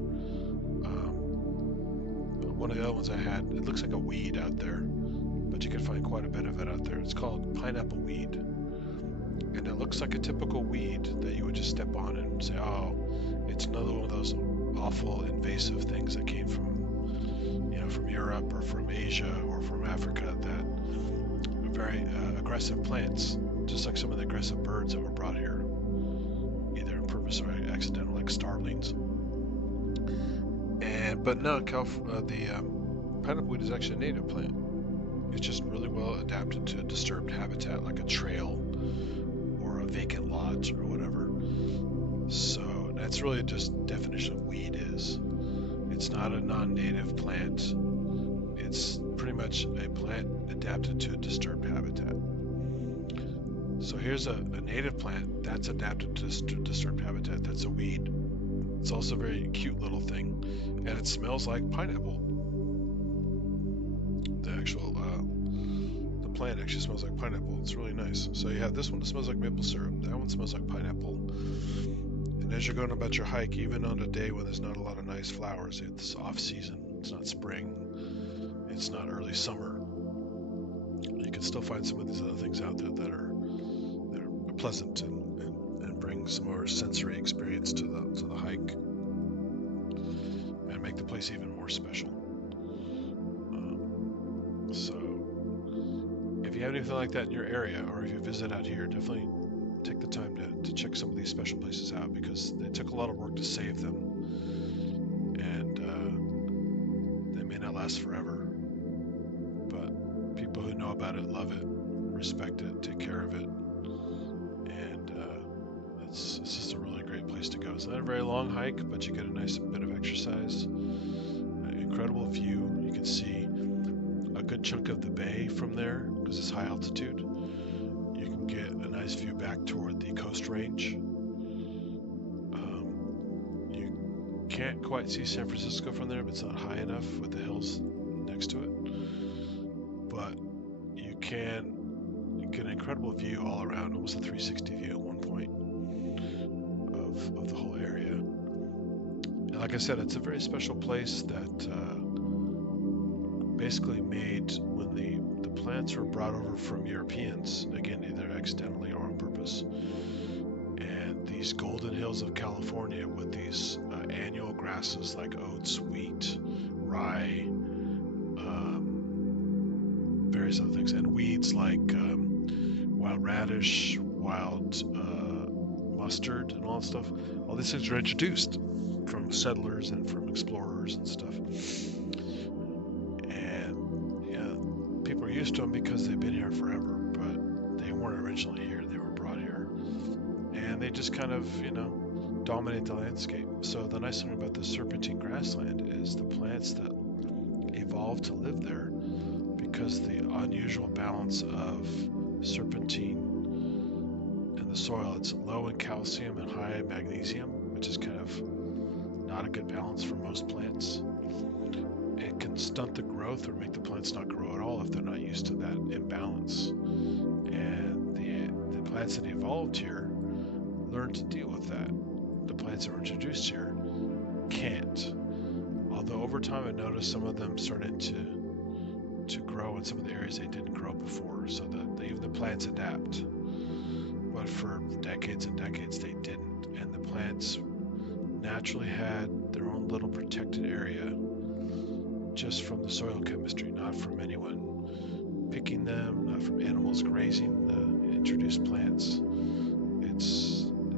One of the other ones I had, it looks like a weed out there, but you can find quite a bit of it out there. It's called pineapple weed. And it looks like a typical weed that you would just step on and say, oh, it's another one of those awful invasive things that came from, from Europe or from Asia or from Africa that are very aggressive plants, just like some of the aggressive birds that were brought here, either on purpose or accidental, like starlings. But no, the pineapple weed is actually a native plant. It's just really well adapted to a disturbed habitat like a trail or a vacant lot or whatever. So that's really just definition of weed is. It's not a non-native plant. It's pretty much a plant adapted to a disturbed habitat. So here's a native plant that's adapted to disturbed habitat. That's a weed. It's also a very cute little thing, and it smells like pineapple. The actual the plant actually smells like pineapple. It's really nice. So you have this one that smells like maple syrup. That one smells like pineapple. And as you're going about your hike, even on a day when there's not a lot of nice flowers, it's off season. It's not spring. It's not early summer. You can still find some of these other things out there that are pleasant and bring some more sensory experience to the hike and make the place even more special. So if you have anything like that in your area, or if you visit out here, definitely take the time to check some of these special places out, because they took a lot of work to save them, and they may not last forever, but people who know about it love it, respect it, take care of it, and it's just a really great place to go. It's not a very long hike, but you get a nice bit of exercise. Incredible view. You can see a good chunk of the bay from there because it's high altitude. You can get a nice view back toward the coast range. You can't quite see San Francisco from there, but it's not high enough with the hills next to it. But you can get an incredible view all around, almost a 360 view at one point of the whole area. And like I said, it's a very special place that basically made when the plants were brought over from Europeans, again, either accidentally or on purpose. And these golden hills of California with these annual grasses like oats, wheat, rye, various other things, and weeds like wild radish, wild mustard, and all that stuff. All these things were introduced from settlers and from explorers and stuff. People are used to them because they've been here forever, but they weren't originally here. They were brought here, and they just kind of, dominate the landscape. So the nice thing about the serpentine grassland is the plants that evolved to live there, because the unusual balance of serpentine in the soil. It's low in calcium and high in magnesium, which is kind of not a good balance for most plants. It can stunt the growth or make the plants not grow at all if they're not used to that imbalance. And the plants that evolved here learned to deal with that. The plants that were introduced here can't. Although over time I noticed some of them started to grow in some of the areas they didn't grow before, so that even the plants adapt. But for decades and decades they didn't, and the plants naturally had their own little protected area just from the soil chemistry, not from anyone picking them, not from animals grazing the introduced plants.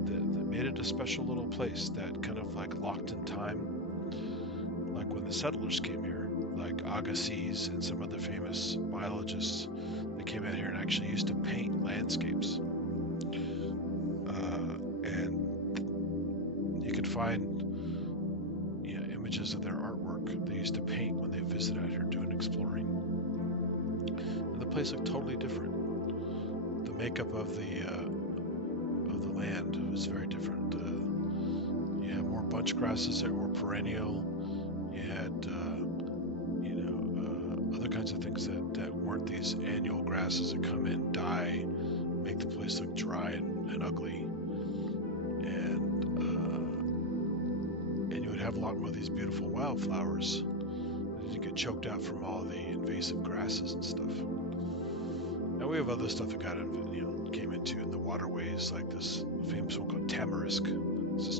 That made it a special little place that kind of like locked in time, like when the settlers came here, like Agassiz and some other famous biologists that came out here and actually used to paint landscapes. And you could find images of their artwork. They used to paint when they visited out here doing exploring. And the place looked totally different. The makeup of the land was very different. You had more bunch grasses that were perennial. You had other kinds of things that weren't these annual grasses that come in, die, make the place look dry and ugly. And you would have a lot more of these beautiful wildflowers. You get choked out from all the invasive grasses and stuff. Now we have other stuff that came into in the waterways, like this famous one called tamarisk. It's this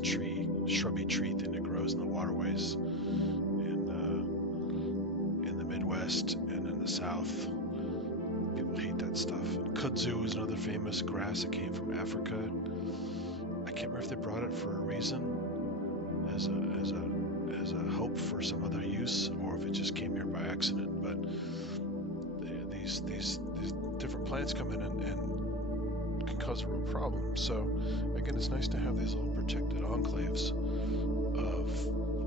shrubby tree thing that grows in the waterways in the Midwest and in the South. People hate that stuff. And kudzu is another famous grass that came from Africa. I can't remember if they brought it for a reason, as a hope for some other use, or if it just came here by accident. But these different plants come in and can cause a real problem. So again, it's nice to have these little protected enclaves of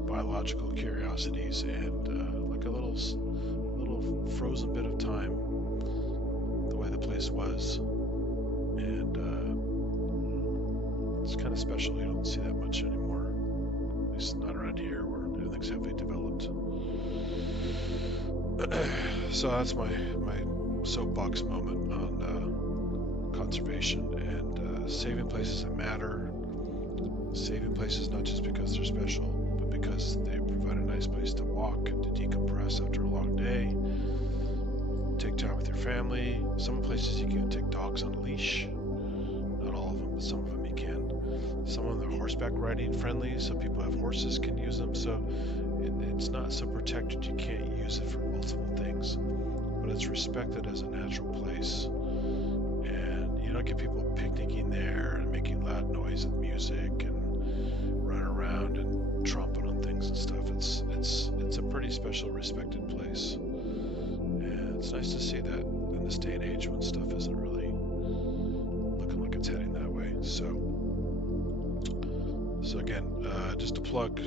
biological curiosities and like a little frozen bit of time, the way the place was. And it's kind of special. You don't see that much anymore, at least not around here where everything's heavily developed. So that's my soapbox moment on conservation and saving places that matter. Saving places not just because they're special, but because they provide a nice place to walk and to decompress after a long day. Take time with your family. Some places you can't take dogs on a leash. Not all of them, but some of them you can. Some of them are horseback riding friendly, so people who have horses can use them. So it's not so protected you can't use it for multiple things, but it's respected as a natural place. And you don't get people picnicking there and making loud noise with music and running around and tromping on things and stuff. It's a pretty special, respected place. And it's nice to see that in this day and age when stuff isn't really looking like it's heading that way. So again, just a plug.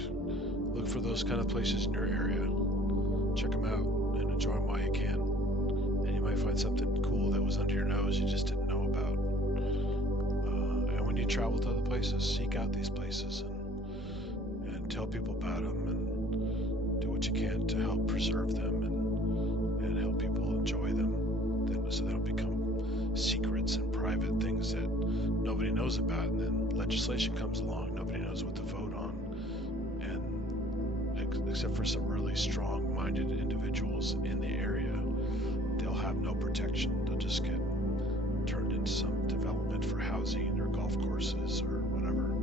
Look for those kind of places in your area. Check them out and enjoy them while you can. And you might find something cool that was under your nose you just didn't know about. And when you travel to other places, seek out these places and tell people about them and do what you can to help preserve them and help people enjoy them, so they don't become secrets and private things that nobody knows about. And then legislation comes along, nobody knows what to vote on. Except for some really strong-minded individuals in the area, they'll have no protection. They'll just get turned into some development for housing or golf courses or whatever.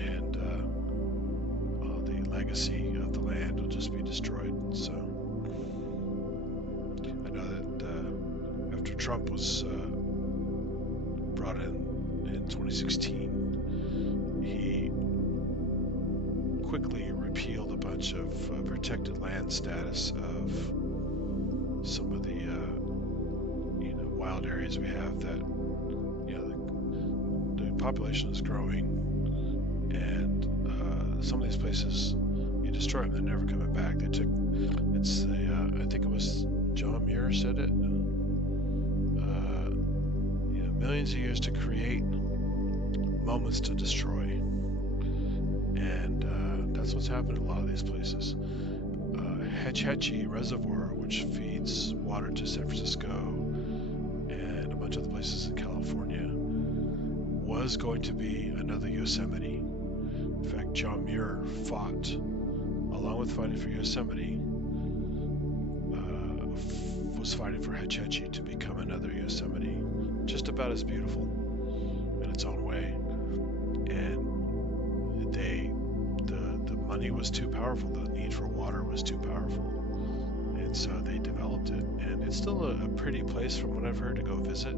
And the legacy of the land will just be destroyed. So I know that after Trump was brought in 2016, he quickly repealed a bunch of protected land status of some of the wild areas we have that the population is growing, and some of these places you destroy them, they're never coming back. I think it was John Muir said it, millions of years to create, moments to destroy. And that's what's happened in a lot of these places. Hetch Hetchy Reservoir, which feeds water to San Francisco and a bunch of other places in California, was going to be another Yosemite. In fact, John Muir fought, along with fighting for Yosemite, was fighting for Hetch Hetchy to become another Yosemite, just about as beautiful in its own way. And the money was too powerful, the need for water was too powerful, and so they developed it. And it's still a pretty place from what I've heard to go visit,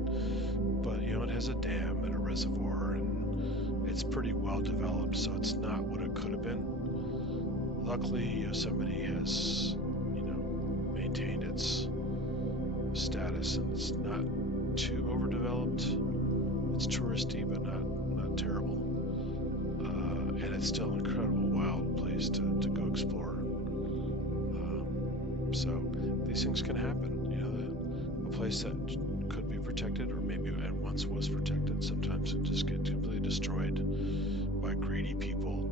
but it has a dam and a reservoir, and it's pretty well developed, so it's not what it could have been. Luckily, Yosemite has maintained its status, and it's not too overdeveloped. It's touristy, but not terrible. And it's still an incredible wild place to go explore. So these things can happen. You know, a place that could be protected, or maybe at once was protected, sometimes it just gets completely destroyed by greedy people,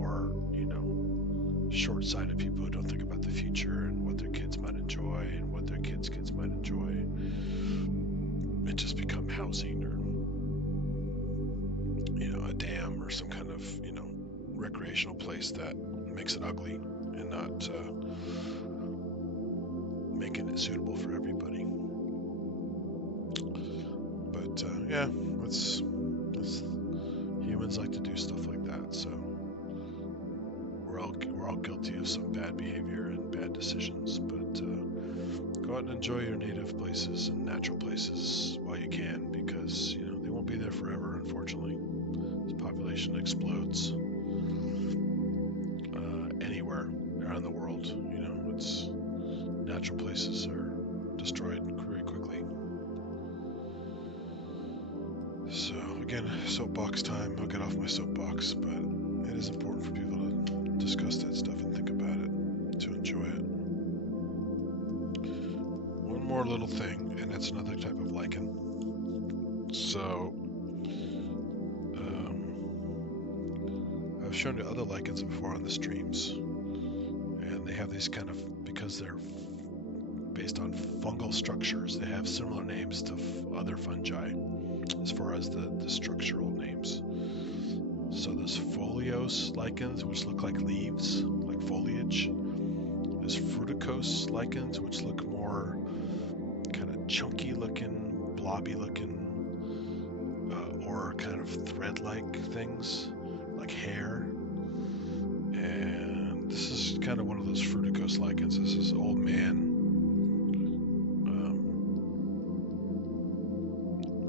or, you know, short-sighted people who don't think about the future and what their kids might enjoy and what their kids' might enjoy. It just become housing, or, you know, a dam or some kind of, you know, recreational place that makes it ugly and not making it suitable for everybody. But yeah, that's humans like to do stuff like that. So we're all guilty of some bad behavior and bad decisions. But go out and enjoy your native places and natural places while you can, because, you know, they won't be there forever, unfortunately. As population explodes anywhere around the world, you know, it's natural places are destroyed very quickly. So again, soapbox time. I'll get off my soapbox, but it is important for people to discuss that stuff and think about it, to enjoy it. One more little thing, and it's another type of lichen. So I've shown you other lichens before on the streams, and they have these kind of, because they're based on fungal structures, they have similar names to other fungi as far as the structural names. So there's foliose lichens, which look like leaves, like foliage. There's fruticose lichens, which look more kind of chunky looking, blobby looking, or kind of thread-like things, like hair. And this is kind of one of those fruticose lichens. This is old man.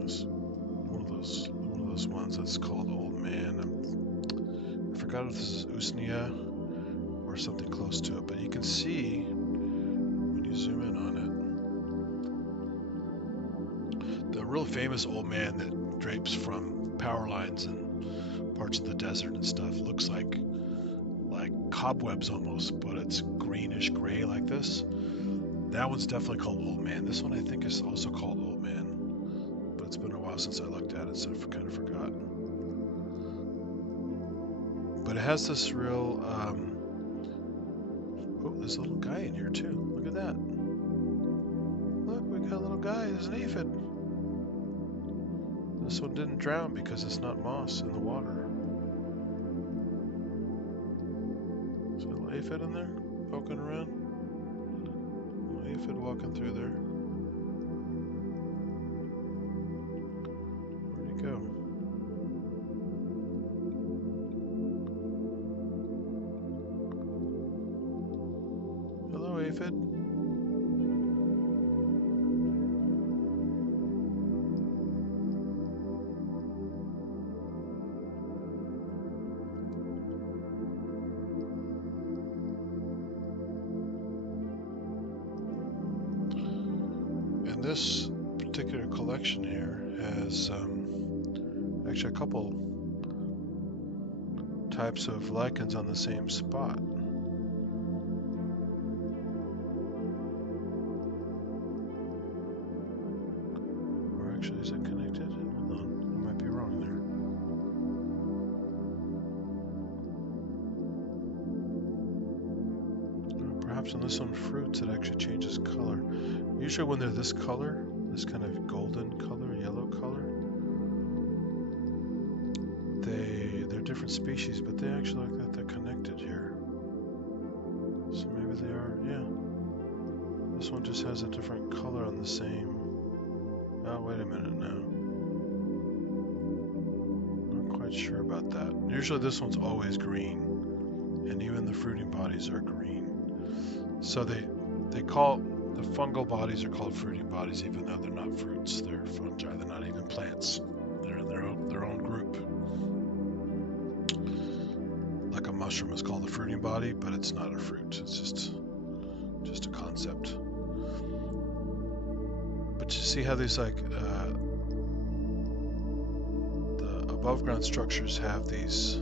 It's one of those ones that's called old man. I forgot if this is Usnea or something close to it, but you can see when you zoom in on it, the real famous old man that drapes from power lines and parts of the desert and stuff looks like cobwebs almost, but it's greenish gray like this. That one's definitely called old man. This one I think is also called old man, but it's been a while since I looked at it, so I kind of forgot. But it has this real oh, there's a little guy in here too. Look at that. Look, we got a little guy. There's an aphid. This one didn't drown because it's not moss in the water. Is there a little aphid in there poking around? A little aphid walking through there. Where'd he go? Hello, aphid. This particular collection here has actually a couple types of lichens on the same spot. Or actually, is it connected? Hold on, I might be wrong there. Perhaps on this one fruits it actually changes color. Usually when they're this color, this kind of golden color, yellow color, they're different species, but they actually look like they're connected here. So maybe they are, yeah. This one just has a different color on the same. Oh, wait a minute now. Not quite sure about that. Usually this one's always green, and even the fruiting bodies are green. So they call, the fungal bodies are called fruiting bodies, even though they're not fruits. They're fungi. They're not even plants. They're in their own group. Like a mushroom is called a fruiting body, but it's not a fruit. It's just a concept. But you see how these the above ground structures have these.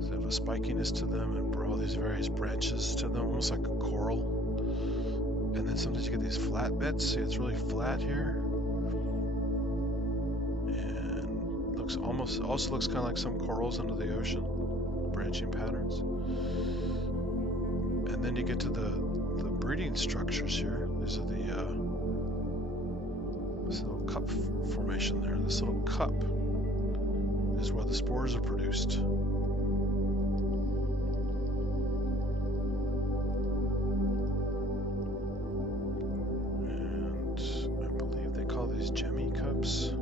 They have a spikiness to them and all these various branches to them, almost like a coral. And then sometimes you get these flat bits. See, it's really flat here. And also looks kind of like some corals under the ocean, branching patterns. And then you get to the breeding structures here. These are this little cup formation there. This little cup is where the spores are produced. And I believe they call these gemmy cups.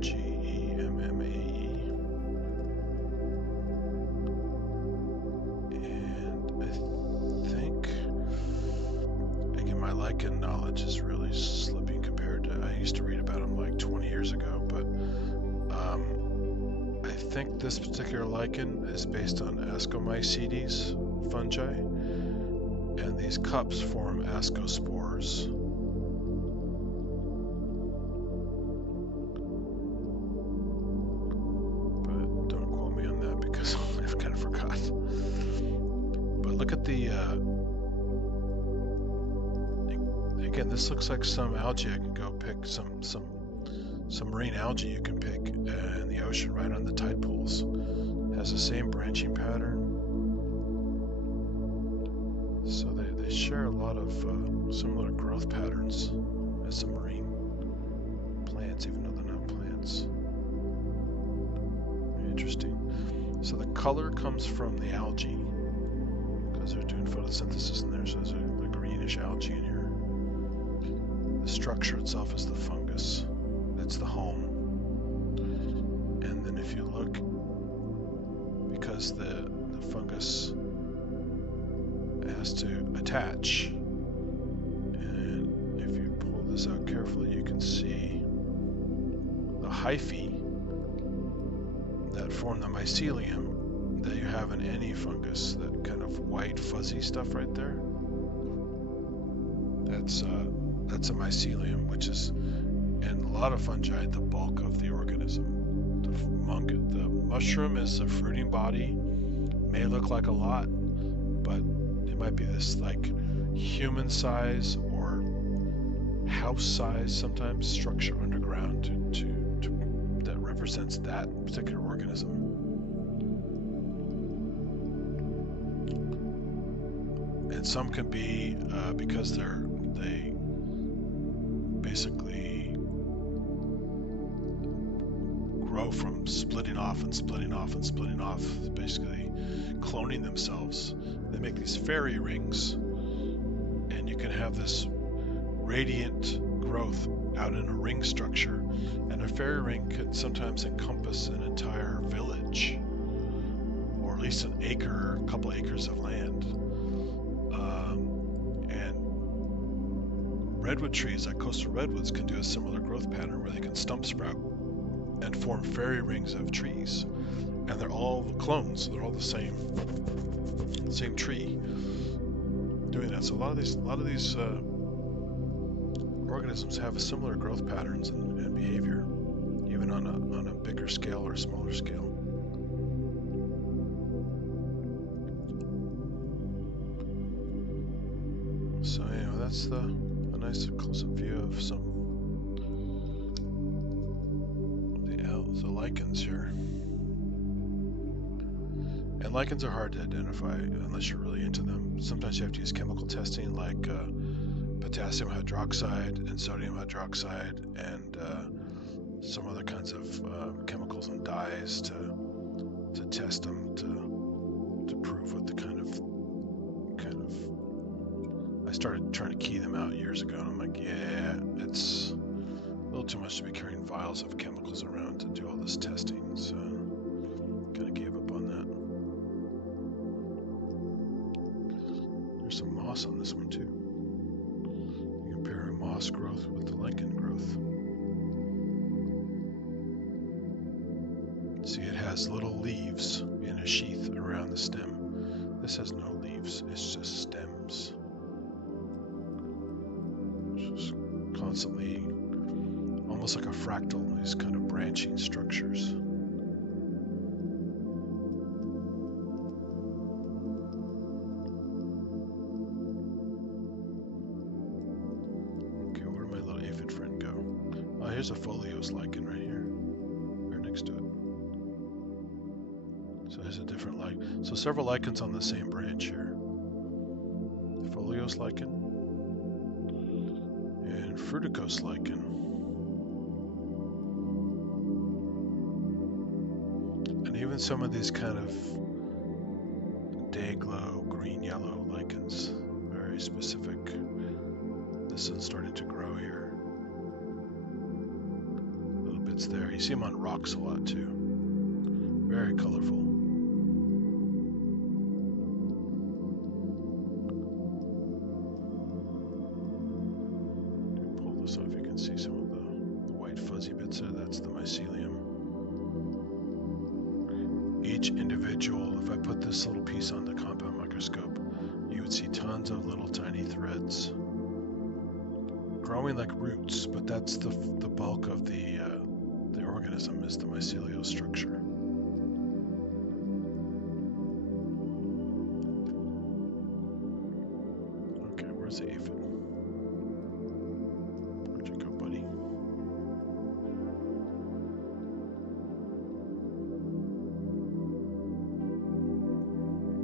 Gemmae. And I think, again, my lichen knowledge is really slipping compared to, I used to read about them like 20 years ago, but I think this particular lichen is based on Ascomycetes fungi, and these cups form ascospores. But don't quote me on that because I've kind of forgot. But look at the, again, this looks like some algae. I can go pick some marine algae you can pick in the ocean right on the tide pools. It has the same branching pattern. So they share a lot of similar growth patterns as some marine plants, even though they're not plants. Very interesting. So the color comes from the algae because they're doing photosynthesis in there. So there's a greenish algae in here. The structure itself is the fungus. That's the home. And then if you look, because the fungus has to attach, and if you pull this out carefully, you can see the hyphae that form the mycelium that you have in any fungus, that kind of white fuzzy stuff right there. That's a mycelium, which is, in a lot of fungi, the bulk of the organism. The mushroom is a fruiting body, may look like a lot, but it might be this like human size or house size sometimes structure underground that represents that particular organism. And some can be because they basically grow from splitting off and splitting off and splitting off, basically cloning themselves. They make these fairy rings, and you can have this radiant growth out in a ring structure, and a fairy ring could sometimes encompass an entire village, or at least an acre, a couple acres of land. And redwood trees, like coastal redwoods, can do a similar growth pattern where they can stump sprout and form fairy rings of trees, and they're all clones. They're all the same tree doing that. So a lot of these organisms have similar growth patterns and behavior, even on a bigger scale or a smaller scale. So anyway, that's a nice close-up view of some of the lichens here. And lichens are hard to identify unless you're really into them. Sometimes you have to use chemical testing, like potassium hydroxide and sodium hydroxide, and some other kinds of chemicals and dyes to test them to prove what the kind of. I started trying to key them out years ago, and I'm like, yeah, it's a little too much to be carrying vials of chemicals around to do all this testing, so kind of gave up on that. There's some moss on this one too. You compare moss growth with the lichen growth. See, it has little leaves in a sheath around the stem. This has no leaves, it's just stems. Just constantly, almost like a fractal, these kind of branching structures. here's a foliose lichen right here, right next to it. So there's a different lichen. So several lichens on the same branch here. Foliose lichen and fruticose lichen. And even some of these kind of day glow green-yellow lichens, very specific. This one's starting to grow here. Little bits there. You see them on rocks a lot too. Very colorful. Pull this off, you can see some of the white fuzzy bits there. That's the mycelium. Each individual, if I put this little piece on the compound microscope, you would see tons of little tiny threads growing like roots, but that's the bulk of the organism is the mycelial structure. Okay, where's the aphid? Where'd you go, buddy?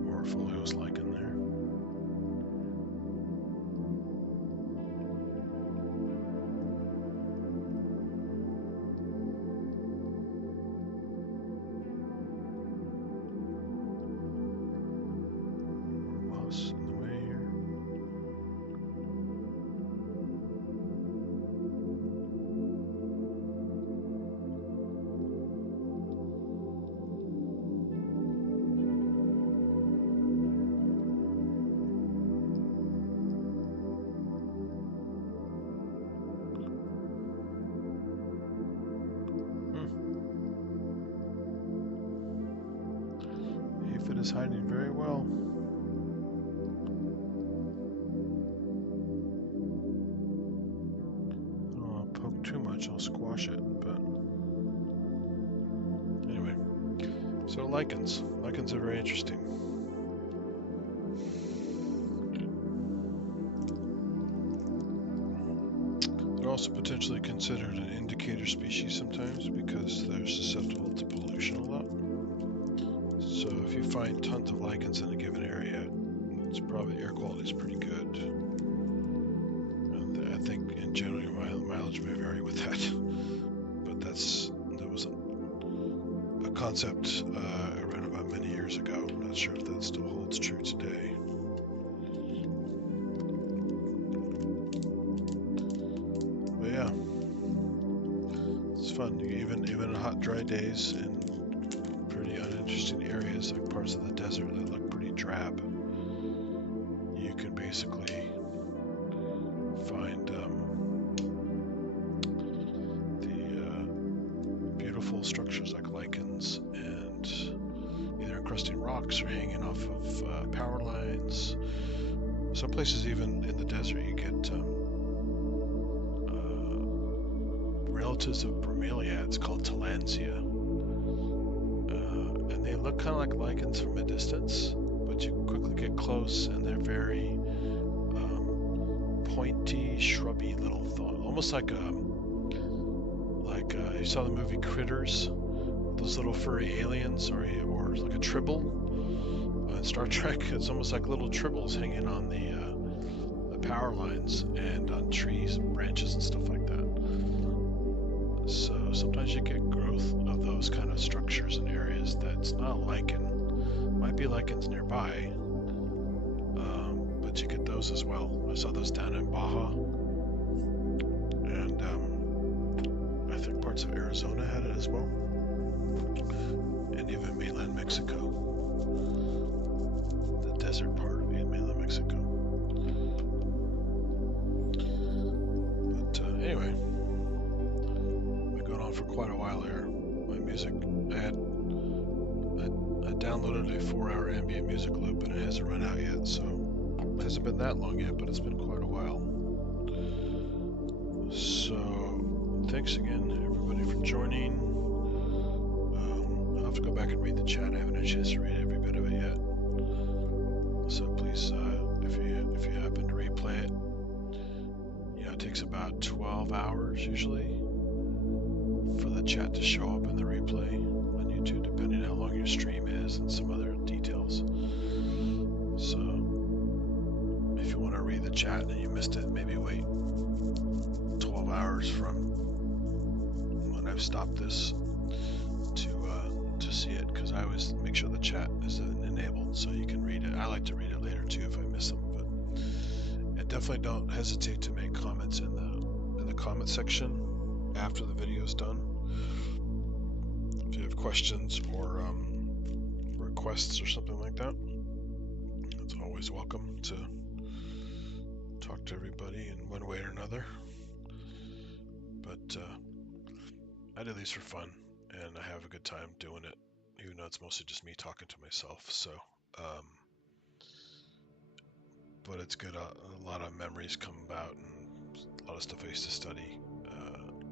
More foliose lichen there. Aphid is hiding very well. I don't want to poke too much, I'll squash it, but anyway. So lichens. Lichens are very interesting. They're also potentially considered an indicator species sometimes because they're susceptible to pollution a lot. So if you find tons of lichens in a given area, it's probably air quality is pretty good. And I think in general your mileage may vary with that. But that was a concept I read about many years ago. I'm not sure if that still holds true today. But yeah, it's fun. Even on hot, dry days in pretty uninteresting areas like parts of the desert that look pretty drab, you can basically find the beautiful structures like lichens and either encrusting rocks or hanging off of power lines. Some places even in the desert you get relatives of bromeliads called tillandsia. And they look kind of like lichens from a distance, but you quickly get close and they're very pointy, shrubby little almost like you saw the movie Critters, those little furry aliens, or like a tribble on Star Trek. It's almost like little tribbles hanging on the power lines and on trees and branches and stuff like that. So sometimes you get growth of those kind of structures in areas that's not a lichen. Might be lichens nearby, but you get those as well. I saw those down in Baja, and I think parts of Arizona had it as well, and even mainland Mexico, the desert part of mainland Mexico. But anyway, we've been going on for quite a while here. My music, I downloaded a 4-hour ambient music loop and it hasn't run out yet, so it hasn't been that long yet, but it's been quite a while. So thanks again everybody for joining. I'll have to go back and read the chat. I haven't had a chance to read every bit of it yet, so please if you happen to replay it, it takes about 12 hours usually the chat to show up in the replay on YouTube, depending on how long your stream is and some other details. So if you want to read the chat and you missed it, maybe wait 12 hours from when I've stopped this to see it, because I always make sure the chat is enabled so you can read it. I like to read it later too if I miss them, but and definitely don't hesitate to make comments in the comment section after the video is done. If you have questions or requests or something like that, it's always welcome to talk to everybody in one way or another. But I do these for fun, and I have a good time doing it, even though it's mostly just me talking to myself. So, but it's good. A lot of memories come about, and a lot of stuff I used to study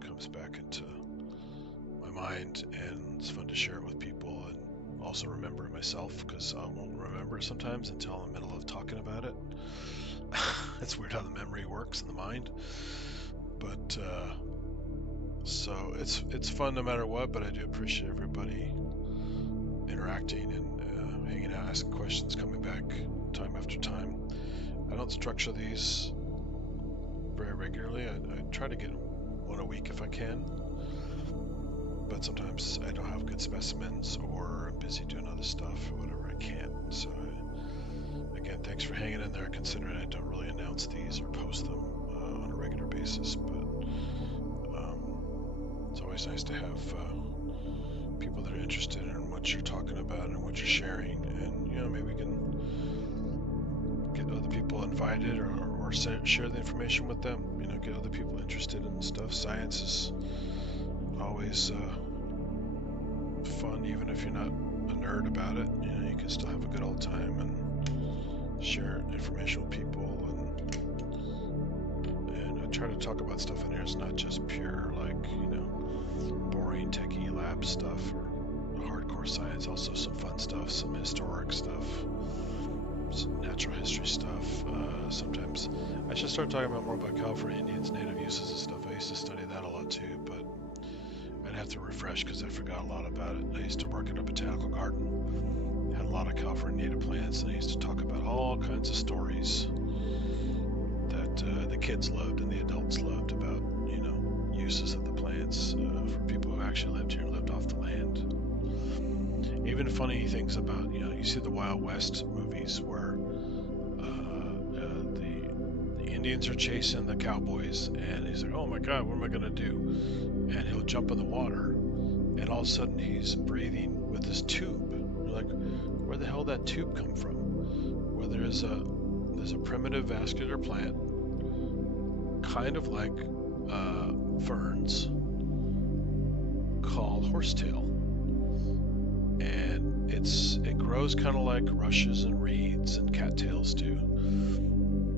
comes back into my mind, and it's fun to share it with people and also remember it myself, because I won't remember it sometimes until I'm in the middle of talking about it. It's weird how the memory works in the mind, but so it's fun no matter what. But I do appreciate everybody interacting and hanging out, asking questions, coming back time after time. I don't structure these very regularly. I try to get one a week if I can, but sometimes I don't have good specimens, or I'm busy doing other stuff, or whatever, I can't. So again, thanks for hanging in there, considering I don't really announce these or post them on a regular basis, but it's always nice to have people that are interested in what you're talking about and what you're sharing, and maybe we can get other people invited or share the information with them. Get other people interested in stuff. Science is always fun, even if you're not a nerd about it. You can still have a good old time and share information with people, and I try to talk about stuff in here. It's not just pure boring techie lab stuff or hardcore science. Also some fun stuff, some historic stuff, some natural history stuff. Sometimes I should start talking more about California Indians, native uses and stuff. I used to study that a lot too, but I'd have to refresh because I forgot a lot about it. I used to work at a botanical garden, had a lot of California native plants, and I used to talk about all kinds of stories that the kids loved and the adults loved about uses of the plants for people who actually lived here and lived off the land. Even funny things about, you see the Wild West movies where the Indians are chasing the cowboys, and he's like, oh my God, what am I going to do? And he'll jump in the water, and all of a sudden he's breathing with this tube. You're like, where the hell did that tube come from? Where there's a primitive vascular plant, kind of like ferns, called horsetail, and it grows kind of like rushes and reeds and cattails do,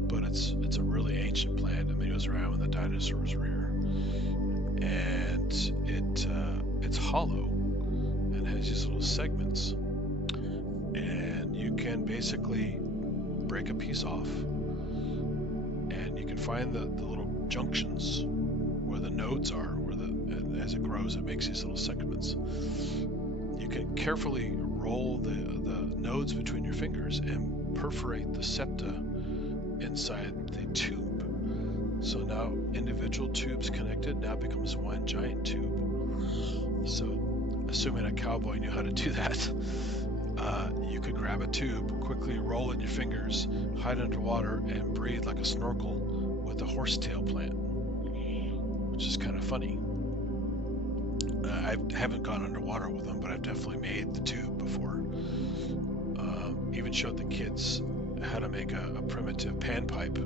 but it's a really ancient plant. I mean, it was around when the dinosaurs were here, and it's hollow and has these little segments, and you can basically break a piece off, and you can find the little junctions where the nodes are, as it grows, it makes these little segments. You can carefully roll the nodes between your fingers and perforate the septa inside the tube. So now individual tubes connected now becomes one giant tube. So assuming a cowboy knew how to do that, you could grab a tube, quickly roll it in your fingers, hide underwater, and breathe like a snorkel with a horsetail plant, which is kind of funny. I haven't gone underwater with them, but I've definitely made the tube before. Even showed the kids how to make a primitive panpipe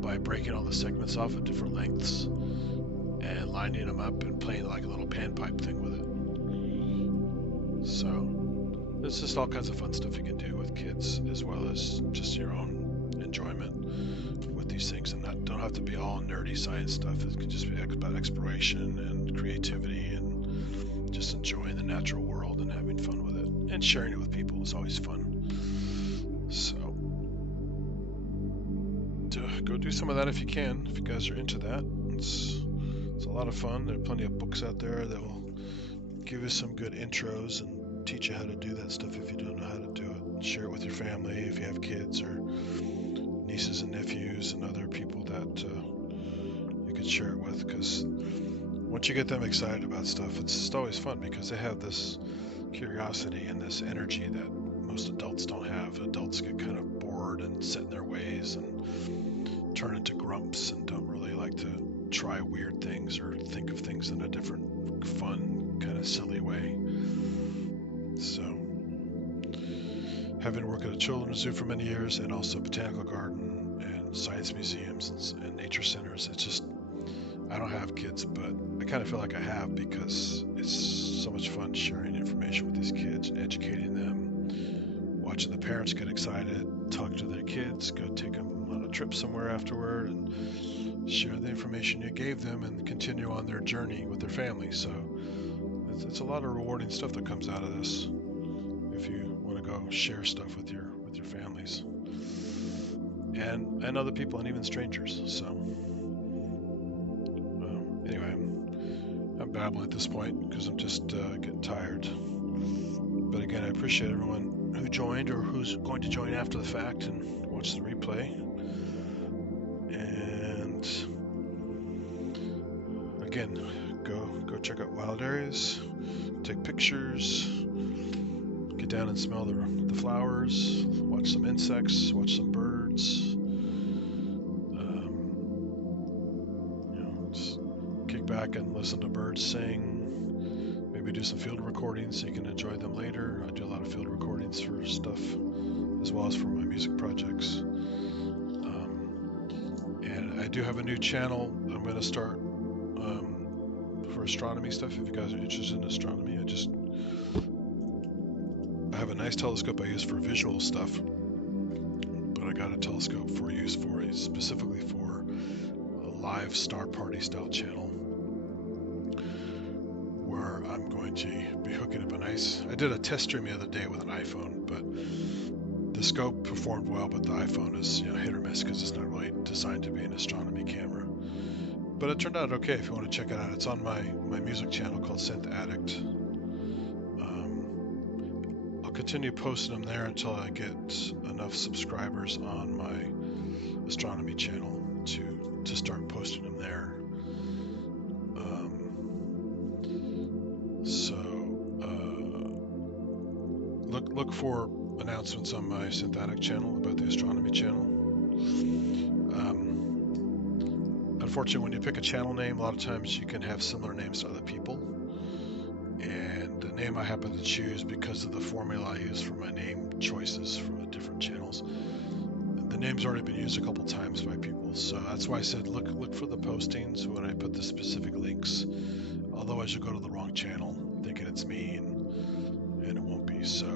by breaking all the segments off at different lengths and lining them up and playing like a little panpipe thing with it. So there's just all kinds of fun stuff you can do with kids, as well as just your own enjoyment with these things, and that don't have to be all nerdy science stuff. It can just be about exploration and creativity and just enjoying the natural world and having fun with it, and sharing it with people is always fun. So go do some of that if you can, if you guys are into that. It's It's a lot of fun. There are plenty of books out there that will give you some good intros and teach you how to do that stuff if you don't know how to do it. Share it with your family if you have kids or nieces and nephews and other people that you could share it with, because once you get them excited about stuff, it's just always fun because they have this curiosity and this energy that most adults don't have. Adults get kind of bored and set in their ways and turn into grumps and don't really like to try weird things or think of things in a different, fun, kind of silly way. So, having worked at a children's zoo for many years and also botanical garden and science museums and nature centers, it's just, I don't have kids, but I kind of feel like I have, because it's so much fun sharing information with these kids and educating them, watching the parents get excited, talk to their kids, go take them on a trip somewhere afterward, and share the information you gave them and continue on their journey with their family. So it's a lot of rewarding stuff that comes out of this if you want to go share stuff with your families and other people and even strangers. So anyway, I'm babbling at this point because I'm just getting tired. But again, I appreciate everyone who joined or who's going to join after the fact and watch the replay. And again, go check out wild areas, take pictures, get down and smell the flowers, watch some insects, watch some birds. Just kick back and listen to birds sing. Maybe do some field recordings so you can enjoy them later. I do a lot of field recordings for stuff as well as for my music projects. And I do have a new channel I'm going to start for astronomy stuff. If you guys are interested in astronomy, I have a nice telescope I use for visual stuff, but I got a telescope for use specifically for a live star party style channel where I'm going to be hooking up I did a test stream the other day with an iPhone, but the scope performed well, but the iPhone is hit or miss because it's not really designed to be an astronomy camera. But it turned out okay if you want to check it out. It's on my music channel called MicroAddict. I'll continue posting them there until I get enough subscribers on my astronomy channel to start posting them there. Look for announcements on my synthetic channel about the astronomy channel. Unfortunately, when you pick a channel name, a lot of times you can have similar names to other people. And the name I happen to choose because of the formula I use for my name choices from the different channels, the name's already been used a couple times by people. So that's why I said look for the postings when I put the specific links. Otherwise, you'll go to the wrong channel thinking it's me, and it won't be. So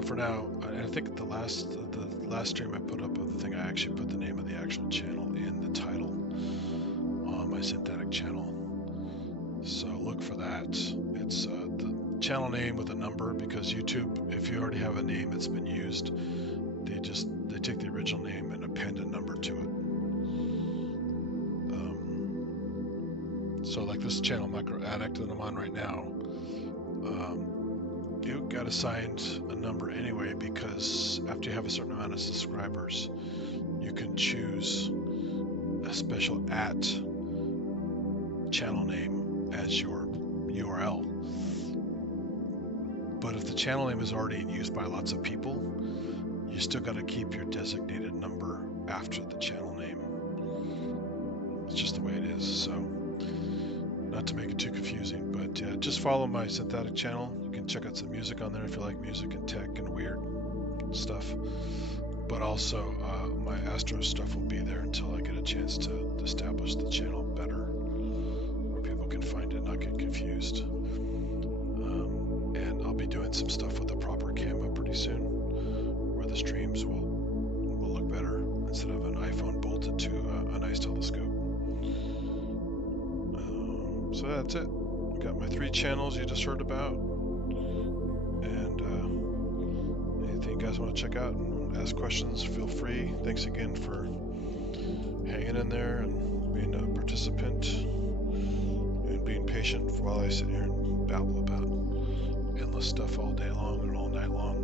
for now, I think the last stream I put up of the thing, I actually put the name of the actual channel in the title on my synthetic channel. So look for that. It's the channel name with a number, because YouTube, if you already have a name that's been used, they take the original name and append a number to it. So like this channel, MicroAddict, that I'm on right now, you got assigned a number anyway, because after you have a certain amount of subscribers, you can choose a special @channel name as your URL. But if the channel name is already in use by lots of people, you still got to keep your designated number after the channel name. It's just the way it is. So, not to make it too confusing, but just follow my synthetic channel. You can check out some music on there if you like music and tech and weird stuff. But also, my Astro stuff will be there until I get a chance to establish the channel better, where people can find it and not get confused. And I'll be doing some stuff with the proper camera pretty soon, where the streams will look better instead of an iPhone bolted to a nice telescope. So that's it. Got my 3 channels you just heard about, and anything you guys want to check out and ask questions, feel free. Thanks again for hanging in there and being a participant and being patient while I sit here and babble about endless stuff all day long and all night long.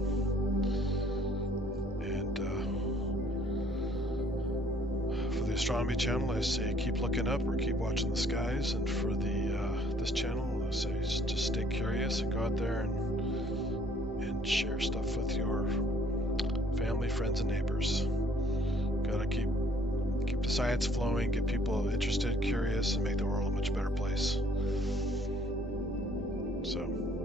And for the astronomy channel, I say keep looking up or keep watching the skies. And for the this channel, I say just stay curious and go out there and share stuff with your family, friends, and neighbors. Gotta keep the science flowing, get people interested, curious, and make the world a much better place. So.